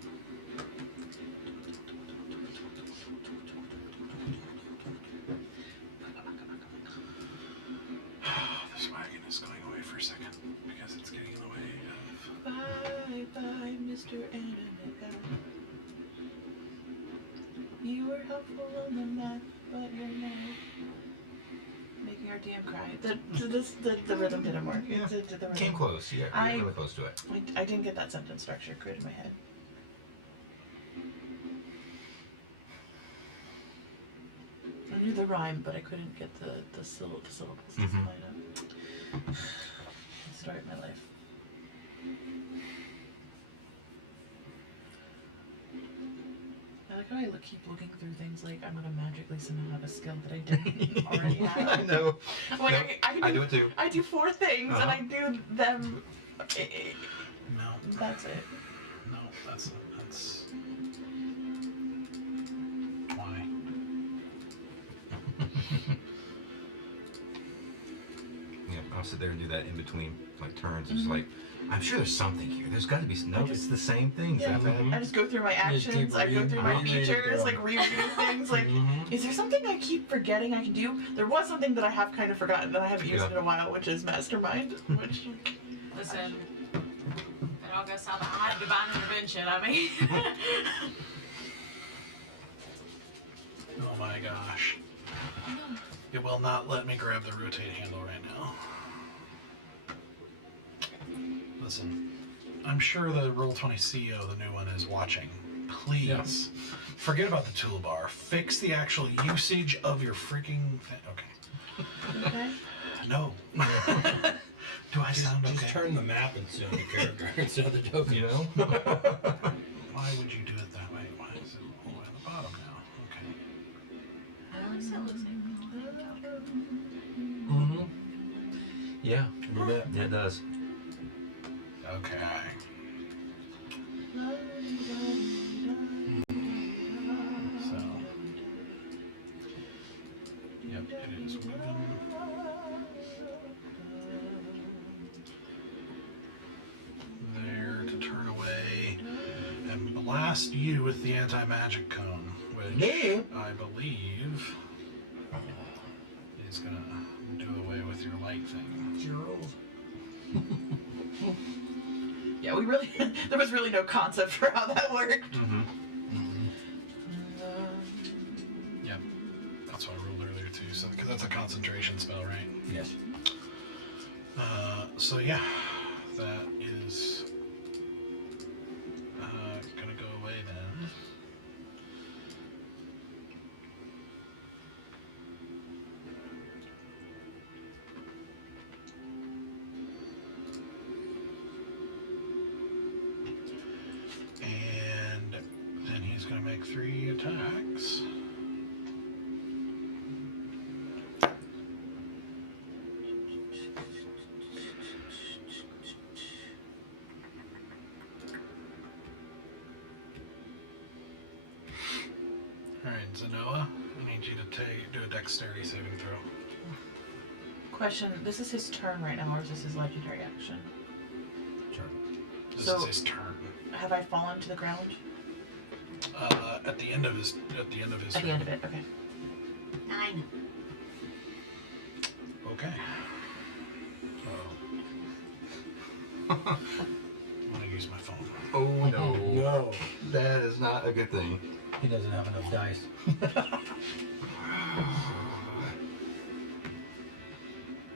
This wagon is going away for a second because it's getting in the way of... Bye bye, Mr. Anime Guy. You were helpful on the map, but you're not making our DM cry. The rhythm didn't work. Yeah. The rhythm. Came close. You got really close to it. I didn't get that sentence structure clear in my head. I knew the rhyme, but I couldn't get the syllables to line up. Story of my life. I like how I keep looking through things like I'm gonna magically somehow have a skill that I didn't already have. I know. I'm like, Yep, I do it too. I do 4 things and I do them. No, That's it. no, that's... Why? Yeah, I'll sit there and do that in between like turns. It's like, I'm sure there's something here. There's got to be some. No, it's the same thing. Yeah. That bad? I just go through my Just keep actions, I go through my reading it, features, go. like rereading things, like, is there something I keep forgetting I can do? There was something that I have kind of forgotten that I haven't used Yeah. in a while, which is Mastermind, which... Listen, it all goes down the high divine intervention. I mean, Oh my gosh. It will not let me grab the rotate handle right now. Listen, I'm sure the Roll20 CEO, the new one, is watching. Please, Yeah. forget about the toolbar. Fix the actual usage of your freaking thing. Okay. Okay. No. Do I sound okay? Just turn the map instead of the character instead of the token. You know? Why would you do it that way? Why is it all the way at the bottom now? Okay. at least it looks like Mm-hmm. Yeah. A little bit. Yeah, it does. Okay. So. Yep, it is moving. There to turn away and blast you with the anti-magic cone, which Yeah. I believe is gonna do away with your light thing. Gerald. Yeah, we really, there was really no concept for how that worked. Mm-hmm. Yep, that's what I rolled earlier too. So because that's a concentration spell, right? Yes. So yeah, that is gonna go away then. And then he's gonna make 3 attacks. Noah, I need you to do a dexterity saving throw. Question, this is his turn right now, or is this his legendary action? Sure. This So- is his turn. Have I fallen to the ground? At the end of his At the turn. end of it, okay. 9. Okay. I'm gonna use my phone. Oh no. No. That is not a good thing. He doesn't have enough dice.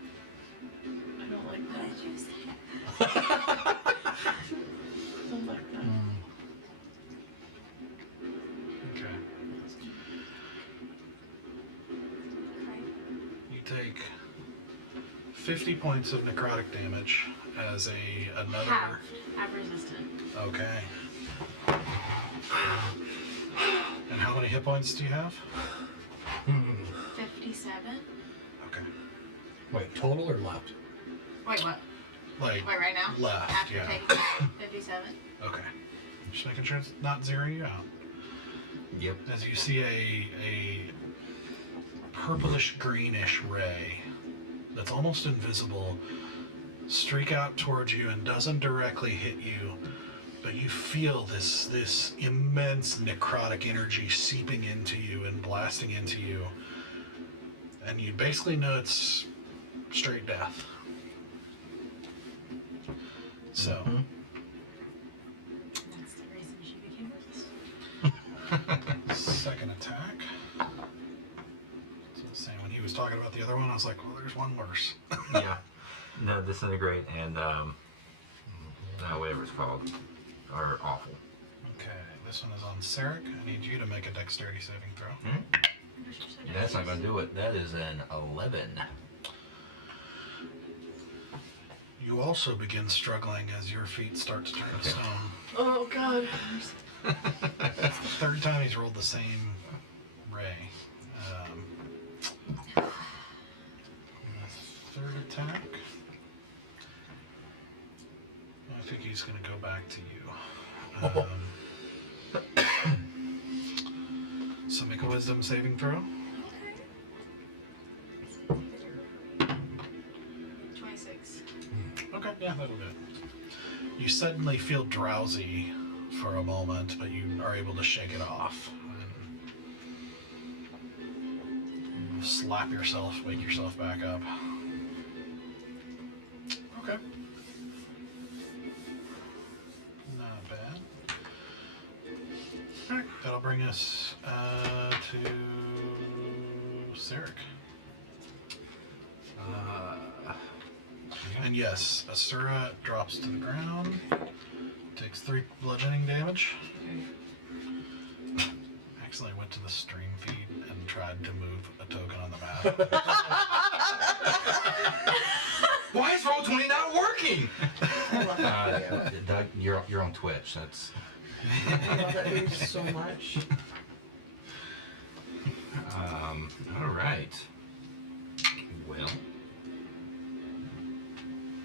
I don't like What that. did you say? I don't like that. Okay. You take 50 points of necrotic damage as another. Half. I'm resistant. Okay. And how many hit points do you have? 57. Okay. Wait, total or left? Wait, what? Like Wait, right now? left, After yeah. taking 57? Okay. Just making sure it's not zeroing you out. Yep. As you see a purplish greenish ray that's almost invisible streak out towards you and doesn't directly hit you, but you feel this immense necrotic energy seeping into you and blasting into you, and you basically know it's straight death. So That's the reason she became resistant. second attack. So same when he was talking about the other one, I was like, well, there's one worse. Yeah. No, disintegrate and whatever it's called are awful. Okay, this one is on Sarek. I need you to make a dexterity saving throw. That's not gonna do it. That is an 11. You also begin struggling as your feet start to turn to stone. Oh god. That's the third time he's rolled the same ray. The third attack. I think he's going to go back to you. So make a wisdom saving throw. 26. Okay, yeah, that'll do it. You suddenly feel drowsy for a moment, but you are able to shake it off. And slap yourself, wake yourself back up. Okay. Not bad. Alright, that'll bring us to Sarek. And yes, Asura drops to the ground, takes 3 bludgeoning damage. Accidentally went to the stream feed and tried to move a token on the map. Why is Roll20 not working? I love that video. Doug, you're on Twitch. That's I love that video so much. all right. Well,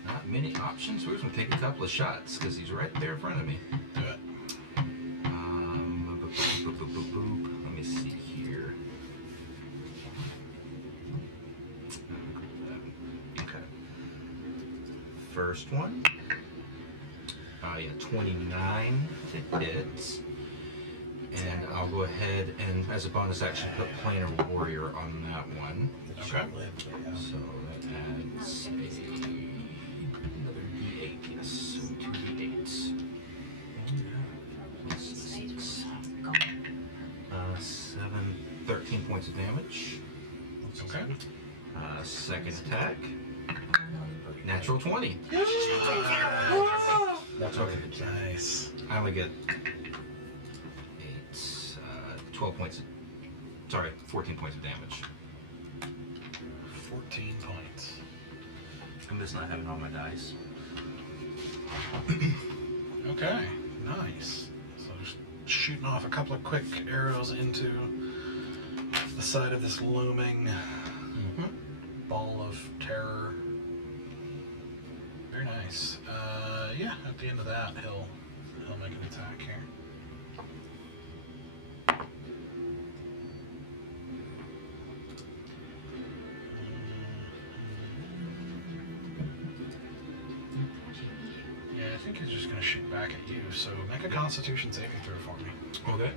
not many options. We're just gonna take a couple of shots because he's right there in front of me. Do it. Boop. Let me see here. Okay. First one. Yeah, 29 to hit. And I'll go ahead and, as a bonus action, put Planar Warrior on that one. Okay. So that adds another D8. Yes, so 2 D8s. 7, 13 points of damage. Okay. Second attack. Natural 20. That's okay. Nice. I only get 12 points. Sorry, 14 points of damage. 14 points. I'm just not having all my dice. Okay, nice. So just shooting off a couple of quick arrows into the side of this looming ball of terror. Very nice. Yeah, at the end of that, he'll make an attack here. he's just going to shoot back at you. So make a Constitution saving throw for me. Okay.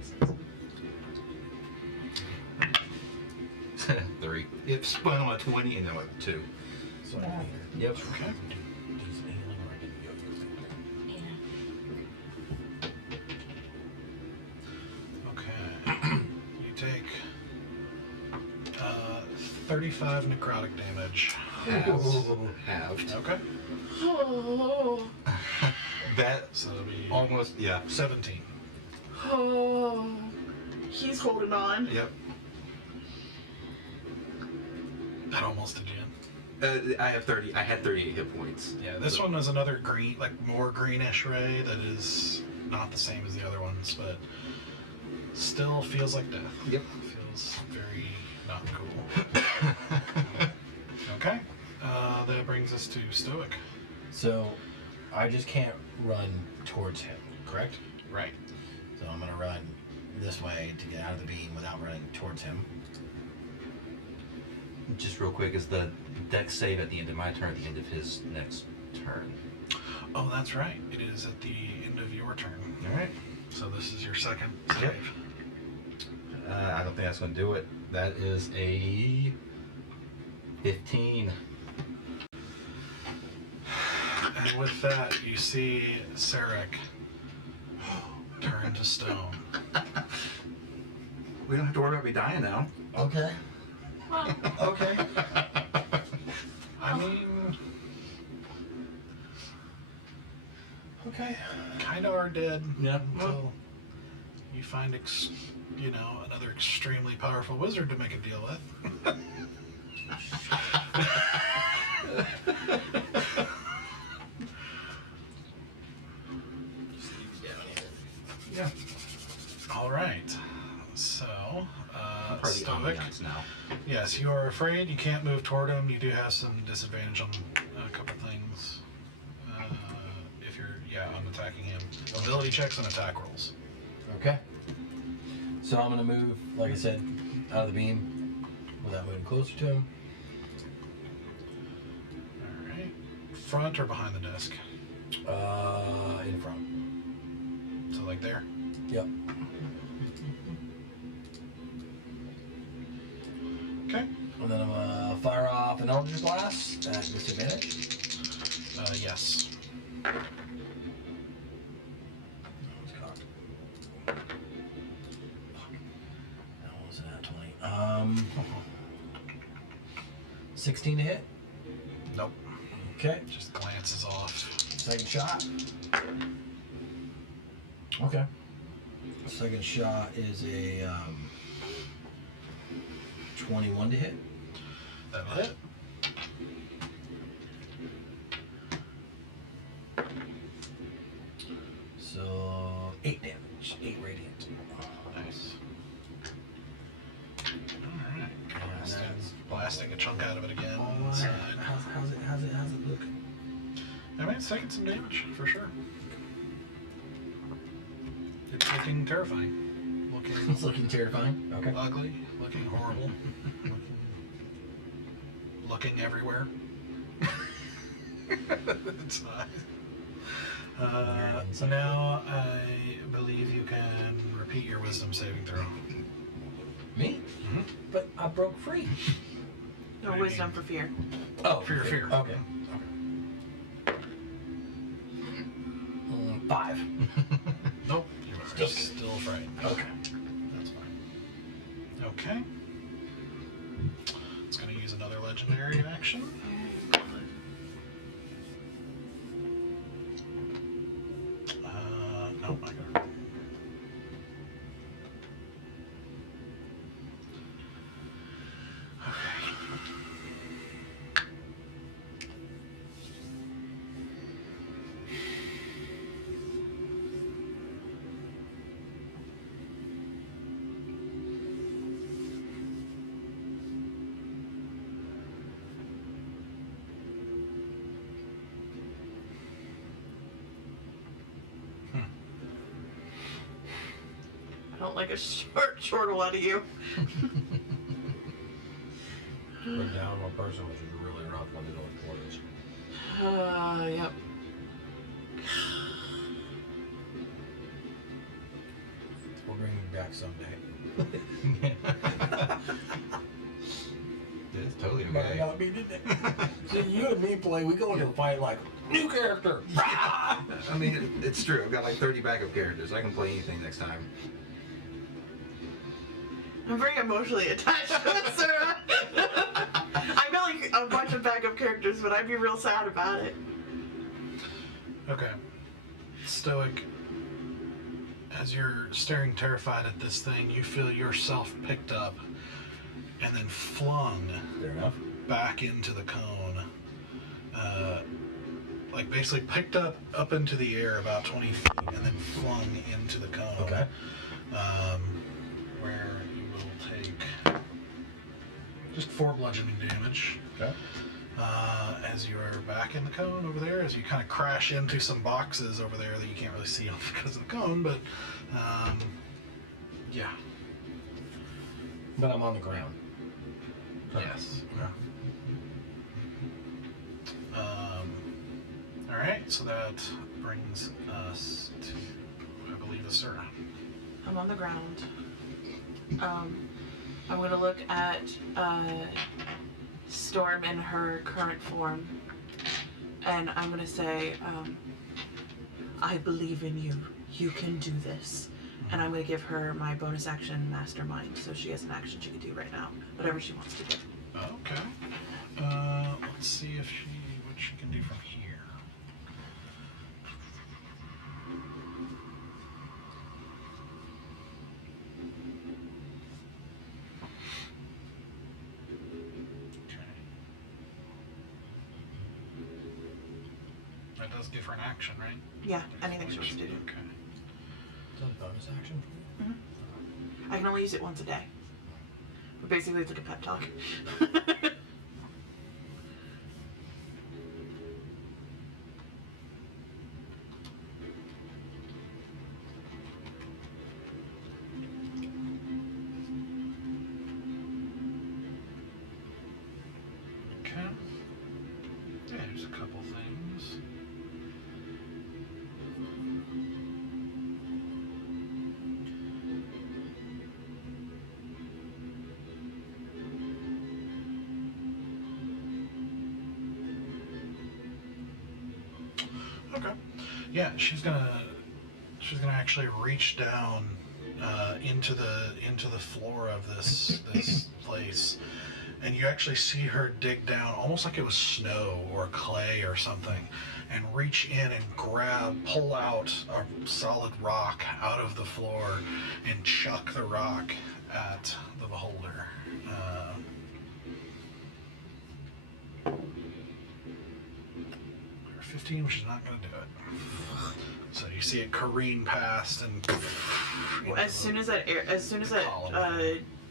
3. Yep, spun on a 20 and then what? 2. So I can Yep. Okay. do some healing or I can yo-yo thing. Yeah. Okay. You take 35 necrotic damage. Halved. Okay. Oh. That So that'll be almost, yeah. 17. Oh. He's holding on. Yep. That almost did you in. I have 30. I had 38 hit points. Yeah, this one is another green, like more greenish ray that is not the same as the other ones, but still feels like death. Yep. Feels very not cool. Okay. That brings us to Stoic. So I just can't run towards him, correct? Right. So I'm gonna run this way to get out of the beam without running towards him. Just real quick, is the dex save at the end of my turn, at the end of his next turn? Oh, that's right. It is at the end of your turn. All right. So this is your second save. Yep. I don't think that's going to do it. That is a 15. And with that, you see Sarek turn to stone. We don't have to worry about me dying now. Okay. Well, Okay. I mean, Okay. kind of are dead. Yeah. Until you find, another extremely powerful wizard to make a deal with. Yeah. All right. So, Part of the Stoic. ambiance now. Yes, you are afraid. You can't move toward him. You do have some disadvantage on a couple things. If you're, on attacking him. Ability checks and attack rolls. Okay. So I'm gonna move, like I said, out of the beam without moving closer to him. All right. Front or behind the desk? In front. So like there? Yep. Okay. And then I'm gonna fire off an Eldritch Blast at disadvantage. Yes. It's cocked. Fuck. That wasn't at 20. 16 to hit. Nope. Okay. Just glances off. Second shot. Okay. Second shot is a 21 to hit. That'll hit. So 8 damage. 8 radiant. Nice. Alright. Blasting a chunk out of it again. Inside. How's it look? I mean, it's taking some damage, for sure. It's looking terrifying. It's looking terrifying. Okay. Ugly. Looking horrible. Looking everywhere. It's not. So now I believe you can repeat your wisdom saving throw. Me? Mm-hmm. But I broke free. No wisdom for fear. Oh, For your fear. Okay. 5. Nope. You are still frightened. Okay. That's fine. Okay. It's going to use another legendary action. No, I got it. I don't like a short chortle out of you. Put down one person, which is really rough when they don't close. Yep. bring me back someday. It's totally Might okay. not be today. See, you and me play, we go into a fight like, new character! I mean, it's true. I've got like 30 backup characters. I can play anything next time. I'm very emotionally attached to it, Sarah. I've got like a bunch of backup characters, but I'd be real sad about it. Okay. Stoic, as you're staring terrified at this thing, you feel yourself picked up and then flung Fair enough. back into the cone. Like basically picked up into the air about 20 feet and then flung into the cone. Okay. Where you will take just 4 bludgeoning damage. Okay. As you are back in the cone over there, as you kind of crash into some boxes over there that you can't really see because of the cone, but yeah. But I'm on the ground. Yes. All right, so that brings us to, I believe, Asura. I'm on the ground. I'm gonna look at Storm in her current form, and I'm gonna say, I believe in you. You can do this. And I'm gonna give her my bonus action Mastermind, so she has an action she can do right now, whatever she wants to do. Okay. Let's see what she can do from here. Okay. That does give her an action, right? Yeah, anything she wants to do. Okay. Is that a bonus action? I can only use it once a day. But basically, it's like a pep talk. Okay. Yeah, there's a couple things. Okay. Yeah, she's gonna actually reach down into the floor of this place, and you actually see her dig down, almost like it was snow or clay or something, and reach in and pull out a solid rock out of the floor and chuck the rock at the beholder. 15, which is not going to do it. So you see it careen past, and As soon as that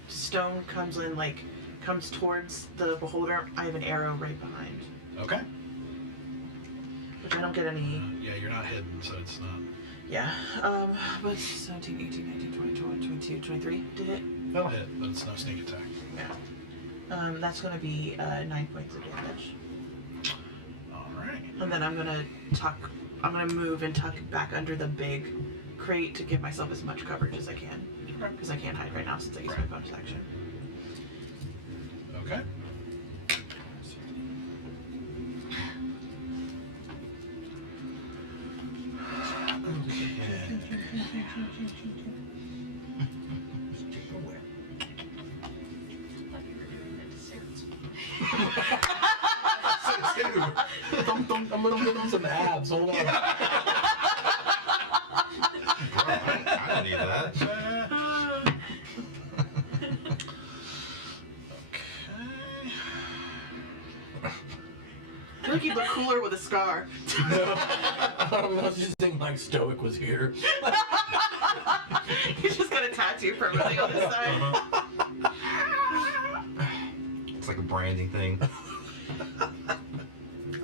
stone comes towards the beholder, I have an arrow right behind, okay. which I don't get any. Yeah, you're not hidden, so it's not. Yeah. But 17, 18, 19, 20, 21, 22, 23 to hit. That'll hit, but it's no sneak attack. Yeah. That's gonna be 9 points of damage. All right. And then I'm gonna move and tuck back under the big crate to give myself as much coverage as I can. Because I can't hide right now since I used my bonus action. Okay. Thought you were doing that to Sarah's. I'm gonna give him some abs. Hold on. I don't need that. I feel like you look cooler with a scar. I was just thinking like Stoic was here. He's just got a tattoo permanently on his side. It's like a branding thing.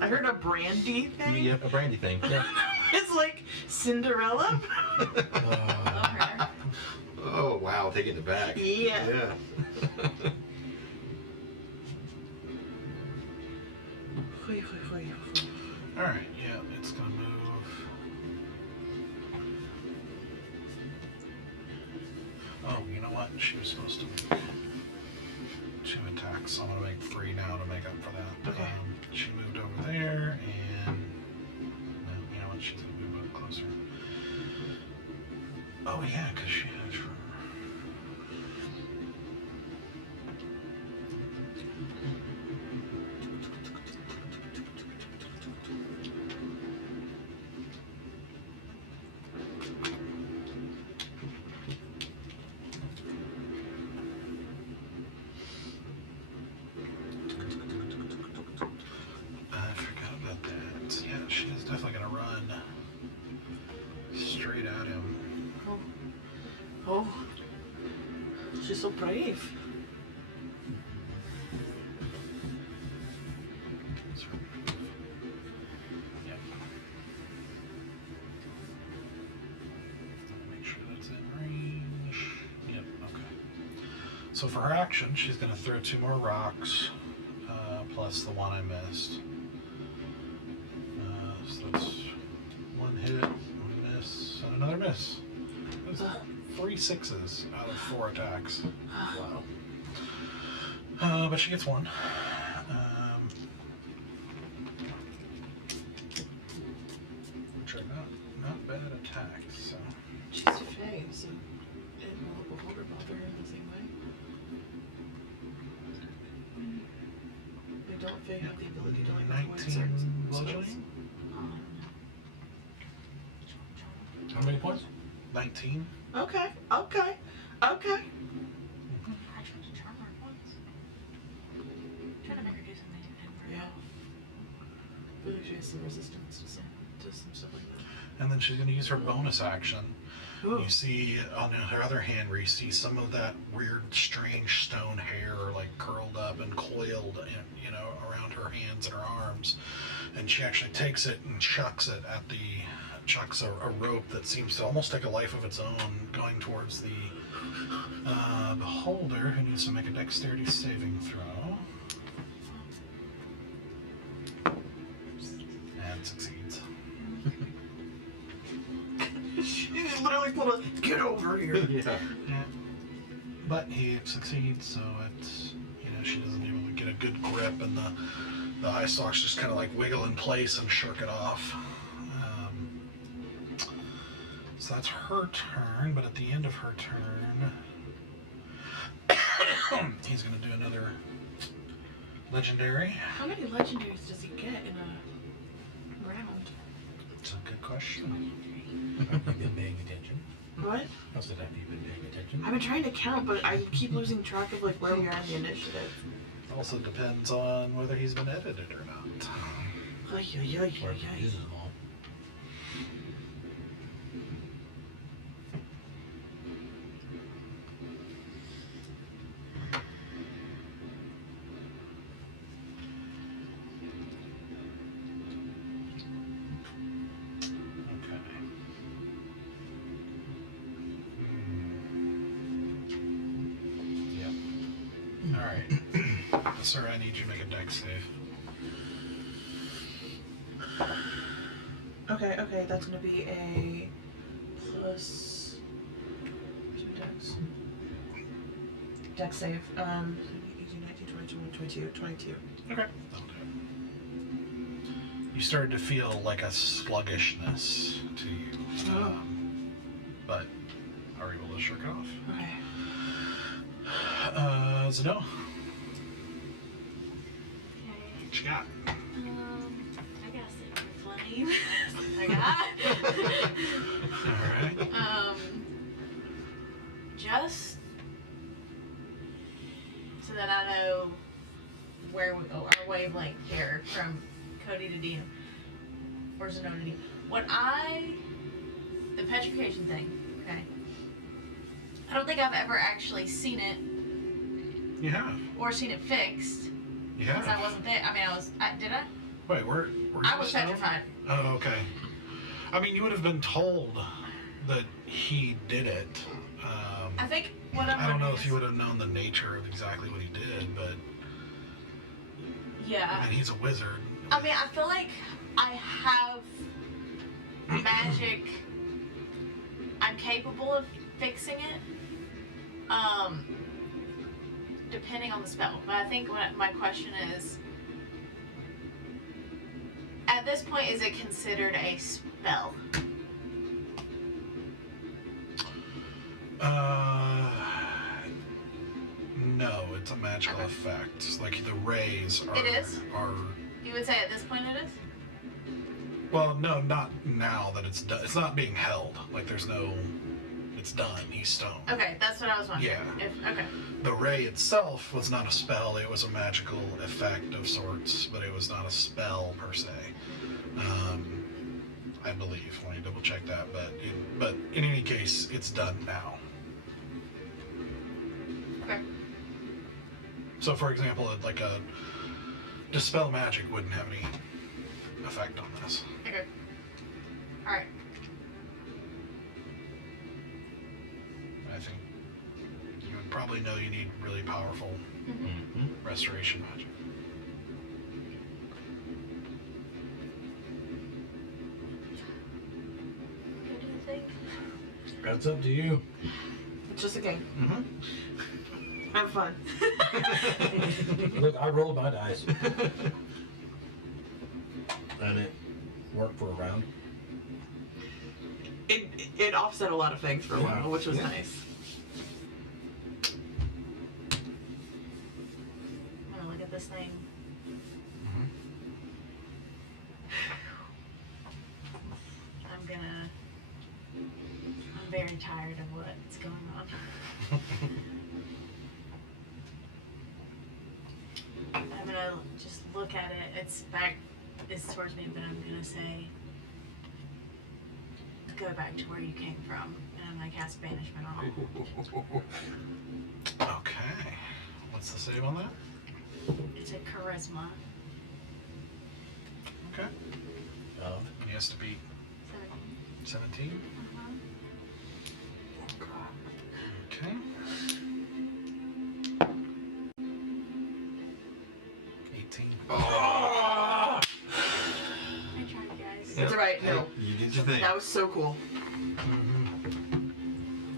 I heard a brandy thing. Yep, a brandy thing. Yeah. It's like Cinderella. Love her. Oh wow, taking it back. Yeah. Yeah. All right. Yeah, it's gonna move. she was supposed to make 2 attacks, so I'm gonna make 3 now to make up for that. Okay. She moved over there, and no, you know what? She's gonna move a bit closer. Oh yeah, because she has her. I forgot about that. Yeah, she is definitely gonna run straight at him. Oh. She's so brave. Yep. Make sure that's in range. Yep, okay. So for her action, she's gonna throw 2 more rocks, plus the one I missed. So that's 1 hit, 1 miss, and another miss. That's 3 6s out of 4 attacks. Wow. But she gets 1. Which are not bad attacks. So She's a fae, so it will hold her bother her in the same way. They don't fae have the ability to like avoid 19 certain spells. bludgeoning. How many points? 19. Okay. I tried to charm her once. Trying to make her do something and Yeah. I feel like she has some resistance to some stuff like that. And then she's going to use her bonus action. Ooh. You see on her other hand where you see some of that weird, strange stone hair like curled up and coiled, you know, around her hands and her arms. And she actually takes it and chucks a rope that seems to almost take a life of its own, going towards the beholder, who needs to make a dexterity saving throw. And succeeds. She's literally pulled a get over here. Yeah. Yeah. But he succeeds, so it's, you know, she doesn't even get a good grip, and the eye stalks just kind of like wiggle in place and shirk it off. So that's her turn, but at the end of her turn, he's going to do another legendary. How many legendaries does he get in a round? It's a good question. Have you been paying attention? What? I said, have you been paying attention? I've been trying to count, but I keep losing track of like where we are in the initiative. Also depends on whether he's been edited or not. Ay, ay, ay, Or ay, if he ay. uses them all. Okay. Yep. Alright. Sir, I need you to make a dex save. Okay, that's gonna be a plus. Where's my dex? Dex save. 18, 19, 20, 21, 22, 22. Okay. That'll do it. You started to feel like a sluggishness to you. Oh. But are able to shirk it off. Okay. Zeno, Okay. what you got? I gotta say for flame. I got. Alright. Just so that I know where we go, our wavelength here from Cody to Dean, or Zeno to Dean. The petrification thing, okay? I don't think I've ever actually seen it You have. or seen it fixed You because I have. wasn't there. I mean, did I? Wait, where I was petrified. Oh, okay. I mean, you would have been told that he did it. I think what I'm I don't know wondering if is- you would have known the nature of exactly what he did, but Yeah. I mean, he's a wizard. I mean, I feel like I have magic. I'm capable of fixing it. Depending on the spell. But I think my question is, at this point, is it considered a spell? No, it's a magical effect. Like the rays are. It is? Are. You would say at this point it is? Well, no, not now that it's done. It's not being held. Like there's no. It's done. He's stoned. Okay, that's what I was wondering. Yeah. Okay. The ray itself was not a spell. It was a magical effect of sorts, but it was not a spell per se. I believe. Let me double check that. But in any case, it's done now. Okay. So, for example, like a dispel magic wouldn't have any effect on this. Okay. All right. I think you would probably know you need really powerful restoration magic. What do you think? That's up to you. It's just a game. Mm-hmm. Have fun. Look, I rolled my dice. And it worked for a round. It offset a lot of things for a while, which was nice. I'm gonna look at this thing. I'm very tired of what's going on. I'm gonna just look at it. It's towards me, but I'm gonna say, go back to where you came from, and I'm gonna cast banishment on it. Okay. What's the save on that? It's a charisma. Okay. He has to beat 17. Okay. 18. I tried, guys. It's alright, no. You did your thing. That was so cool.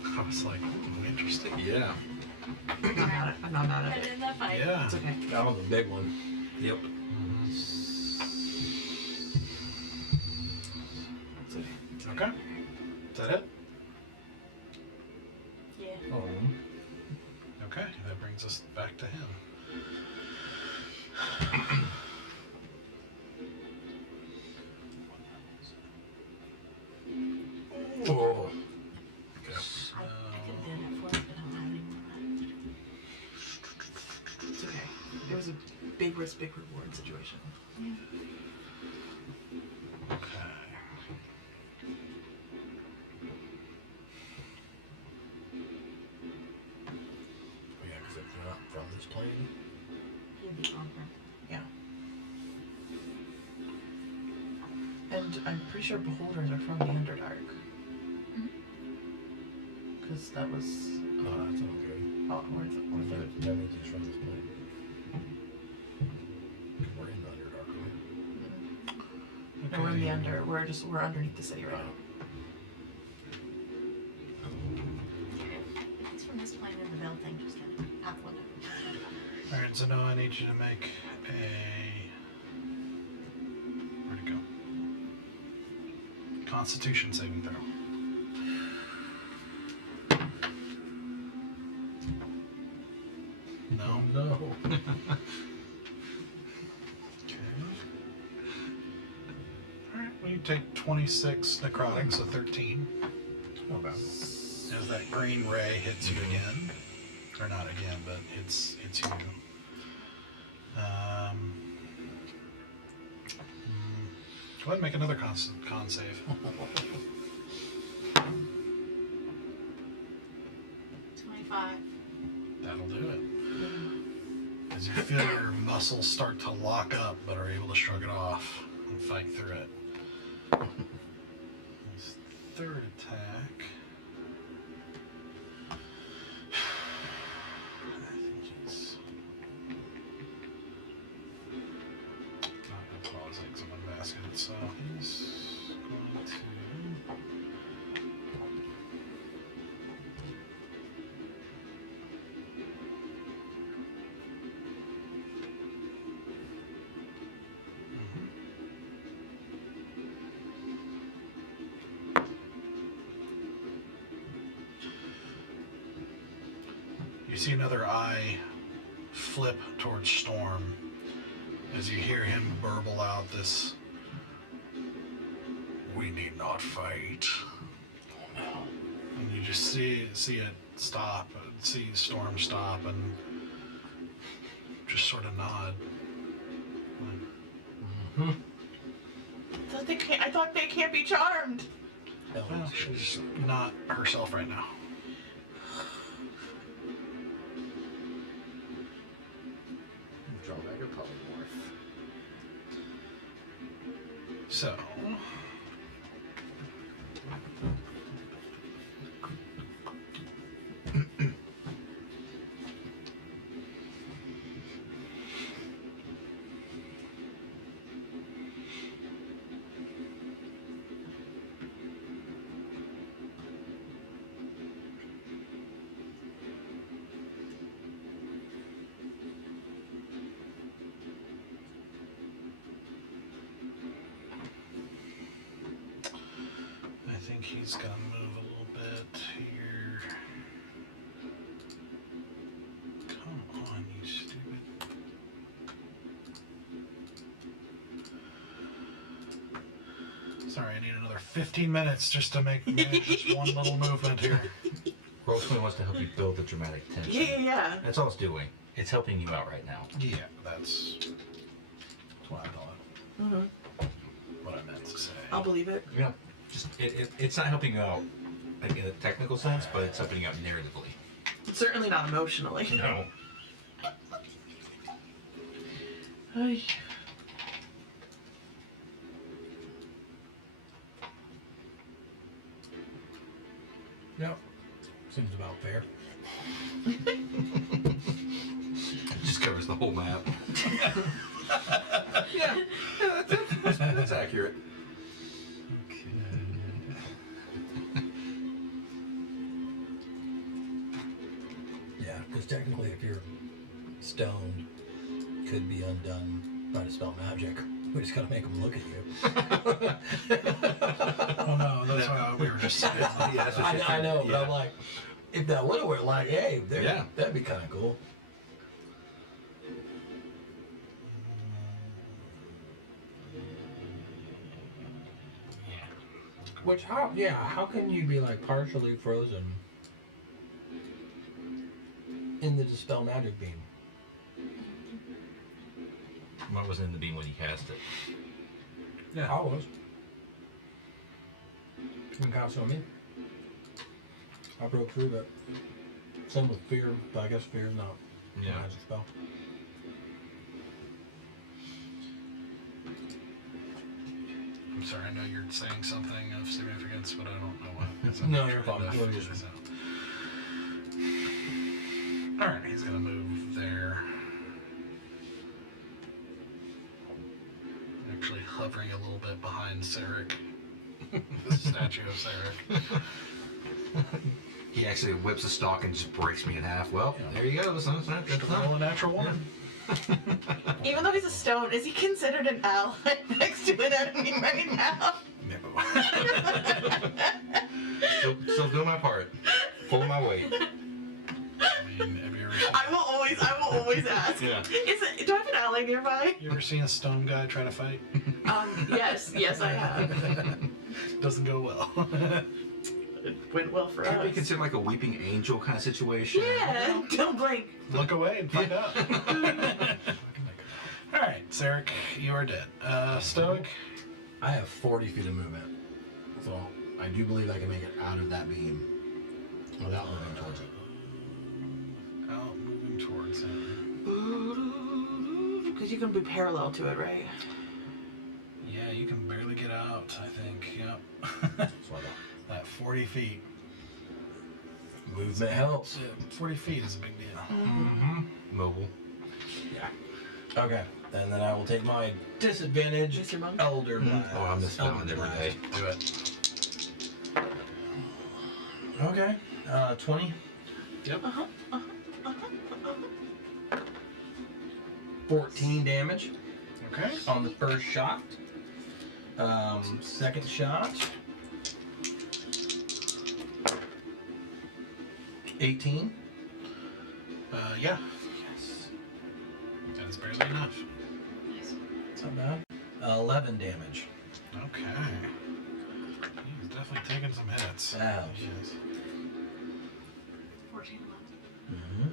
I was like, ooh, interesting. Yeah. I'm not mad at it. I'm not mad at Put it. it in the fight. Yeah. It's okay. That was a big one. Yep. Okay. Is that it? Yeah. Oh. Okay. That brings us back to him. Oh. I could have done it for us, but I don't have any more left. It's okay. It was a big risk, big reward situation. Okay. Yeah, because if you're not from this plane. He'd be on her. Yeah. And I'm pretty sure beholders are from the Underdark. Because that was. Oh, that's okay. Oh, where's it? Where's it? That means he's from this plane. We're in the Underdark, right? No, we're in the Under. We're underneath the city right now. It's from this plane and the bell thing just kind of out the window. Alright, so now I need you to make a... Where'd it go? Constitution saving throw. No? No. Okay. Alright, well you take 26 necrotic, so 13. Not bad. As that green ray hits you again. Or not again, but hits you. Go ahead and make another con save. 25. That'll do it. As you feel your muscles start to lock up, but are able to shrug it off and fight through it. His third attack. I think he's not going to claw his eggs in one basket, so he's going to. see another eye flip towards Storm as you hear him burble out this, "We need not fight." And you just see it stop, see Storm stop, and just sort of nod. I thought they can't be charmed. Well, she's not herself right now. Draw back a polymorph. So, I think he's gonna move a little bit here. Come on, you stupid. Sorry, I need another 15 minutes just to manage just one little movement here. Roll20 wants to help you build the dramatic tension. Yeah. That's all it's doing. It's helping you out right now. Yeah, that's what I thought. Mm-hmm. What I meant to say. I'll believe it. Yeah. Just it's not helping you out like in a technical sense, but it's helping you out narratively. Certainly not emotionally. No. Ay. Yep. Seems about fair. It just covers the whole map. Yeah. That's accurate. Yeah, because technically, if you're stoned, could be undone by dispel magic. We just gotta make them look at you. Oh no, that's why we were just saying. Yeah, that's what she's I trying- know, but yeah. I'm like, if that would have went like, hey, there, Yeah. that'd be kind of cool. Which how can you be like partially frozen in the dispel magic beam? Mine wasn't in the beam when you cast it. Yeah, I was. You can cast on me. I broke through that. Same with fear, but I guess fear is not a Yeah. magic spell. I'm sorry, I know you're saying something of significance, but I don't know what. 'cause No, I'm you're trying fine. to We're figure just- this out. Alright, he's gonna move there. Actually hovering a little bit behind Sarek. The statue of Sarek. He actually whips a stalk and just breaks me in half. Well, there you go. That's not Just roll a natural one. Even though he's a stone, is he considered an ally next to an enemy right now? No. Still doing my part. Pulling my weight. I mean, have you ever, I will always ask. Yeah. Do I have an ally nearby? you ever seen a stone guy try to fight? Yes, I have. Doesn't go well. It went well for Could us. be considered like a weeping angel kind of situation. Yeah, don't blink. Look away and find out. Alright, Sarek, you are dead. Stoic? I have 40 feet of movement, so I do believe I can make it out of that beam without moving towards it. Out moving towards him. Because you can be parallel to it, right? Yeah, you can barely get out, I think. Yep. That's what I thought. That 40 feet. Movement helps. 40 feet is a big deal. Mm-hmm. Mobile. Yeah. Okay, and then I will take my disadvantage. Mr. Monk? Elder Blast. Oh, I miss that one Elder every Blast. day. Do it. Okay, 20. Yep. 14 damage Okay. on the first shot. Second shot. 18. Yeah, Yes. that is barely enough. Nice. It's not bad. 11 damage. Okay. He's definitely taking some hits. Ouch. Yes. 14, 11. Mm-hmm.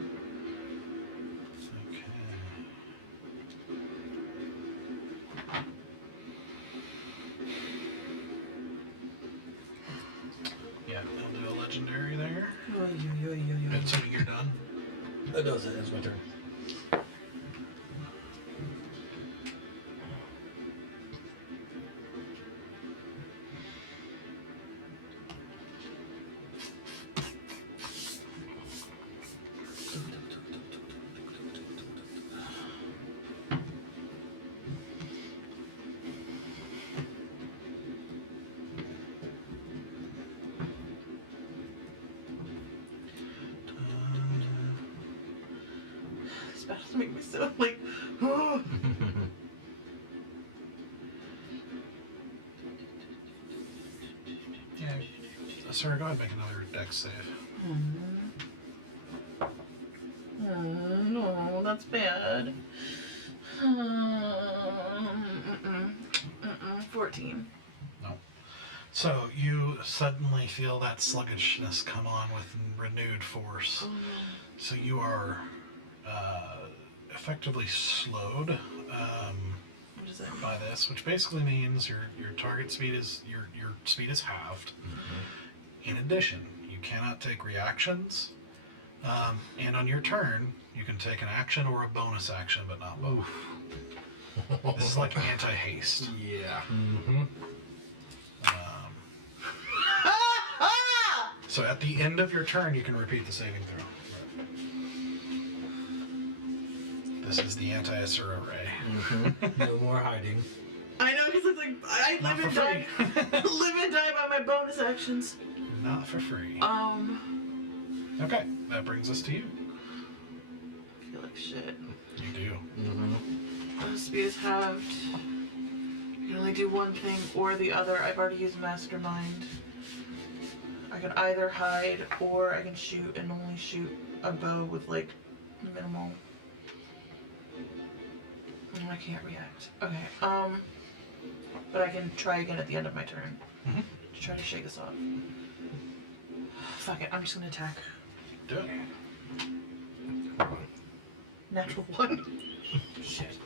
Okay. Yeah, I'll do a legendary there. Assuming you're done. That does it. It's my turn. This battle's making me so like. Yeah. Sorry, go ahead and make another dex save. No, that's bad. 14. No. So you suddenly feel that sluggishness come on with renewed force. So you are effectively slowed What does that mean? by this, which basically means your target speed is your speed is halved. In addition, you cannot take reactions, and on your turn you can take an action or a bonus action, but not both. This is like anti-haste. Yeah. Mm-hmm. So at the end of your turn, you can repeat the saving throw. This is the anti-Asura ray. No more hiding. I know, because it's like I Not live and for die, free. live and die by my bonus actions. Not for free. Okay, that brings us to you. I feel like shit. You do. Mm-hmm. Speed is halved. You can only do one thing or the other. I've already used Mastermind. I can either hide or I can shoot and only shoot a bow with like minimal. I can't react. Okay. But I can try again at the end of my turn to try to shake this off. Fuck it. I'm just gonna attack. Do it. Natural 1. Shit.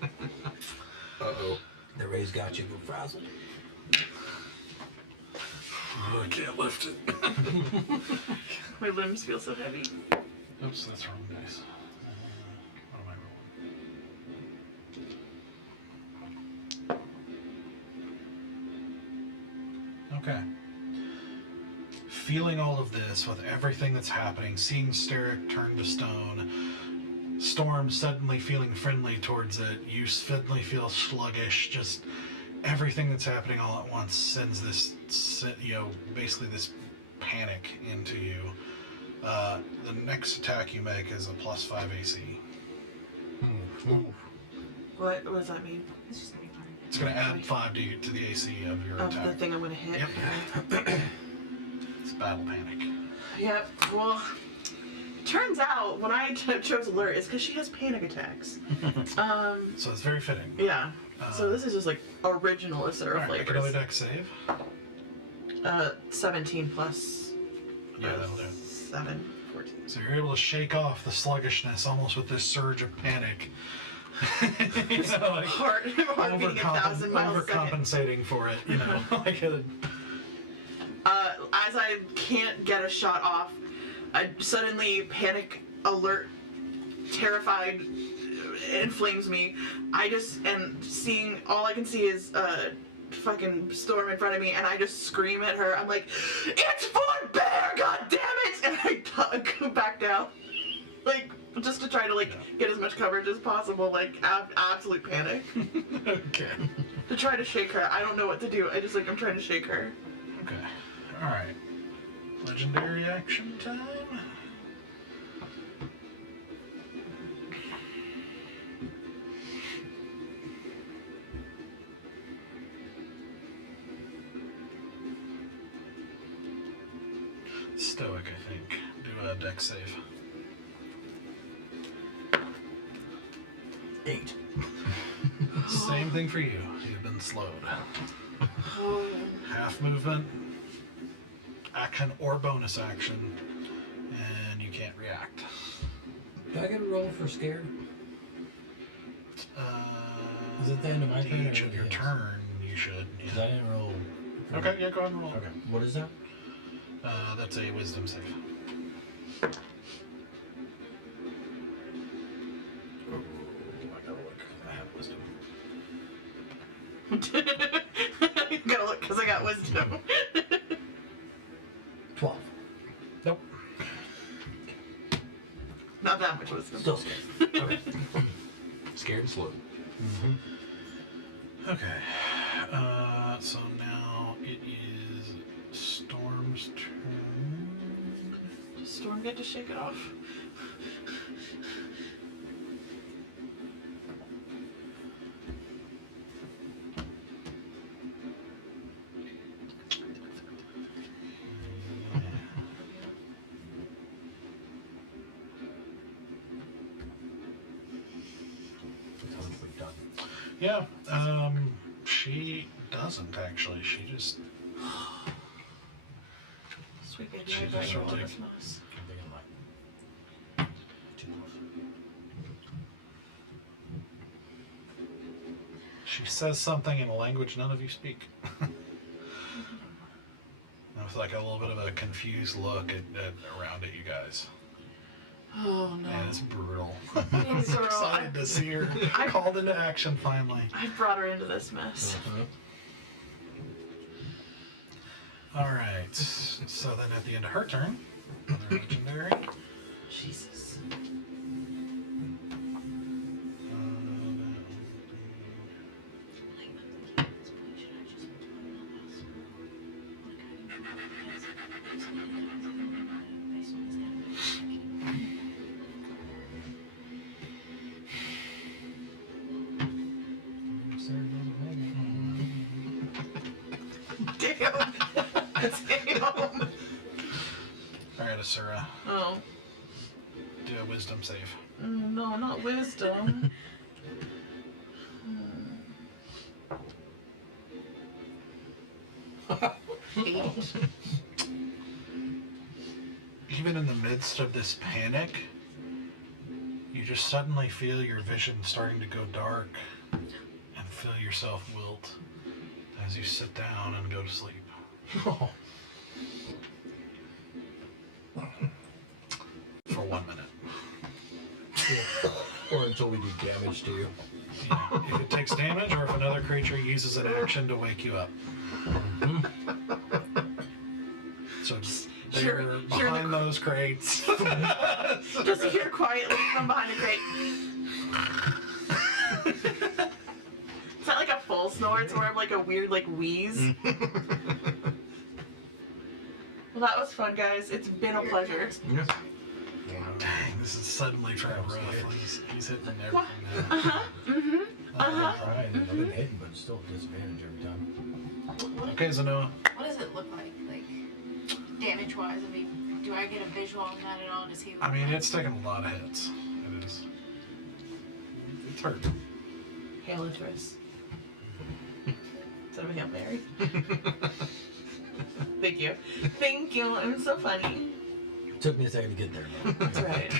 Uh-oh. The ray's got you frazzled. Oh, I can't lift it. My limbs feel so heavy. Oops, that's wrong, guys. What am I rolling? Okay. Feeling all of this with everything that's happening, seeing Steric turn to stone, Storm suddenly feeling friendly towards it, you suddenly feel sluggish, just everything that's happening all at once sends this, basically this panic into you. The next attack you make is a +5 AC. What does that mean? It's just gonna be fun. It's going to add 5 to the AC of your Of the attack. thing I'm gonna hit. Yep. It's battle panic. Yep. Well, turns out when I chose alert, it's because she has panic attacks. So it's very fitting. Yeah. So this is just like original Asura Alright, make another flavors. dex save. 17 plus. Yeah, that'll do. 7, 14. So you're able to shake off the sluggishness almost with this surge of panic. Like Heart beating 1,000 miles a second. overcompensating for it, like a, As I can't get a shot off, I suddenly panic alert, terrified, inflames me. And seeing, all I can see is fucking Storm in front of me, and I just scream at her. I'm like, "It's Fort Bear, god damn it!" And I go back down, like just to try to get as much coverage as possible, like absolute panic. okay. To try to shake her. I don't know what to do. I'm trying to shake her. Okay. Alright. Legendary action time. Stoic, I think. Do a dex save. Same thing for you. You've been slowed. Oh. Half movement, action or bonus action, and you can't react. Do I get a roll for scared? Is it the end of my turn? Each of your turn, you should. Because I didn't roll. Okay, yeah, go ahead and roll. Okay. What is that? That's a wisdom save. Oh, I gotta look. I have wisdom. You gotta look because I got wisdom. 12. Nope. Not that much wisdom. Still scared. Okay. Scared and slowed. Okay. So now it is Storm's turn. Does Storm get to shake it off? Yeah, she doesn't actually. She just Sweet baby, She I bet just you sort all of this mouse. I'm thinking like 2 more. she says something in a language none of you speak. With like a little bit of a confused look around at you guys. Oh no. And it's brutal. Oh, I'm so girl, excited to see her called into action finally. I brought her into this mess. Alright, so then at the end of her turn, another legendary. Jesus. Damn. Damn. Alright, Asura, Oh. do a wisdom save. No, not wisdom. Eight. Even in the midst of this panic, you just suddenly feel your vision starting to go dark and feel yourself wilt as you sit down and go to sleep. Oh. For 1 minute. Or until we do damage to you. Yeah, if it takes damage or if another creature uses an action to wake you up. So they're Hear behind those crates. Just hear quietly from behind a crate. It's not like a full snore, it's more of like a weird like wheeze. Well, that was fun, guys. It's been a pleasure. Yeah. Dang, this is suddenly trying rough. He's hitting everything now. I've been hitting, but still disadvantage every time. Okay, Zanoa. What does it look like damage wise? I mean, do I get a visual on that at all? Does he look I mean, like... it's taking a lot of hits. It is. It's hurt. Hail Ithris. Instead of a Hail Mary. Thank you. Thank you. I'm so funny. Took me a second to get there, though. That's right.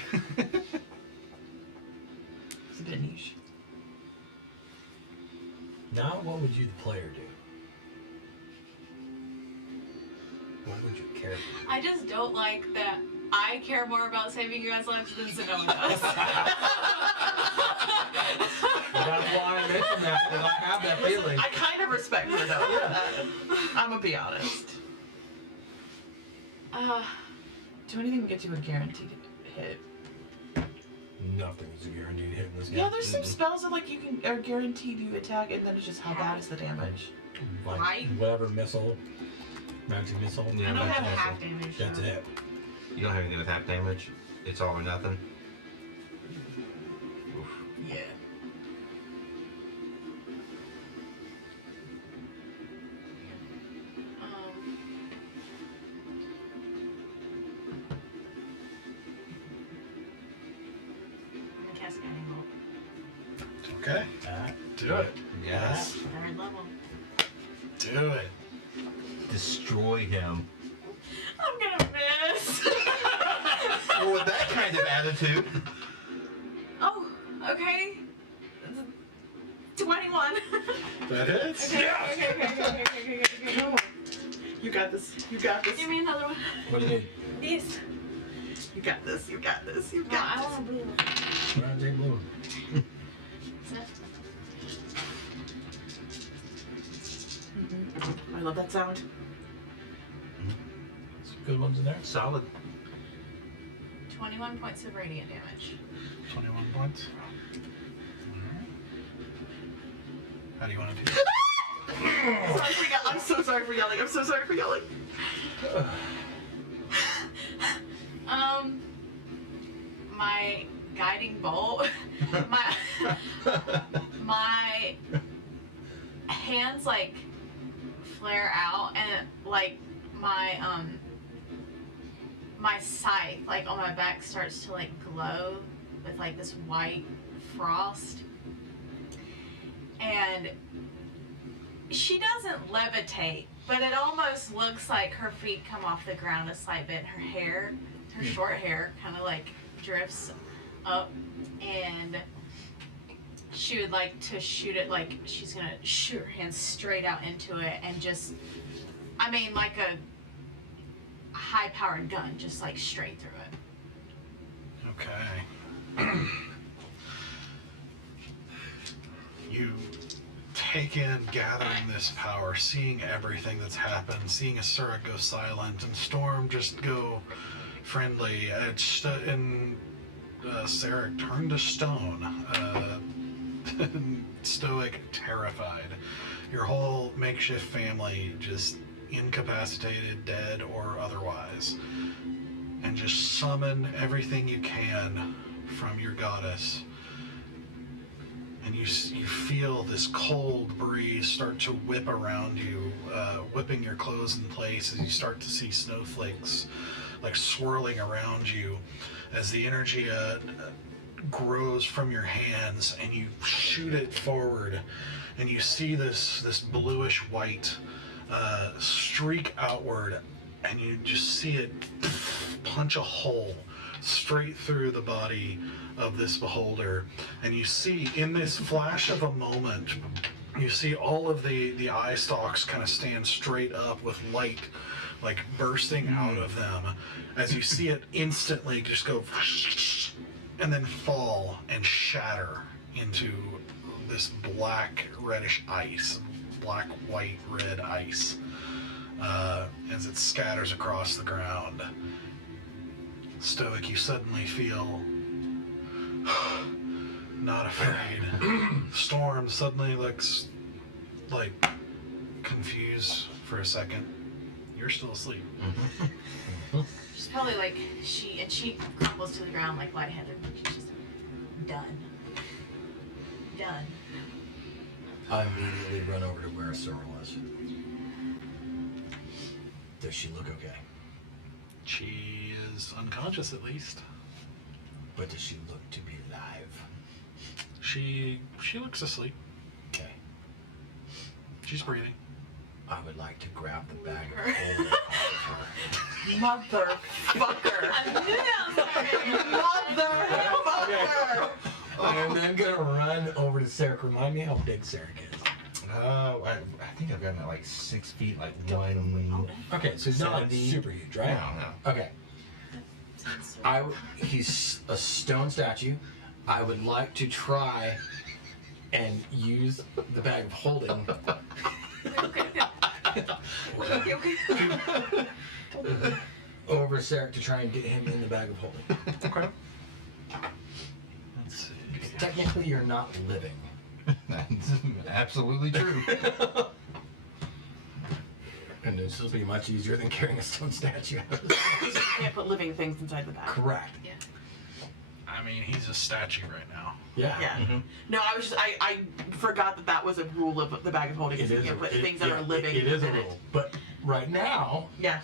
It's a bit niche. Now, what would you, the player, do? What would your character do? I just don't like that I care more about saving you guys' lives than Sedona does. That's why I mentioned that, because I have that feeling. I kind of respect her though. Yeah. I'm gonna be honest. Do anything get you a guaranteed hit? Nothing's a guaranteed hit in this game. Yeah, there's some spells that like you can are guaranteed you attack, and then it's just how bad is the damage. Like, Right. whatever missile, magic missile. Yeah, I don't that's have also- half damage. That's so- it. You don't have anything with half damage. It's all or nothing. Oof. Yeah. I'm gonna cast Guiding Bolt. Okay. Alright. Do it. Yes. Third level. Do it. Destroy him. I'm gonna miss. Well, with that kind of attitude. Oh, okay. 21. That hits. No. You got this. You got this. Give me another one. What do you need? These. You got this. You got this. You No, got I this. want a blue one. I'll take blue. That's it. I love that sound. Some good ones in there. Solid. 21 points of radiant damage. 21 points. Alright. How do you want to do it? Sorry for yelling. I'm so sorry for yelling. I'm so sorry for yelling. My guiding bolt. my hands like flare out and like my my scythe like on my back starts to like glow with like this white frost, and she doesn't levitate, but it almost looks like her feet come off the ground a slight bit. Her hair, her short hair kind of like drifts up, and she would like to shoot it, like she's gonna shoot her hands straight out into it and just, I mean, like a high-powered gun, just like straight through it. Okay. You take in, gathering this power, seeing everything that's happened, seeing Asurek go silent and Storm just go friendly, and Sarek turn to stone, stoic, terrified. Your whole makeshift family just incapacitated, dead, or otherwise. And just summon everything you can from your goddess. And you feel this cold breeze start to whip around you, whipping your clothes in place as you start to see snowflakes like swirling around you as the energy grows from your hands, and you shoot it forward, and you see this bluish white streak outward, and you just see it punch a hole straight through the body of this beholder. And you see, in this flash of a moment, you see all of the eye stalks kind of stand straight up with light like bursting out of them, as you see it instantly just go and then fall and shatter into this black reddish ice, black, white, red ice, as it scatters across the ground. Stoic, you suddenly feel not afraid. Storm suddenly looks like confused for a second. You're still asleep. She's probably like, she crumbles to the ground like lightheaded. She's just done. Done. I immediately run over to where Asura was. Does she look okay? She is unconscious, at least. But does she look to be alive? She looks asleep. Okay. She's breathing. I would like to grab the bag of holding off of her. Motherfucker. I knew that was Motherfucker. I'm then gonna run over to Sarek. Remind me how big Sarek is. I think I've gotten at like 6 feet, like 1. Okay, so he's not like 70. super huge, right? No. Okay. He's a stone statue. I would like to try and use the bag of holding over Sarek to try and get him in the bag of holding. Okay. Let's see. Technically, you're not living. That's absolutely true. And this will be much easier than carrying a stone statue out of the You can't put living things inside the bag. Correct. Yeah. I mean, he's a statue right now. Yeah. Yeah. Mm-hmm. No, I was just, I forgot that was a rule of the bag of holding. It You is can't a- put it- things that yeah, are living It is a in rule. But right now, Yeah.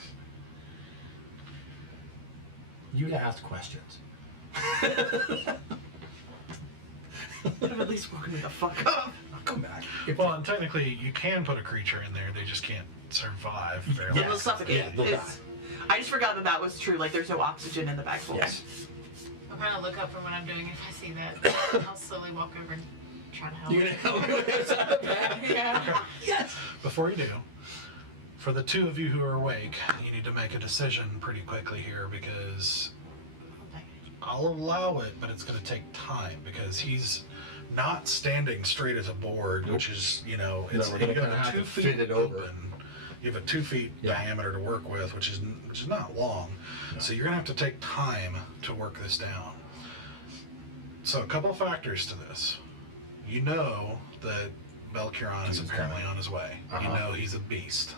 you'd ask questions. I've at least woken me the fuck up. come back. Well, and technically, you can put a creature in there. They just can't survive very They'll long. suffocate. Yeah, they'll It's- I just forgot that that was true. Like, there's no oxygen in the bag full. Yes. I'll kind of look up from what I'm doing. If I see that, I'll slowly walk over and try to help. You're gonna help me with this out of the bag? Yeah. Yes. Before you do, for the two of you who are awake, you need to make a decision pretty quickly here because I'll allow it, but it's going to take time because he's not standing straight as a board, which is, you know, it's we're gonna you got kinda have 2 to feet fit it over. open. You have a 2 feet Yeah. diameter to work with, which is not long. So you're going to have to take time to work this down. So a couple of factors to this. You know that Belcuron is He's apparently coming. on his way. You Uh-huh. know he's a beast.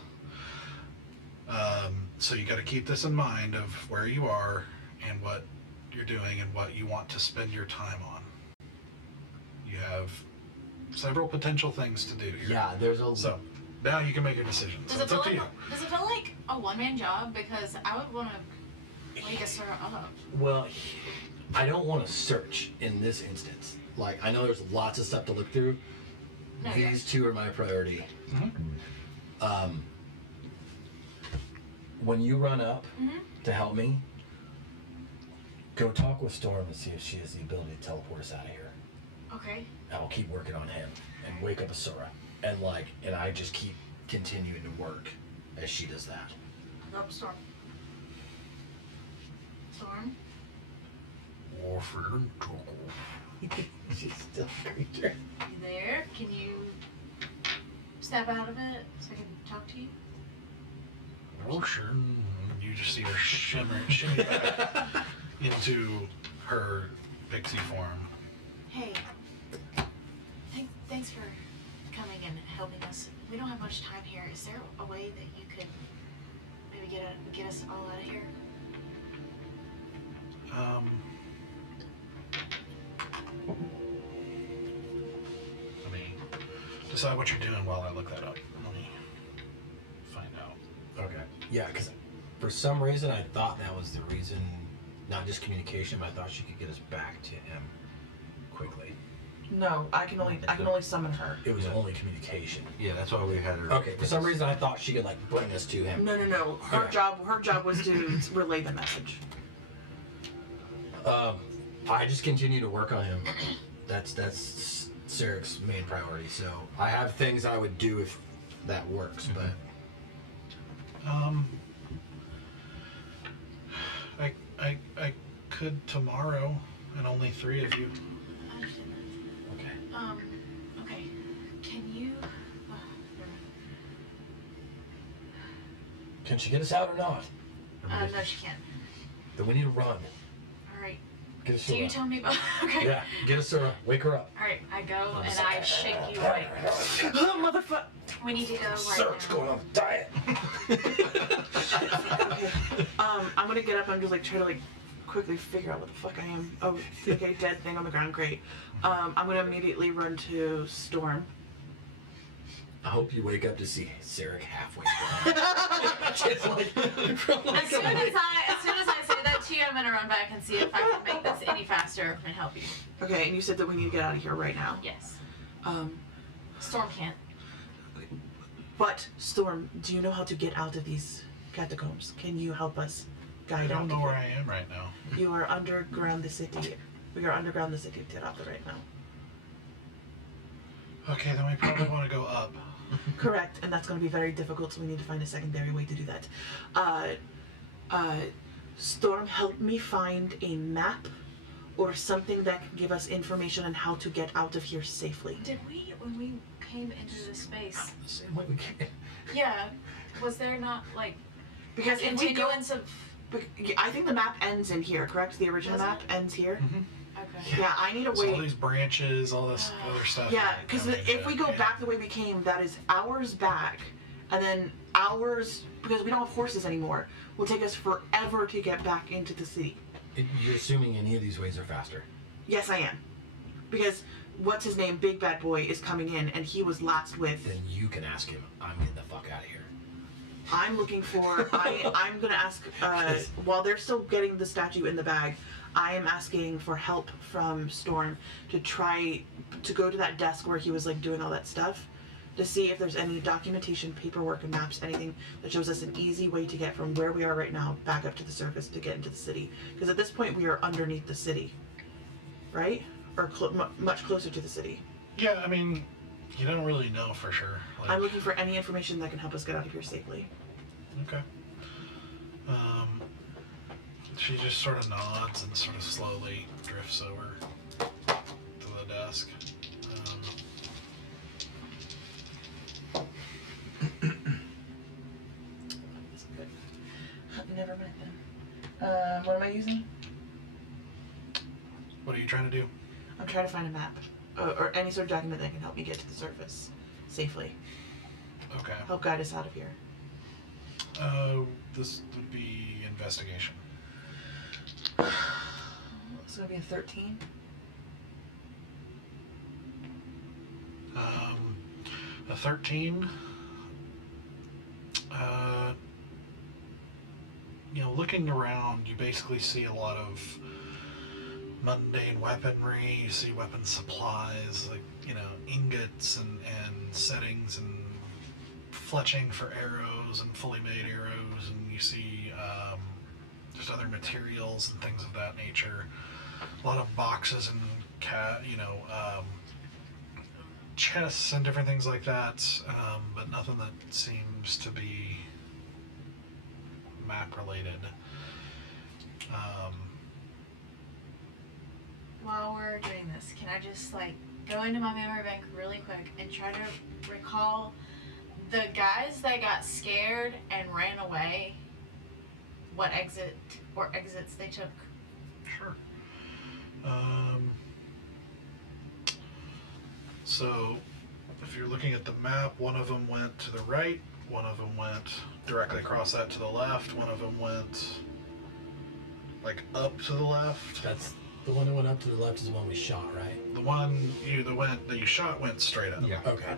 So you got to keep this in mind of where you are and what you're doing and what you want to spend your time on. You have several potential things to do here. Yeah, there's a. So now you can make your decision. Does So it it's feel up to like you. does it feel like a one-man job? Because I would want to wake us up. Well, I don't want to search in this instance. Like, I know there's lots of stuff to look through. No, These two are my priority. Mhm. When you run up Mhm. to help me, go talk with Storm and see if she has the ability to teleport us out of here. Okay. I'll keep working on him and wake up Asura. And I just keep continuing to work as she does that. Go up, Storm. Storm. Warfare. She's still a creature. You there? Can you step out of it so I can talk to you? Oh, sure. You just see her shimmy back into her pixie form. Hey. Thanks for coming and helping us. We don't have much time here. Is there a way that you could maybe get us all out of here? Let me decide what you're doing while I look that up. Let me find out. Okay. Yeah, because for some reason I thought that was the reason, not just communication, but I thought she could get us back to him quickly. No, I can only summon her. It was only communication. Yeah, that's why we had her. Okay, for some reason I thought she could like bring us to him. No. Her job was to relay the message. I just continue to work on him. That's Sarek's main priority. So I have things I would do if that works, but I could tomorrow, and only 3 of you. I understand okay. that. Okay. Can you? Can she get us out or not? No, she can't. Then we need to run. All right. Get us Do you tell me about? Okay. Yeah, get us Wake her up. All right. I go and I shake you right. Motherfucker. We need to go right Sarek's now. going on a diet. Okay. I'm gonna get up and just like try to like quickly figure out what the fuck I am. Oh, okay, dead thing on the ground. Great. I'm gonna immediately run to Storm. I hope you wake up to see Sarek halfway Just like, from like As soon as I say that to you, I'm gonna run back and see if I can make this any faster and help you. Okay, and you said that we need to get out of here right now. Yes. Storm can't. But Storm, do you know how to get out of these catacombs? Can you help us I guide out? don't know where I am right now. You are underground the city. We are underground the city of Tir Ratha right now. Okay, then we probably want to go up. Correct, and that's going to be very difficult, so we need to find a secondary way to do that. Storm, help me find a map or something that can give us information on how to get out of here safely. Did we, when we came into this space, the same way we can. yeah, was there not like Because a if we go, continuance of? I think the map ends in here, correct? The original Does it? map ends here. Okay. Yeah, I need a So all way. these branches, all this other stuff. Yeah, because if we go Yeah. back the way we came, that is hours back, and then hours, because we don't have horses anymore, will take us forever to get back into the city. You're assuming any of these ways are faster. Yes, I am. Because, what's his name, Big Bad Boy, is coming in, and he was last with... Then you can ask him. I'm getting the fuck out of here. I'm looking for... I'm going to ask, while they're still getting the statue in the bag, I am asking for help from Storm to try to go to that desk where he was like doing all that stuff to see if there's any documentation, paperwork, and maps, anything that shows us an easy way to get from where we are right now back up to the surface to get into the city. Because at this point we are underneath the city, right? Or much closer to the city. Yeah, I mean, you don't really know for sure. Like, I'm looking for any information that can help us get out of here safely. Okay. She just sort of nods and sort of slowly drifts over to the desk. That's good. Never mind then. What am I using? What are you trying to do? I'm trying to find a map. Or any sort of document that can help me get to the surface safely. Okay. Help guide us out of here. This would be investigation. It's gonna be a 13. A 13. Looking around, you basically see a lot of mundane weaponry. You see weapon supplies, like, ingots and settings and fletching for arrows and fully made arrows, and you see just other materials and things of that nature. A lot of boxes and chests and different things like that, but nothing that seems to be map related. While we're doing this, can I just go into my memory bank really quick and try to recall the guys that got scared and ran away, what exits they took? Sure. So, if you're looking at the map, one of them went to the right, one of them went directly across that to the left, one of them went up to the left. That's the one that went up to the left is the one we shot, right? The one that you shot went straight up. Yeah. Okay.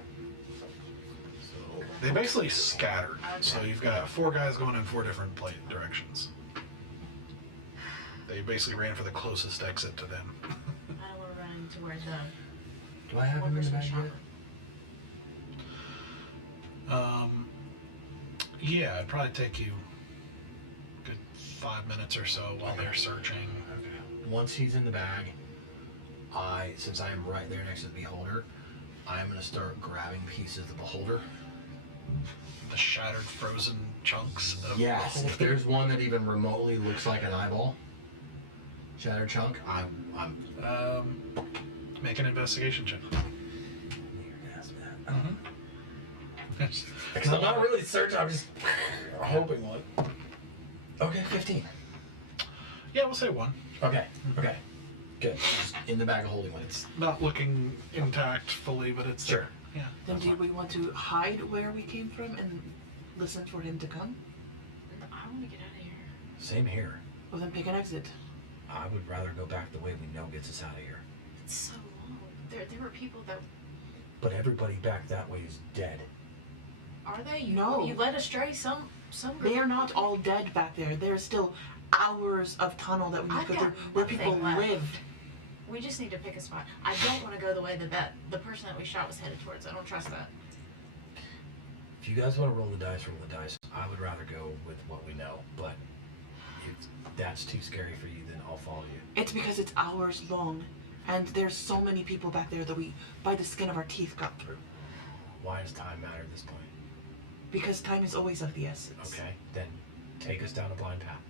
They basically scattered. Okay. So you've got 4 guys going in 4 different directions. They basically ran for the closest exit to them. I don't want to run into where the Do I have one him in the person bag shot. yet? Yeah, it'd probably take you a good 5 minutes or so while they're searching. Okay. Once he's in the bag, since I am right there next to the beholder, I'm gonna start grabbing pieces of the beholder. The shattered, frozen chunks of Yes, the if there's one that even remotely looks like an eyeball, shattered chunk, I'm make an investigation check. you're gonna ask that. Mm-hmm. Because I'm not really searching, I'm just hoping one. Okay, 15. Yeah, we'll say 1. Okay, okay. Good. Just in the bag of holding one. It's Not looking intact fully, but it's Sure. Yeah. Then do we want to hide where we came from and listen for him to come? I want to get out of here. same here. Well, then pick an exit. I would rather go back the way we know gets us out of here. It's so long. There were people that But everybody back that way is dead. are they? No. You led astray some They are not all dead back there. There's still hours of tunnel that we need I've to go got through where nothing people left. lived. We just need to pick a spot. I don't want to go the way that the person that we shot was headed towards. I don't trust that. If you guys want to roll the dice, roll the dice. I would rather go with what we know, but if that's too scary for you, then I'll follow you. It's because it's hours long, and there's so many people back there that we, by the skin of our teeth, got through. Why does time matter at this point? Because time is always of the essence. Okay, then take us down a blind path.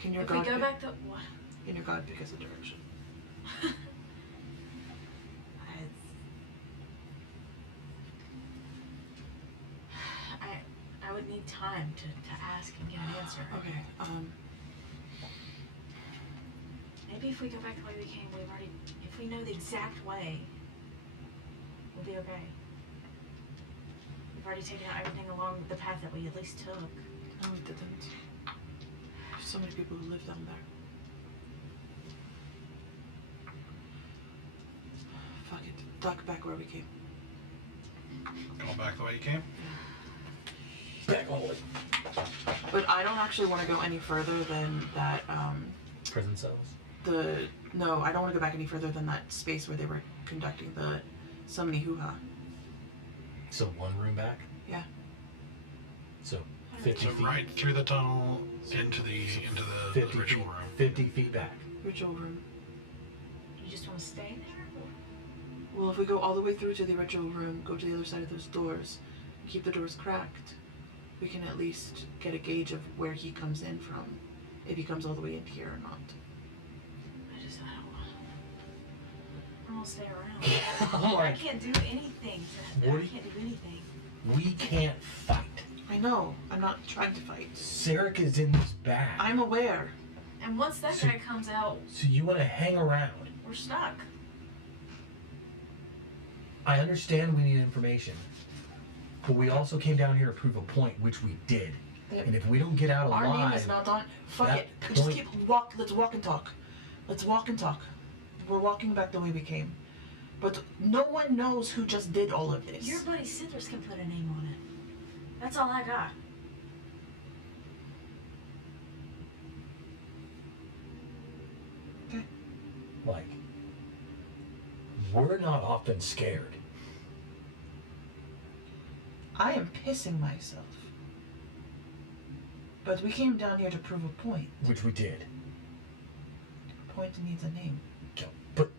Can your If we god go pick, back the what? can your god pick us a direction? I would need time to ask and get an answer. Okay. Maybe if we go back the way we came, if we know the exact way, we'll be okay. We've already taken out everything along the path that we at least took. No, we didn't. There's so many people who live down there. Fuck it. Duck back where we came. Going back the way you came. Back all the way. But I don't actually want to go any further than that prison cells? No, I don't want to go back any further than that space where they were conducting the summoning hoo-ha. So 1 room back? Yeah. So 50 So feet. right through the tunnel into the 50 ritual feet, room. 50 feet back. Ritual room. You just want to stay there? Well, if we go all the way through to the ritual room, go to the other side of those doors, and keep the doors cracked, we can at least get a gauge of where he comes in from, if he comes all the way in here or not. I don't want to stay around. I can't do anything. I can't do anything. We can't fight. I know. I'm not trying to fight. Sarek is in this bag. I'm aware. And once that guy comes out, So you want to hang around. we're stuck. I understand we need information. But we also came down here to prove a point, which we did. And if we don't get out Our alive... name is not on. Fuck that it. Just point- keep let's walk and talk. Let's walk and talk. We're walking back the way we came. But no one knows who just did all of this. Your buddy Citrus can put a name on it. That's all I got. Okay. Like, we're not often scared. I am pissing myself. But we came down here to prove a point. Which we did. A point needs a name. But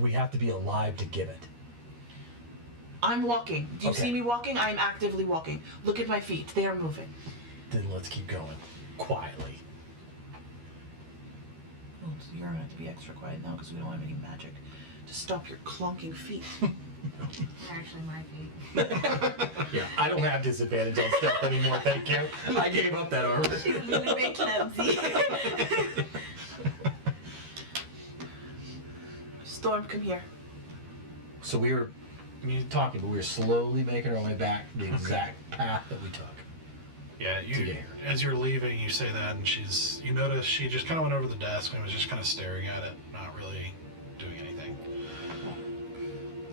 we have to be alive to give it. I'm walking. Do you Okay. see me walking? I am actively walking. Look at my feet. They are moving. Then let's keep going. Quietly. Well, so you're gonna have to be extra quiet now because we don't have any magic to stop your clunking feet. They're actually my feet. Yeah, I don't have disadvantage on stealth anymore, thank you. I gave up that armor. You're very clumsy. Storm, come here. So we were talking, but we were slowly making our way back the exact path that we took. Yeah, To get here. as you're leaving, you say that, and you notice she just kind of went over to the desk and was just kind of staring at it, not really doing anything.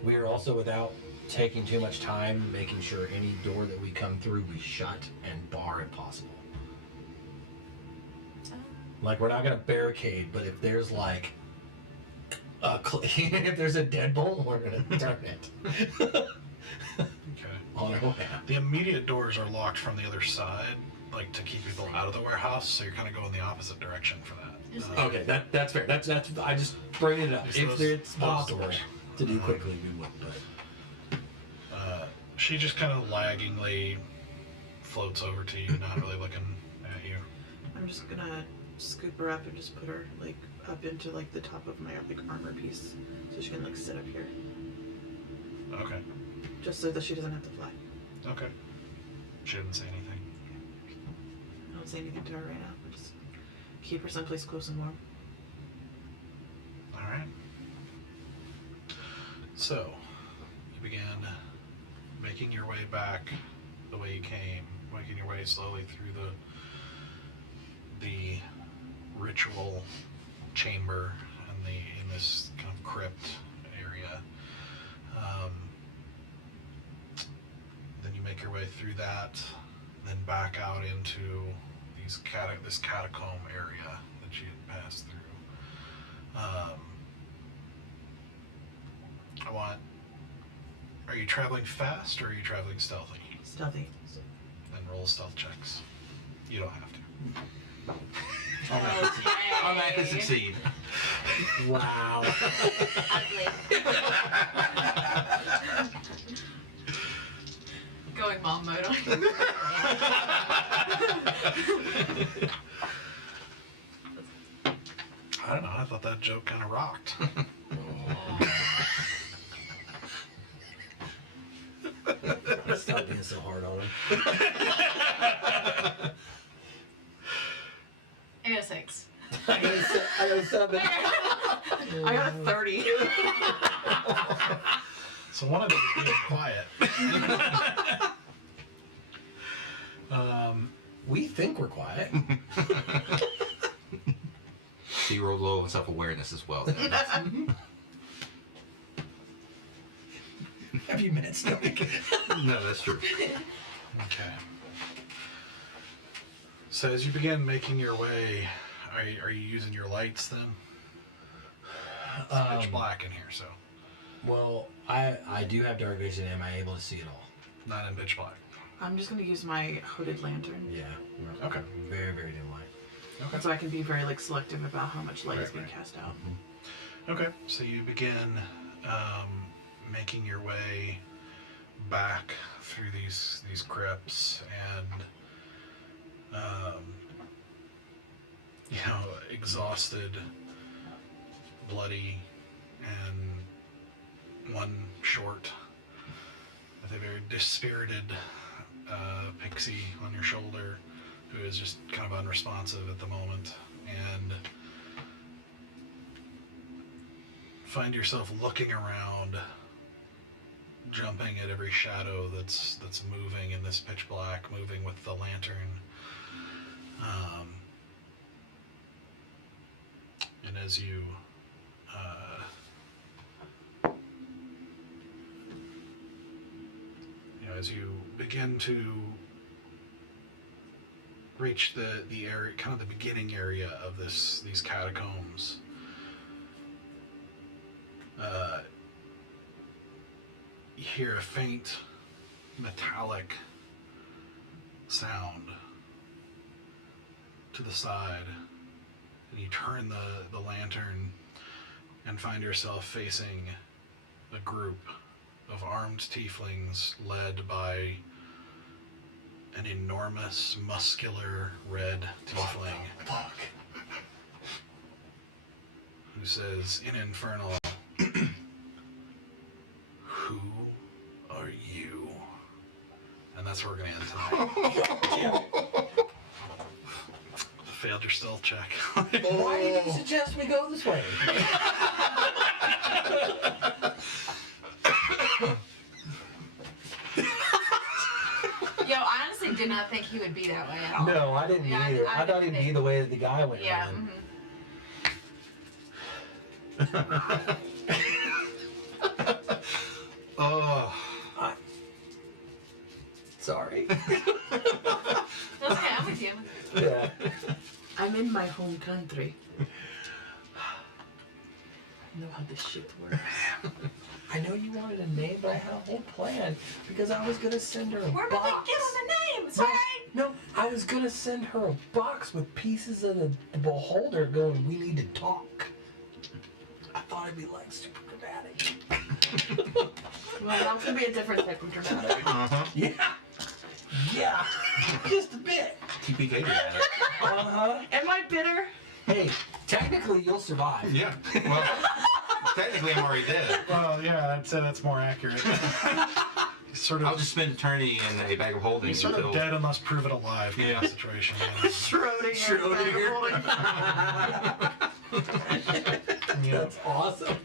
We are also, without taking too much time, making sure any door that we come through we shut and bar if possible. Like, we're not gonna barricade, but if there's like if there's a deadbolt, we're gonna turn it. Okay. On our way out. The immediate doors are locked from the other side, like to keep people out of the warehouse, so you're kind of going the opposite direction for that. Okay, that's fair. That's I just bring it up. Just If those- it's those possible doors. to do quickly, we would. But She just kind of laggingly floats over to you, not really looking at you. I'm just gonna scoop her up and just put her like up into like the top of my like armor piece, so she can like sit up here, Okay. just so that she doesn't have to fly. Okay. She didn't say anything. I don't say anything to her right now. But just keep her someplace close and warm. All right. So, you began making your way back the way you came, making your way slowly through the ritual chamber in this kind of crypt area. Then you make your way through that, then back out into this catacomb area that you had passed through. Are you traveling fast or are you traveling stealthy? Stealthy. Then roll stealth checks. You don't have to. I'm not to succeed. wow. Ugly. Going mom mode on you. I don't know. I thought that joke kind of rocked. Stop being so hard on him. I got a 6. I got a 7. I got a 30. So one of them is being quiet. We think we're quiet. So you rolled low on self-awareness as well. Every minute's stomach. No, that's true. Okay. So as you begin making your way Are you using your lights then? It's pitch black in here, so Well, I do have dark vision. Am I able to see it all? not in pitch black. I'm just gonna use my hooded lantern. Yeah. Okay. Very, very dim light. Okay. So I can be very like selective about how much light is being cast out. Okay. So you begin making your way back through these crypts and exhausted, bloody, and one short with a very dispirited pixie on your shoulder who is just kind of unresponsive at the moment, and find yourself looking around, jumping at every shadow that's moving in this pitch black, moving with the lantern. And as you begin to reach the area, kind of the beginning area of these catacombs, you hear a faint metallic sound to the side, and you turn the lantern and find yourself facing a group of armed tieflings led by an enormous, muscular, red tiefling who says in Infernal, "Who are you?" And that's where we're going to end tonight. Failed your stealth check. Why did you suggest we go this way? Yo, I honestly did not think he would be that way at all. No, I didn't Yeah, either. I thought didn't he'd be the way that the guy went. Yeah. around. Oh. Sorry. That's okay, I'm with you. Yeah. I'm in my home country. I know how this shit works. I know you wanted a name, but I had a whole plan because I was gonna send her a We're box. about to give him a name. It's alright. No, I was gonna send her a box with pieces of the beholder going, "We need to talk." I thought it'd be like super dramatic. Well, that's gonna be a different type of dramatic. Yeah. Yeah. Just a bit. TPK did that. Uh-huh. Am I bitter? Hey, technically you'll survive. Yeah. Well, technically I'm already dead. Well, yeah, I'd say that's more accurate. He's sort of, I'll just spend eternity in a bag of holding he's sort of until... dead unless proven alive kind Yeah. of situation. Schrodinger. Yeah. That's awesome.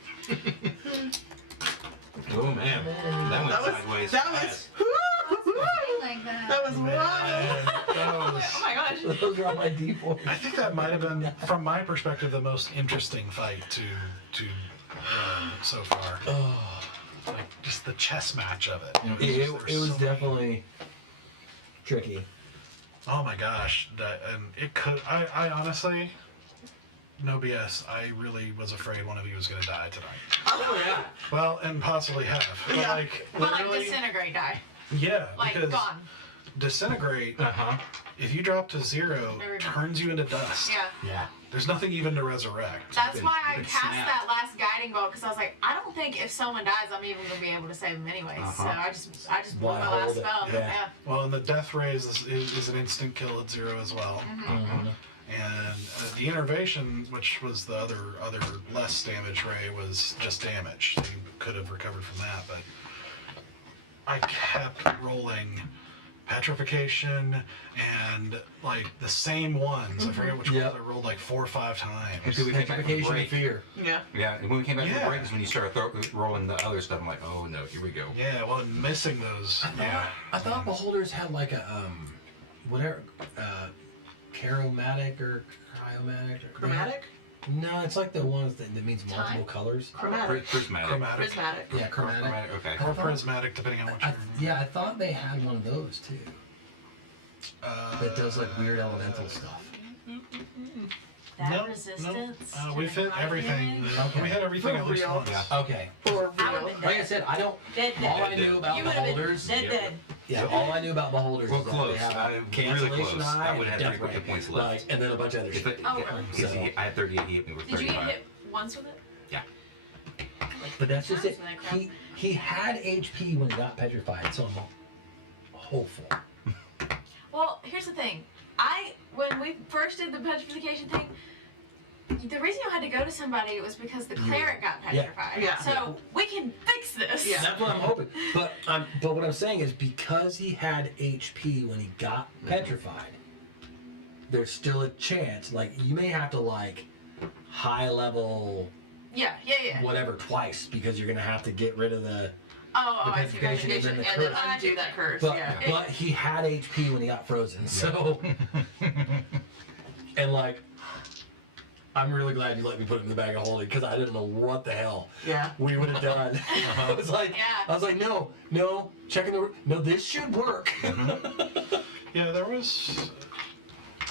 Oh man, that went sideways. That fast. Like that. That was wild. That was, Oh my gosh. Those are all my D4s. I think that might have been, from my perspective, the most interesting fight to so far. Oh. Like just the chess match of it. You know, It there was so many- definitely tricky. Oh my gosh, and it could. I honestly, no BS. I really was afraid one of you was going to die tonight. Oh yeah. Well, and possibly have. But Yeah. like, But like literally, disintegrate die. yeah, Like because gone. disintegrate. Uh-huh. If you drop to 0, Very good. turns you into dust. Yeah. Yeah. There's nothing even to resurrect. That's Been- why I been cast snapped. that last guiding bolt because I was like, I don't think if someone dies, I'm even gonna be able to save them anyways. So Uh-huh. I just blew Why my hold last it? spell. Yeah. Yeah. Well, and the death ray is an instant kill at 0 as well. Mm-hmm. And the innervation, which was the other less damage ray, was just damage. So you could have recovered from that, but I kept rolling petrification and like the same ones. I forget which Yep. ones I rolled like 4 or 5 times. Until we came back from the Petrification, break. fear. Yeah. Yeah, and when we came back from Yeah. the break is when you started rolling the other stuff. I'm like, oh no, here we go. Yeah, well, missing those. Yeah. I thought beholders had like a whatever charomatic or cryomatic or Chromatic? No, it's like the ones that means multiple Time? colors. Chromatic. Prismatic. Chromatic. Prismatic. Yeah, chromatic. Chromatic, okay. Or prismatic, depending on which I, one. yeah, I thought they had one of those too. That does like weird elemental stuff. that No, resistance. no. to We fit necrotic everything. damage? Okay. We hit everything For at least real. once. Yeah. Okay. For I would've real. been Like I said, I don't. Dead, All dead. I knew about You would have been beholders. dead, Yep. dead. Yeah, all I knew about beholders Well, is that close. they have I- a really cancellation close. eye I would've and had death 3 hit ray. points left. Like, and then a bunch of other If shit. it, Oh, yeah, really? because So- I had 38, he hit me with Did you 35. get hit once with it? Yeah. Like, But that's just times it. with that crap. He had HP when he got petrified, so I'm hopeful. Well, here's the thing. When we first did the petrification thing, the reason you had to go to somebody was because the cleric got Yeah. petrified. Yeah. So we can fix this. Yeah. That's what I'm hoping. But what I'm saying is because he had HP when he got petrified, there's still a chance. Like you may have to like high level Yeah. whatever twice because you're gonna have to get rid of the. Oh, The I see. petrification Petrification, and then the and then curse. Undo that curse. But Yeah. but he had HP when he got frozen. So and like. I'm really glad you let me put it in the bag of holding because I didn't know what the hell Yeah. we would have done. I was like, no, checking the. No, this should work. Yeah, there was.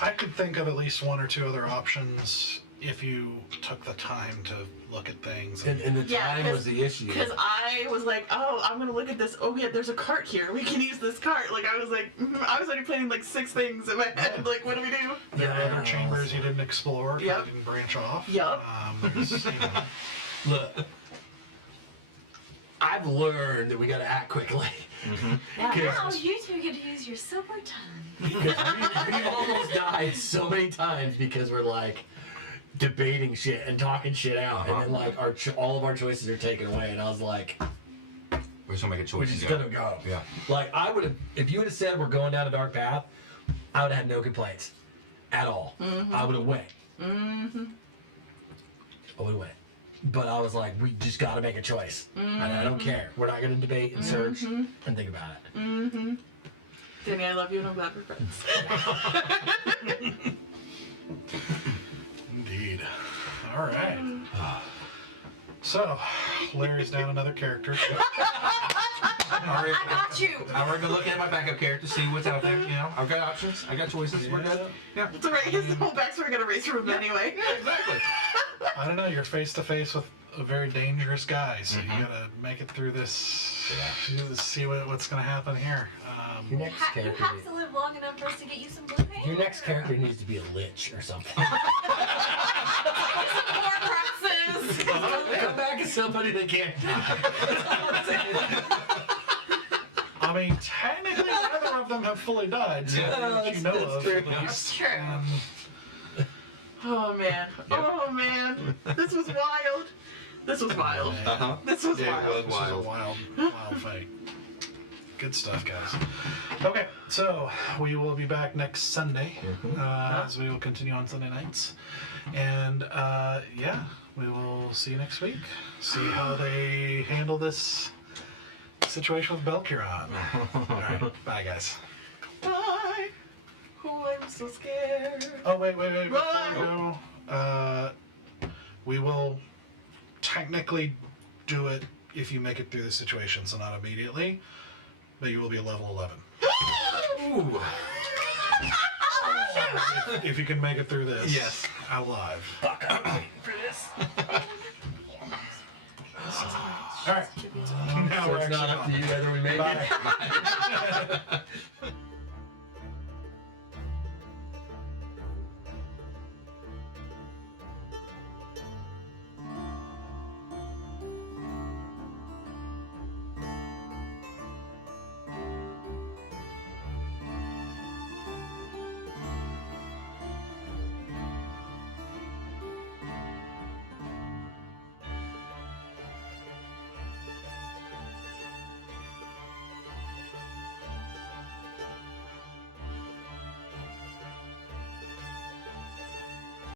I could think of at least one or two other options if you took the time to look at things. And the Yeah, time was the issue. Because I was like, oh, I'm gonna look at this. Oh yeah, there's a cart here. We can use this cart. Like I was like, I was already planning like 6 things in my head. Like, what do we do? There are Yeah. other chambers you didn't explore. 'Cause Yep. You didn't branch off. Yep. There's, you know, Look, I've learned that we gotta act quickly. Now Because you two get to use your silver tongue. we've almost died so many times because we're like debating shit and talking shit out, and then like all of our choices are taken away, and I was like, We're just gonna make a choice. we're and just go. gonna go. Yeah. Like I would have, if you would have said we're going down a dark path, I would have had no complaints at all. I would have went. I would have went. But I was like, we just got to make a choice, and I don't care. We're not going to debate and search and think about it. Danny, I love you and I'm glad we're friends. indeed. All right. So, Larry's down another character. Alright. I got you. I'm already looking at my backup character, see what's out there. You know, I've got options. I got choices. We're good. Yeah. It's alright, his whole backstory got erased from him anyway. Yeah, exactly. I don't know. You're face to face with a very dangerous guy, so you gotta make it through this. Yeah. See what's gonna happen here. Your next You character. have to live long enough for us to get you some blue hair. Your next character needs to be a lich or something. More crosses. Come back as somebody that can't die. I mean, technically, neither of them have fully died, so Yeah. that you know That's of. true. At least. That's true. Oh man. Oh man. This was wild. This was wild. Uh-huh. This was Yeah, wild. it This was a wild fight. Good stuff, guys. Okay, so we will be back next Sunday, as we will continue on Sunday nights, and yeah, we will see you next week. See how they handle this situation with Belkiron. All right, bye, guys. Bye. Oh, I'm so scared. Oh wait. Before we go, we will technically do it if you make it through the situation, so not immediately, but you will be a level 11. Ooh. If you can make it through this. Yes. Alive. For this. All right. Now So we're it's not actually up to you whether we make it. Bye.